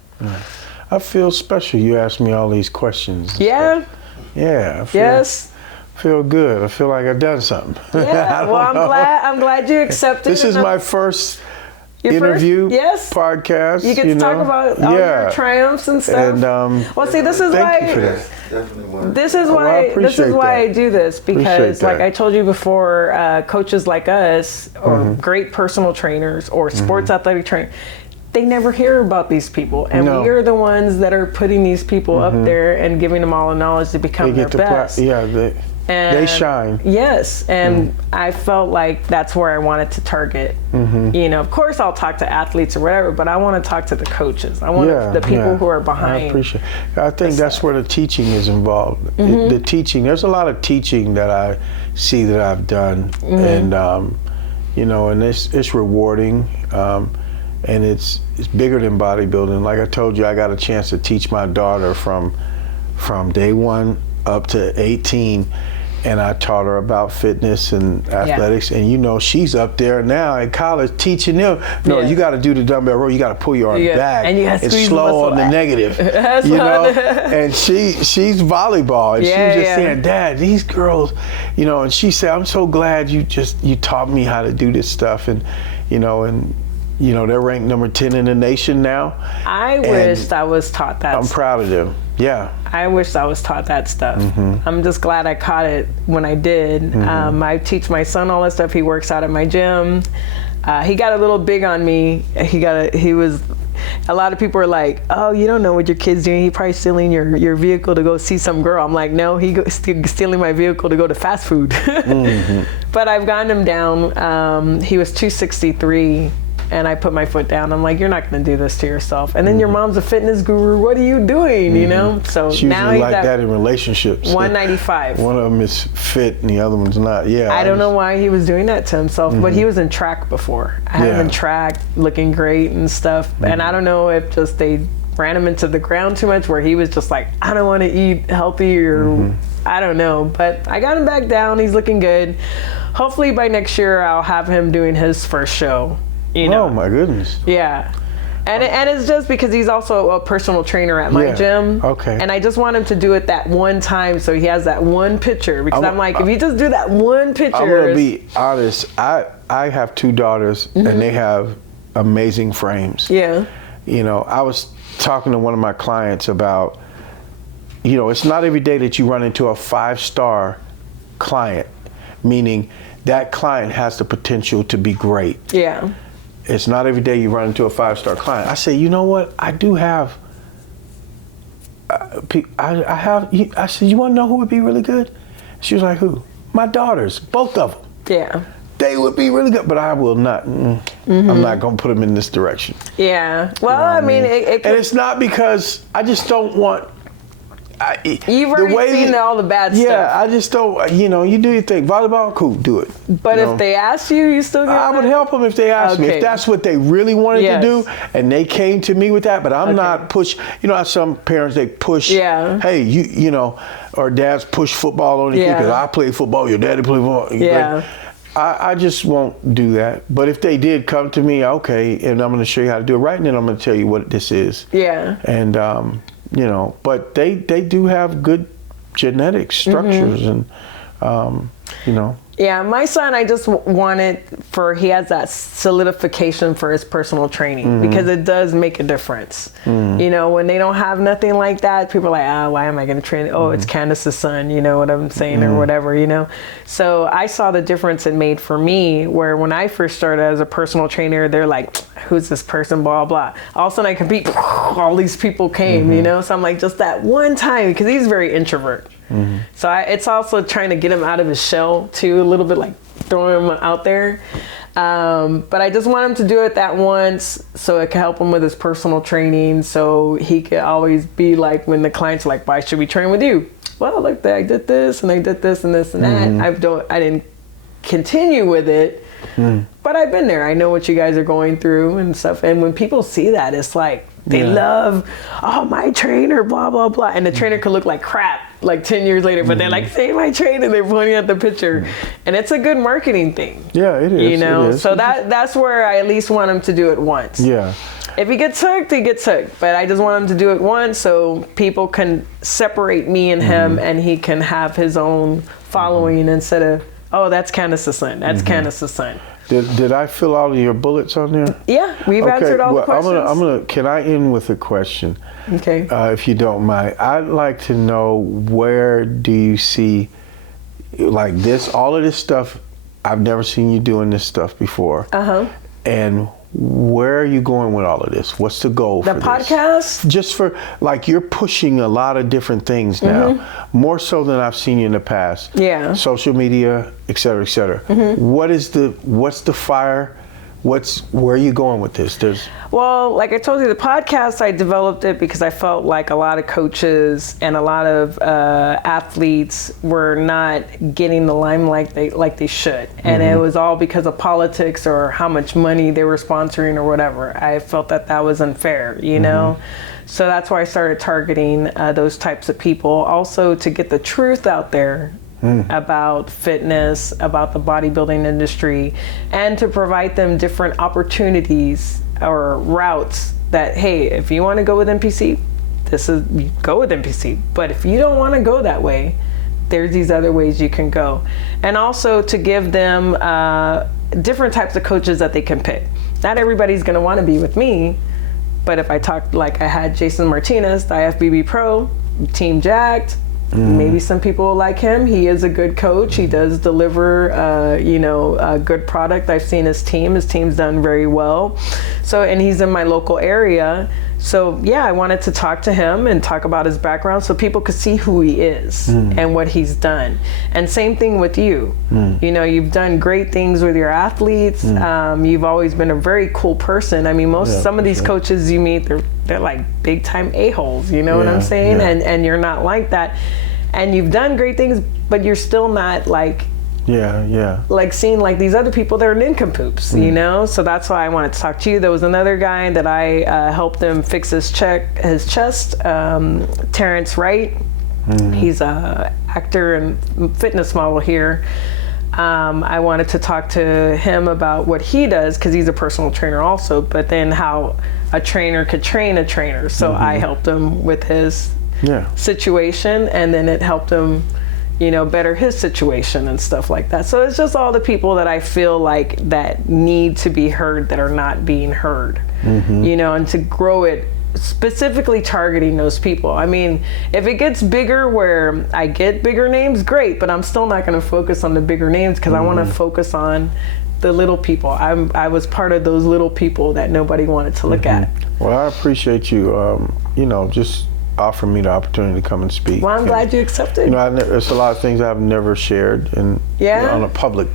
I feel special you asked me all these questions. Yeah? Yeah. I feel good. I feel like I've done something. Yeah, well, I'm glad you accepted. This is my first interview podcast. You get to talk about all your triumphs and stuff. And well, see, this is why. This is why I do this, because, like I told you before, coaches like us, or great personal trainers, or sports athletic trainers, they never hear about these people, and we are the ones that are putting these people up there and giving them all the knowledge to become their best. They shine. Yes, and I felt like that's where I wanted to target. You know, of course I'll talk to athletes or whatever, but I want to talk to the coaches. I want the people who are behind. I appreciate it. I think that's where the teaching is involved. The teaching, there's a lot of teaching that I see that I've done, and you know, and it's rewarding, and it's bigger than bodybuilding. Like I told you, I got a chance to teach my daughter from day one up to 18. And I taught her about fitness and athletics, and you know, she's up there now in college teaching them. No, you got to do the dumbbell row. You got to pull your arm back and slow on the negative. You know, and she's volleyball, and she was just saying, "Dad, these girls," you know, and she said, "I'm so glad you taught me how to do this stuff," and you know, they're ranked number 10 in the nation now. I wished I was taught that. I'm proud of them. Yeah. I wish I was taught that stuff. I'm just glad I caught it when I did. I teach my son all that stuff. He works out at my gym. He got a little big on me. A lot of people are like, "Oh, you don't know what your kid's doing. He probably stealing your vehicle to go see some girl." I'm like, "No, stealing my vehicle to go to fast food." But I've gotten him down. He was 263. And I put my foot down. I'm like, "You're not going to do this to yourself." And then your mom's a fitness guru. What are you doing? You know? So it's now usually he's like that in relationships. 195. One of them is fit and the other one's not. Yeah. I don't know why he was doing that to himself, but he was in track before. I had him in track, looking great and stuff. And I don't know if just they ran him into the ground too much, where he was just like, "I don't want to eat healthy," or I don't know. But I got him back down. He's looking good. Hopefully by next year I'll have him doing his first show. You know? Oh my goodness. Yeah. And it's just because he's also a personal trainer at my gym. Okay. And I just want him to do it that one time, so he has that one picture. Because I'm like, if you just do that one picture. I'm gonna be honest. I have 2 daughters, and they have amazing frames. Yeah. You know, I was talking to one of my clients about, you know, it's not every day that you run into a 5-star client, meaning that client has the potential to be great. Yeah. It's not every day you run into a 5-star client. I say, you know what? I do have. I said, you want to know who would be really good? She was like, who? My daughters, both of them. Yeah. They would be really good, but I will not. I'm not going to put them in this direction. Yeah. Well, I mean, and it's not because I just don't want. You've already seen all the bad stuff. Yeah, I just don't, you know, you do your thing. Volleyball, cool, do it. But if they ask you still get I would help them if they asked me. If that's what they really wanted to do, and they came to me with that, but I'm not push. You know how some parents, they push, hey, you know, or dads push football on the kid, because I play football, your daddy play football. Yeah. I just won't do that. But if they did come to me, okay, and I'm going to show you how to do it right, and then I'm going to tell you what this is. Yeah. And, you know, but they do have good genetic structures, and you know. Yeah, my son, I just wanted he has that solidification for his personal training, because it does make a difference. You know, when they don't have nothing like that, people are like, why am I going to train? Oh, it's Candace's son, you know what I'm saying, or whatever, you know. So I saw the difference it made for me, where when I first started as a personal trainer, they're like, who's this person, blah, blah. All of a sudden I compete, all these people came, you know. So I'm like, just that one time, because he's very introvert. So it's also trying to get him out of his shell too, a little bit, like throwing him out there. But I just want him to do it that once, so it can help him with his personal training, so he could always be like, when the clients are like, why should we train with you? Well, look, I did this and I did this and this and that. I didn't continue with it, but I've been there. I know what you guys are going through and stuff. And when people see that, it's like, they love, my trainer, blah, blah, blah. And the trainer could look like crap like 10 years later, but they're like, say my trainer, they're pointing at the picture. And it's a good marketing thing. Yeah, it is. You know, so that's where I at least want him to do it once. Yeah. If he gets hooked, he gets hooked. But I just want him to do it once, so people can separate me and him, and he can have his own following instead of, oh, that's Candace's son. That's Candace's son. Did I fill all of your bullets on there? Yeah, we've answered all the questions. Can I end with a question? Okay. If you don't mind. I'd like to know, where do you see, like this, all of this stuff, I've never seen you doing this stuff before. And where are you going with all of this? What's the goal for this? The podcast? Just for, like, you're pushing a lot of different things now, more so than I've seen you in the past. Yeah. Social media, et cetera, et cetera. What's the fire? where are you going with this? Well, like I told you, the podcast, I developed it because I felt like a lot of coaches and a lot of athletes were not getting the limelight they should. And it was all because of politics or how much money they were sponsoring or whatever. I felt that was unfair, you know? So that's why I started targeting those types of people. Also to get the truth out there about fitness, about the bodybuilding industry, and to provide them different opportunities or routes that, hey, if you want to go with NPC, you go with NPC. But if you don't want to go that way, there's these other ways you can go. And also to give them different types of coaches that they can pick. Not everybody's going to want to be with me, but if I talk like I had Jason Martinez, the IFBB Pro, Team Jacked, maybe some people like him. He is a good coach. He does deliver, a good product. I've seen his team. His team's done very well. So, and he's in my local area. So, yeah, I wanted to talk to him and talk about his background so people could see who he is and what he's done. And same thing with you. You know, you've done great things with your athletes. You've always been a very cool person. I mean, some of these coaches you meet, they're like big time a-holes, you know what I'm saying? And you're not like that. And you've done great things, but you're still not like, like seeing like these other people that are nincompoops, you know? So that's why I wanted to talk to you. There was another guy that I helped him fix his chest, Terrance Wright. He's a actor and fitness model here. I wanted to talk to him about what he does because he's a personal trainer also, but then how a trainer could train a trainer. So I helped him with his situation, and then it helped him, you know, better his situation and stuff like that. So it's just all the people that I feel like that need to be heard that are not being heard, you know, and to grow it, specifically targeting those people. I mean, if it gets bigger where I get bigger names, great, but I'm still not going to focus on the bigger names because I want to focus on the little people. I was part of those little people that nobody wanted to look at. Well, I appreciate you, you know, just offering me the opportunity to come and speak. Well, I'm glad you accepted. You know, there's a lot of things I've never shared on a public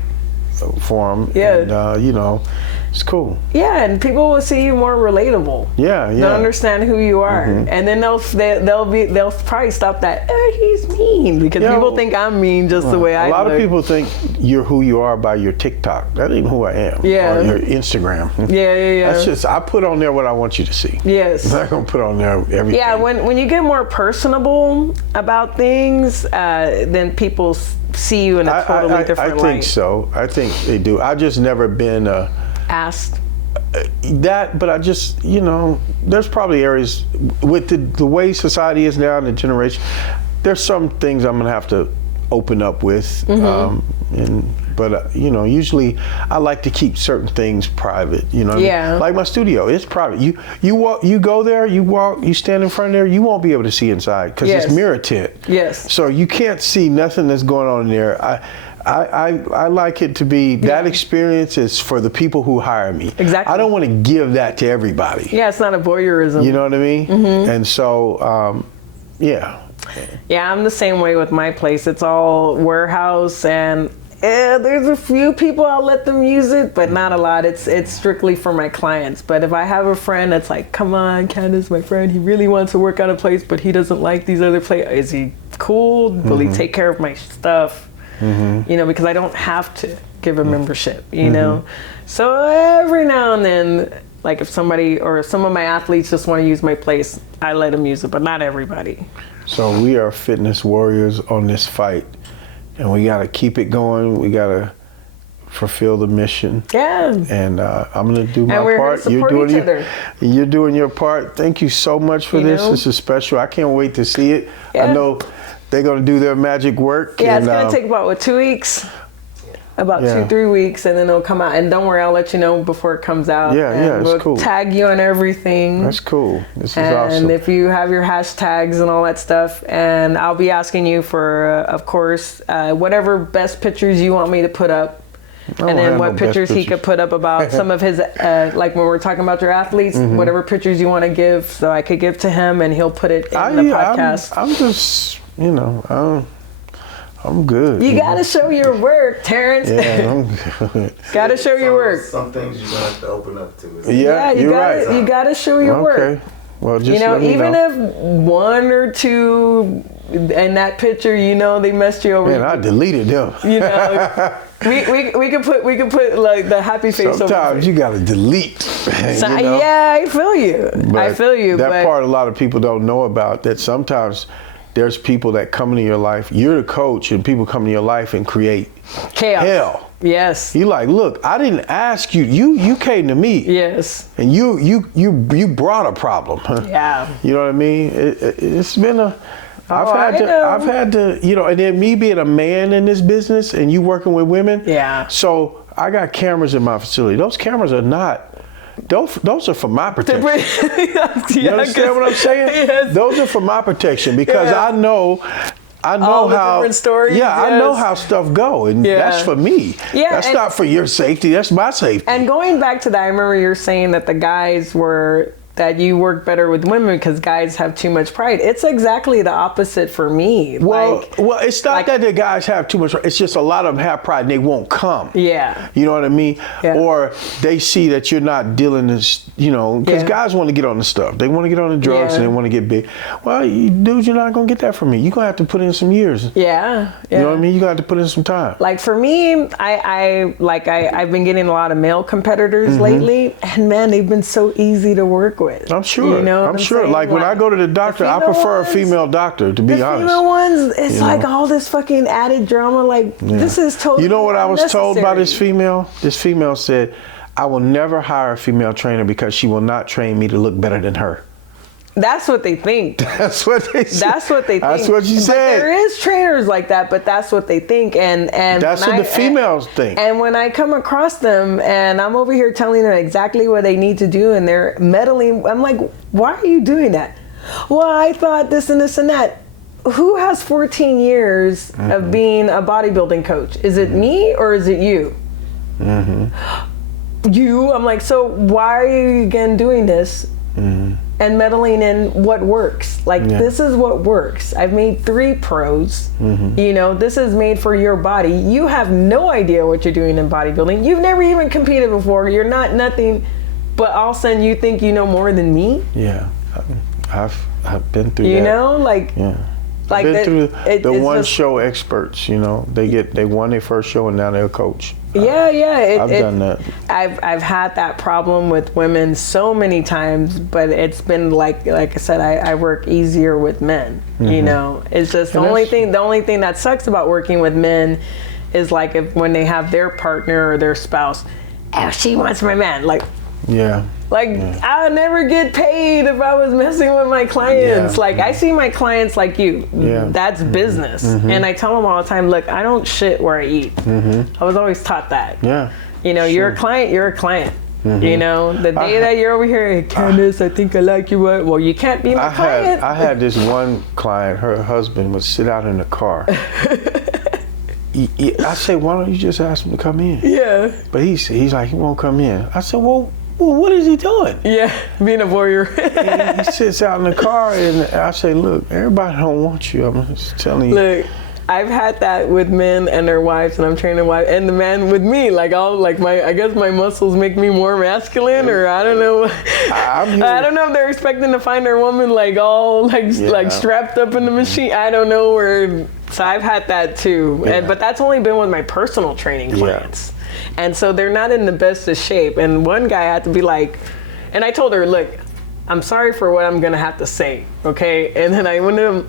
forum. And, you know, it's cool. Yeah, and people will see you more relatable. They'll understand who you are, and then they'll probably stop that. He's mean because people think I'm mean just the way I look. A lot of people think you're who you are by your TikTok. That ain't who I am. Or your Instagram. That's just, I put on there what I want you to see. Yes. I'm not gonna put on there everything. Yeah, when you get more personable about things, then people see you in a totally different light. I think so. I think they do. I've just never been asked that, but I just, you know, there's probably areas with the way society is now and the generation, there's some things I'm gonna have to open up with, but you know, usually I like to keep certain things private, you know what I mean? Like my studio, it's private. You go there, you stand in front of there, you won't be able to see inside because it's mirror tint. So you can't see nothing that's going on in there. I like it to be, that experience is for the people who hire me. Exactly. I don't want to give that to everybody. Yeah, it's not a voyeurism. You know what I mean? And so, yeah, I'm the same way with my place. It's all warehouse, and there's a few people I'll let them use it, but not a lot. It's strictly for my clients. But if I have a friend that's like, come on, Candace, my friend, he really wants to work out a place, but he doesn't like these other places. Is he cool? Will he take care of my stuff? You know, because I don't have to give a membership, you know. So every now and then, like if somebody or some of my athletes just want to use my place, I let them use it, but not everybody. So we are fitness warriors on this fight, and we got to keep it going. We got to fulfill the mission. And I'm going to do my part. You're doing your part. Thank you so much for this. This is special. I can't wait to see it. I know they're going to do their magic work. Yeah, it's going to take about 2 weeks? About 2-3 weeks, and then it'll come out. And don't worry, I'll let you know before it comes out. It's cool. Tag you on everything. That's cool. This is awesome. And if you have your hashtags and all that stuff, and I'll be asking you for, of course, whatever best pictures you want me to put up. And then what pictures he could put up about some of his, like when we're talking about your athletes, whatever pictures you want to give, so I could give to him, and he'll put it in the podcast. I'm just, you know, I'm good. You got to show your work, Terrance. Yeah, I'm good. Got to show your work. Some things you're going to have to open up to. Yeah, you you're gotta, right. You got to show your work. Okay. Well, just even if one or two in that picture, they messed you over. Man, I deleted them. We could put like the happy face. Sometimes you gotta delete. Yeah, I feel you. That part a lot of people don't know about. That sometimes there's people that come into your life. You're the coach, and people come into your life and create chaos. Hell. Yes. You like, look, I didn't ask you. You came to me. Yes. And you brought a problem. Yeah. You know what I mean? It's been a. I've had to, and then me being a man in this business and you working with women. Yeah. So I got cameras in my facility. Those cameras are not. Those are for my protection. You understand what I'm saying? Yes. Those are for my protection because I know all the how different stories. Yeah, I know how stuff go, and that's for me. Yeah, that's not for your safety. That's my safety. And going back to that, I remember you were saying that the guys were. That you work better with women because guys have too much pride. It's exactly the opposite for me. Well, it's not that the guys have too much pride. It's just a lot of them have pride and they won't come. Yeah. You know what I mean? Yeah. Or they see that you're not dealing this, because guys want to get on the stuff. They want to get on the drugs and they want to get big. Well, dude, you're not going to get that from me. You're going to have to put in some years. Yeah. You know what I mean? You got to put in some time. Like for me, I've been getting a lot of male competitors lately, and man, they've been so easy to work with. I'm sure. I'm sure. Saying? Like when I go to the doctor, I prefer a female doctor, to be honest. The female ones, it's like all this fucking added drama. Like this is totally. You know what I was told by this female? This female said, "I will never hire a female trainer because she will not train me to look better than her." That's what they think. That's what they said. That's what they think. That's what she said. But there is trainers like that, but that's what they think. And that's what the females think. And when I come across them and I'm over here telling them exactly what they need to do and they're meddling, I'm like, why are you doing that? Well, I thought this and this and that. Who has 14 years of being a bodybuilding coach? Is it me or is it you? You? I'm like, so why are you again doing this? And meddling in what works. Like this is what works. I've made 3 pros. This is made for your body. You have no idea what you're doing in bodybuilding. You've never even competed before. You're not nothing, but all of a sudden you think you know more than me. Yeah, I've been through that. Like been through the one just, show experts. They won their first show and now they're a coach. I've done that. I've had that problem with women so many times, but it's been like I said, I work easier with men. It's just the only thing that sucks about working with men is like when they have their partner or their spouse, oh, she wants my man, I'll never get paid if I was messing with my clients. I see my clients like you. That's business. And I tell them all the time, look, I don't shit where I eat. I was always taught that. You're a client, you're a client. The day that you're over here, hey, Candace, I think I like you. Well, you can't be my client. I had this one client, her husband would sit out in the car. I said, why don't you just ask him to come in? But he's like, he won't come in. I said, well, what is he doing? Being a warrior. He sits out in the car, and I say, look, everybody don't want you. I'm just telling you. Look, I've had that with men and their wives, and I'm training wives, and the man with me. I guess my muscles make me more masculine, or I don't know. I don't know if they're expecting to find their woman all strapped up in the machine. I don't know where. So I've had that too, but that's only been with my personal training clients. And so they're not in the best of shape. And one guy had to be like, and I told her, look, I'm sorry for what I'm going to have to say, okay? And then I went to him,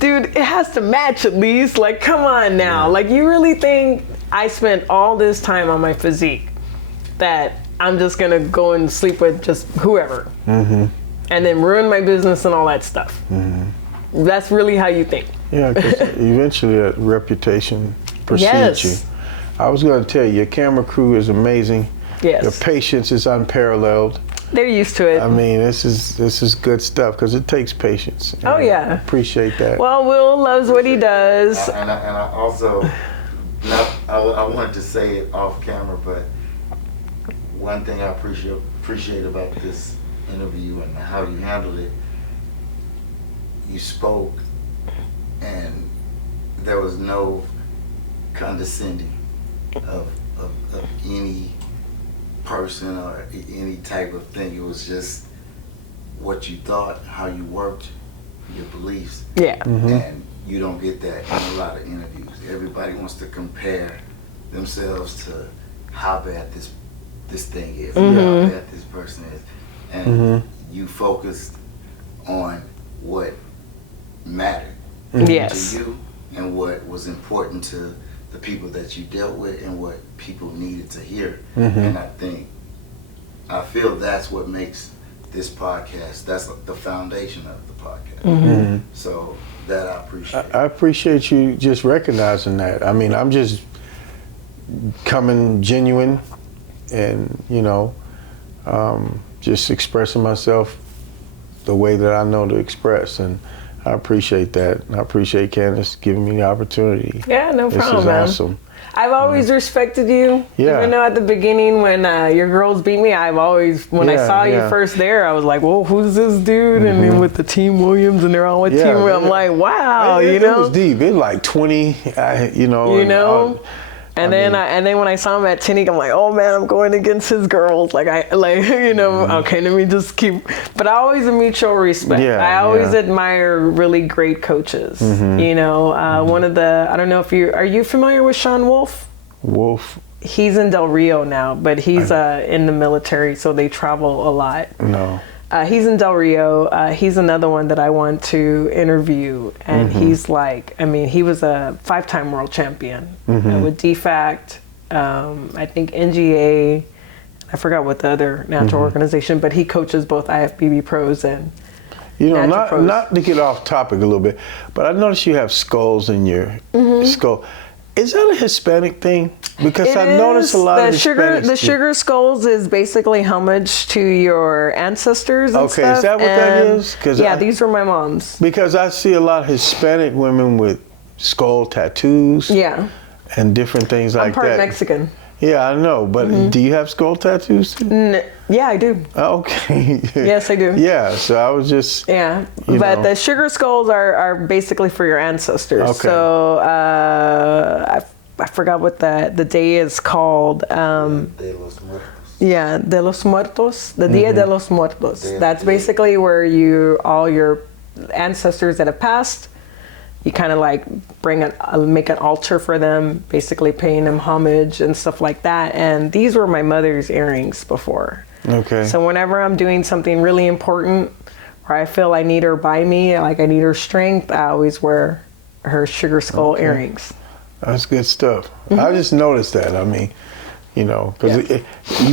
dude, it has to match at least. Come on now. You really think I spent all this time on my physique that I'm just going to go and sleep with just whoever and then ruin my business and all that stuff? That's really how you think. Yeah, because eventually that reputation precedes you. I was going to tell you, your camera crew is amazing. Yes. Your patience is unparalleled. They're used to it. I mean, this is good stuff because it takes patience. Oh, yeah. I appreciate that. Well, Will loves what he does. And I also, I wanted to say it off camera, but one thing I appreciate about this interview and how you handled it, you spoke and there was no condescending of any person or any type of thing. It was just what you thought, how you worked, your beliefs. Yeah. And you don't get that in a lot of interviews. Everybody wants to compare themselves to how bad this thing is, how bad this person is. And you focused on what mattered Yes. to you and what was important to the people that you dealt with and what people needed to hear. And I feel that's what makes this podcast, that's the foundation of the podcast. So that I appreciate. I appreciate you just recognizing that. I mean, I'm just coming genuine and, you know, just expressing myself the way that I know to express. And I appreciate that. I appreciate Candace giving me the opportunity. Yeah, no problem, This is man. awesome. I've always respected you. Yeah. Even though at the beginning when your girls beat me, I've always, when I saw you first there, I was like, whoa, who's this dude? And then with the Team Williams and they're all with Team Williams, I'm like, wow, you know? It was deep. It was like 20, you know. And then when I saw him at Tinnick, I'm like, oh man, I'm going against his girls. Okay, let me just keep. But I always a mutual respect. Yeah, I always admire really great coaches. You know, one of the, I don't know if are you familiar with Sean Wolf? Wolf. He's in Del Rio now, but he's in the military, so they travel a lot. No. He's in Del Rio. He's another one that I want to interview. And he's like, I mean, he was a 5-time world champion with DFACT, I think NGA, I forgot what the other natural organization, but he coaches both IFBB pros and you know, natural not to get off topic a little bit, but I noticed you have skulls in your skull. Is that a Hispanic thing? Because I noticed a lot of Hispanics. The sugar skulls is basically homage to your ancestors and stuff. Okay, is that what that is? Yeah, these were my mom's. Because I see a lot of Hispanic women with skull tattoos. Yeah. And different things like that. I'm part Mexican. Yeah, I know, but do you have skull tattoos too? Yeah, I do. Okay. Yes, I do. Yeah, so I was just... Yeah, but the sugar skulls are basically for your ancestors. Okay. So I forgot what the day is called. De los Muertos. Yeah, de los Muertos, the Dia de los Muertos. That's basically where all your ancestors that have passed, you kind of like make an altar for them, basically paying them homage and stuff like that. And these were my mother's earrings before. Okay. So whenever I'm doing something really important, or I feel I need her by me, like I need her strength, I always wear her sugar skull earrings. That's good stuff. I just noticed that. I mean, you know, because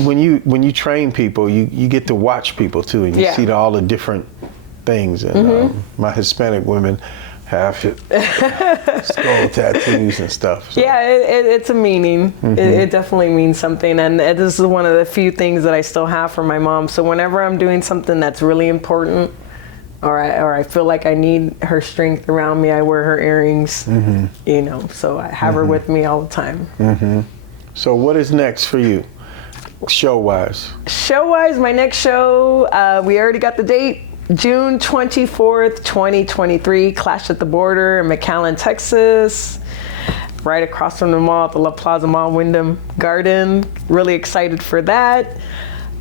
when you train people, you get to watch people too, and you see all the different things. And my Hispanic women have skull tattoos and stuff. So. Yeah, it's a meaning. It definitely means something, and this is one of the few things that I still have from my mom. So whenever I'm doing something that's really important, or I feel like I need her strength around me, I wear her earrings. You know, so I have her with me all the time. So what is next for you, show-wise? Show-wise, my next show, we already got the date. June 24th, 2023, Clash at the Border in McAllen, Texas. Right across from the mall at the La Plaza Mall Wyndham Garden. Really excited for that.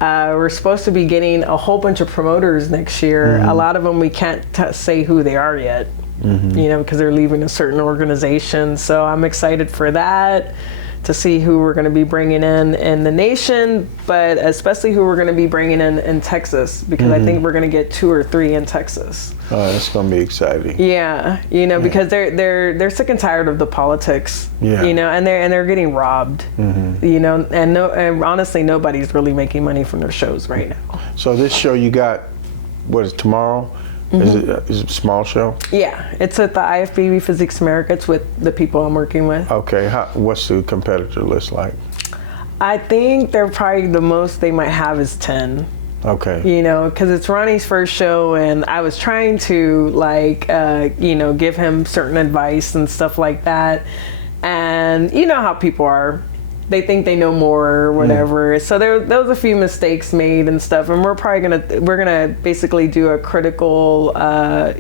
We're supposed to be getting a whole bunch of promoters next year. A lot of them we can't say who they are yet, you know, because they're leaving a certain organization. So I'm excited for that, to see who we're going to be bringing in the nation, but especially who we're going to be bringing in Texas, because I think we're going to get 2 or 3 in Texas. Oh, that's going to be exciting. Yeah, you know, because they're sick and tired of the politics. Yeah. You know, and they're getting robbed. You know, and honestly, nobody's really making money from their shows right now. So this show you got, what is it, tomorrow? Is it a small show? Yeah, it's at the IFBB Physiques America. It's with the people I'm working with. Okay, what's the competitor list like? I think they're probably the most they might have is 10. Okay. You know, because it's Ronnie's first show, and I was trying to you know, give him certain advice and stuff like that. And you know how people are. They think they know more or whatever. So there was a few mistakes made and stuff, and we're gonna basically do a critical,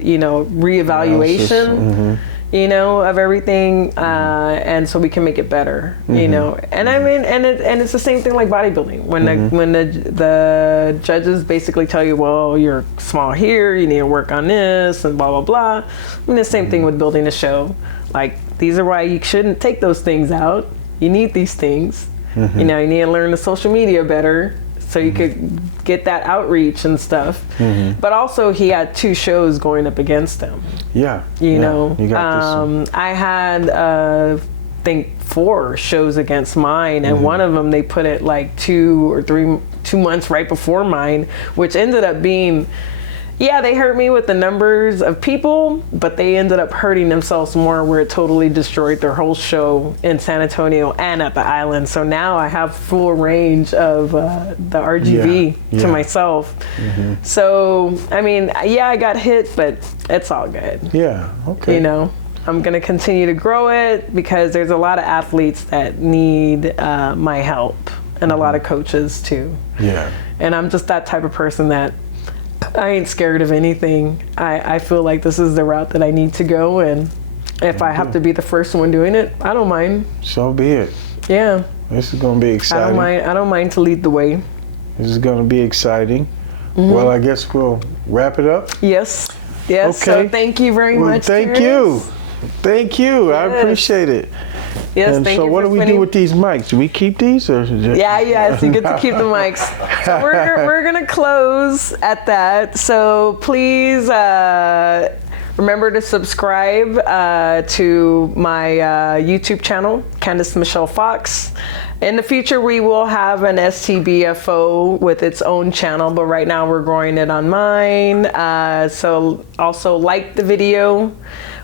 you know, reevaluation. you know, of everything, and so we can make it better, you know. And I mean, and it's the same thing like bodybuilding. When the judges basically tell you, well, you're small here, you need to work on this, and blah blah blah. I mean, the same thing with building a show. Like, these are why you shouldn't take those things out. You need these things. You know, you need to learn the social media better, so you could get that outreach and stuff. But also, he had 2 shows going up against him. Yeah. You know, you got this. I had, I think 4 shows against mine, and one of them they put it like 2 months right before mine, which ended up being, yeah, they hurt me with the numbers of people, but they ended up hurting themselves more, where it totally destroyed their whole show in San Antonio and at the island. So now I have full range of the RGB to myself. So, I mean, yeah, I got hit, but it's all good. Yeah, okay. You know, I'm going to continue to grow it, because there's a lot of athletes that need my help, and a lot of coaches too. Yeah. And I'm just that type of person that I ain't scared of anything. I feel like this is the route that I need to go, and if I have to be the first one doing it, I don't mind. So be it. Yeah. This is going to be exciting. I don't mind to lead the way. This is going to be exciting. Well, I guess we'll wrap it up. Yes. Yes. Okay. So thank you very much. Thank Terrance. you. Thank you. Yes. I appreciate it. Yes, and thank so you what for do we spending- do with these mics? Do we keep these, or just... Yeah, yes, you get to keep the mics. So we're gonna close at that. So please remember to subscribe to my YouTube channel, Candace Michelle Fox. In the future, we will have an STBFO with its own channel, but right now we're growing it on mine. So also like the video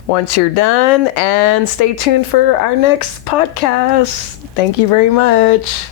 once you're done, and stay tuned for our next podcast. Thank you very much.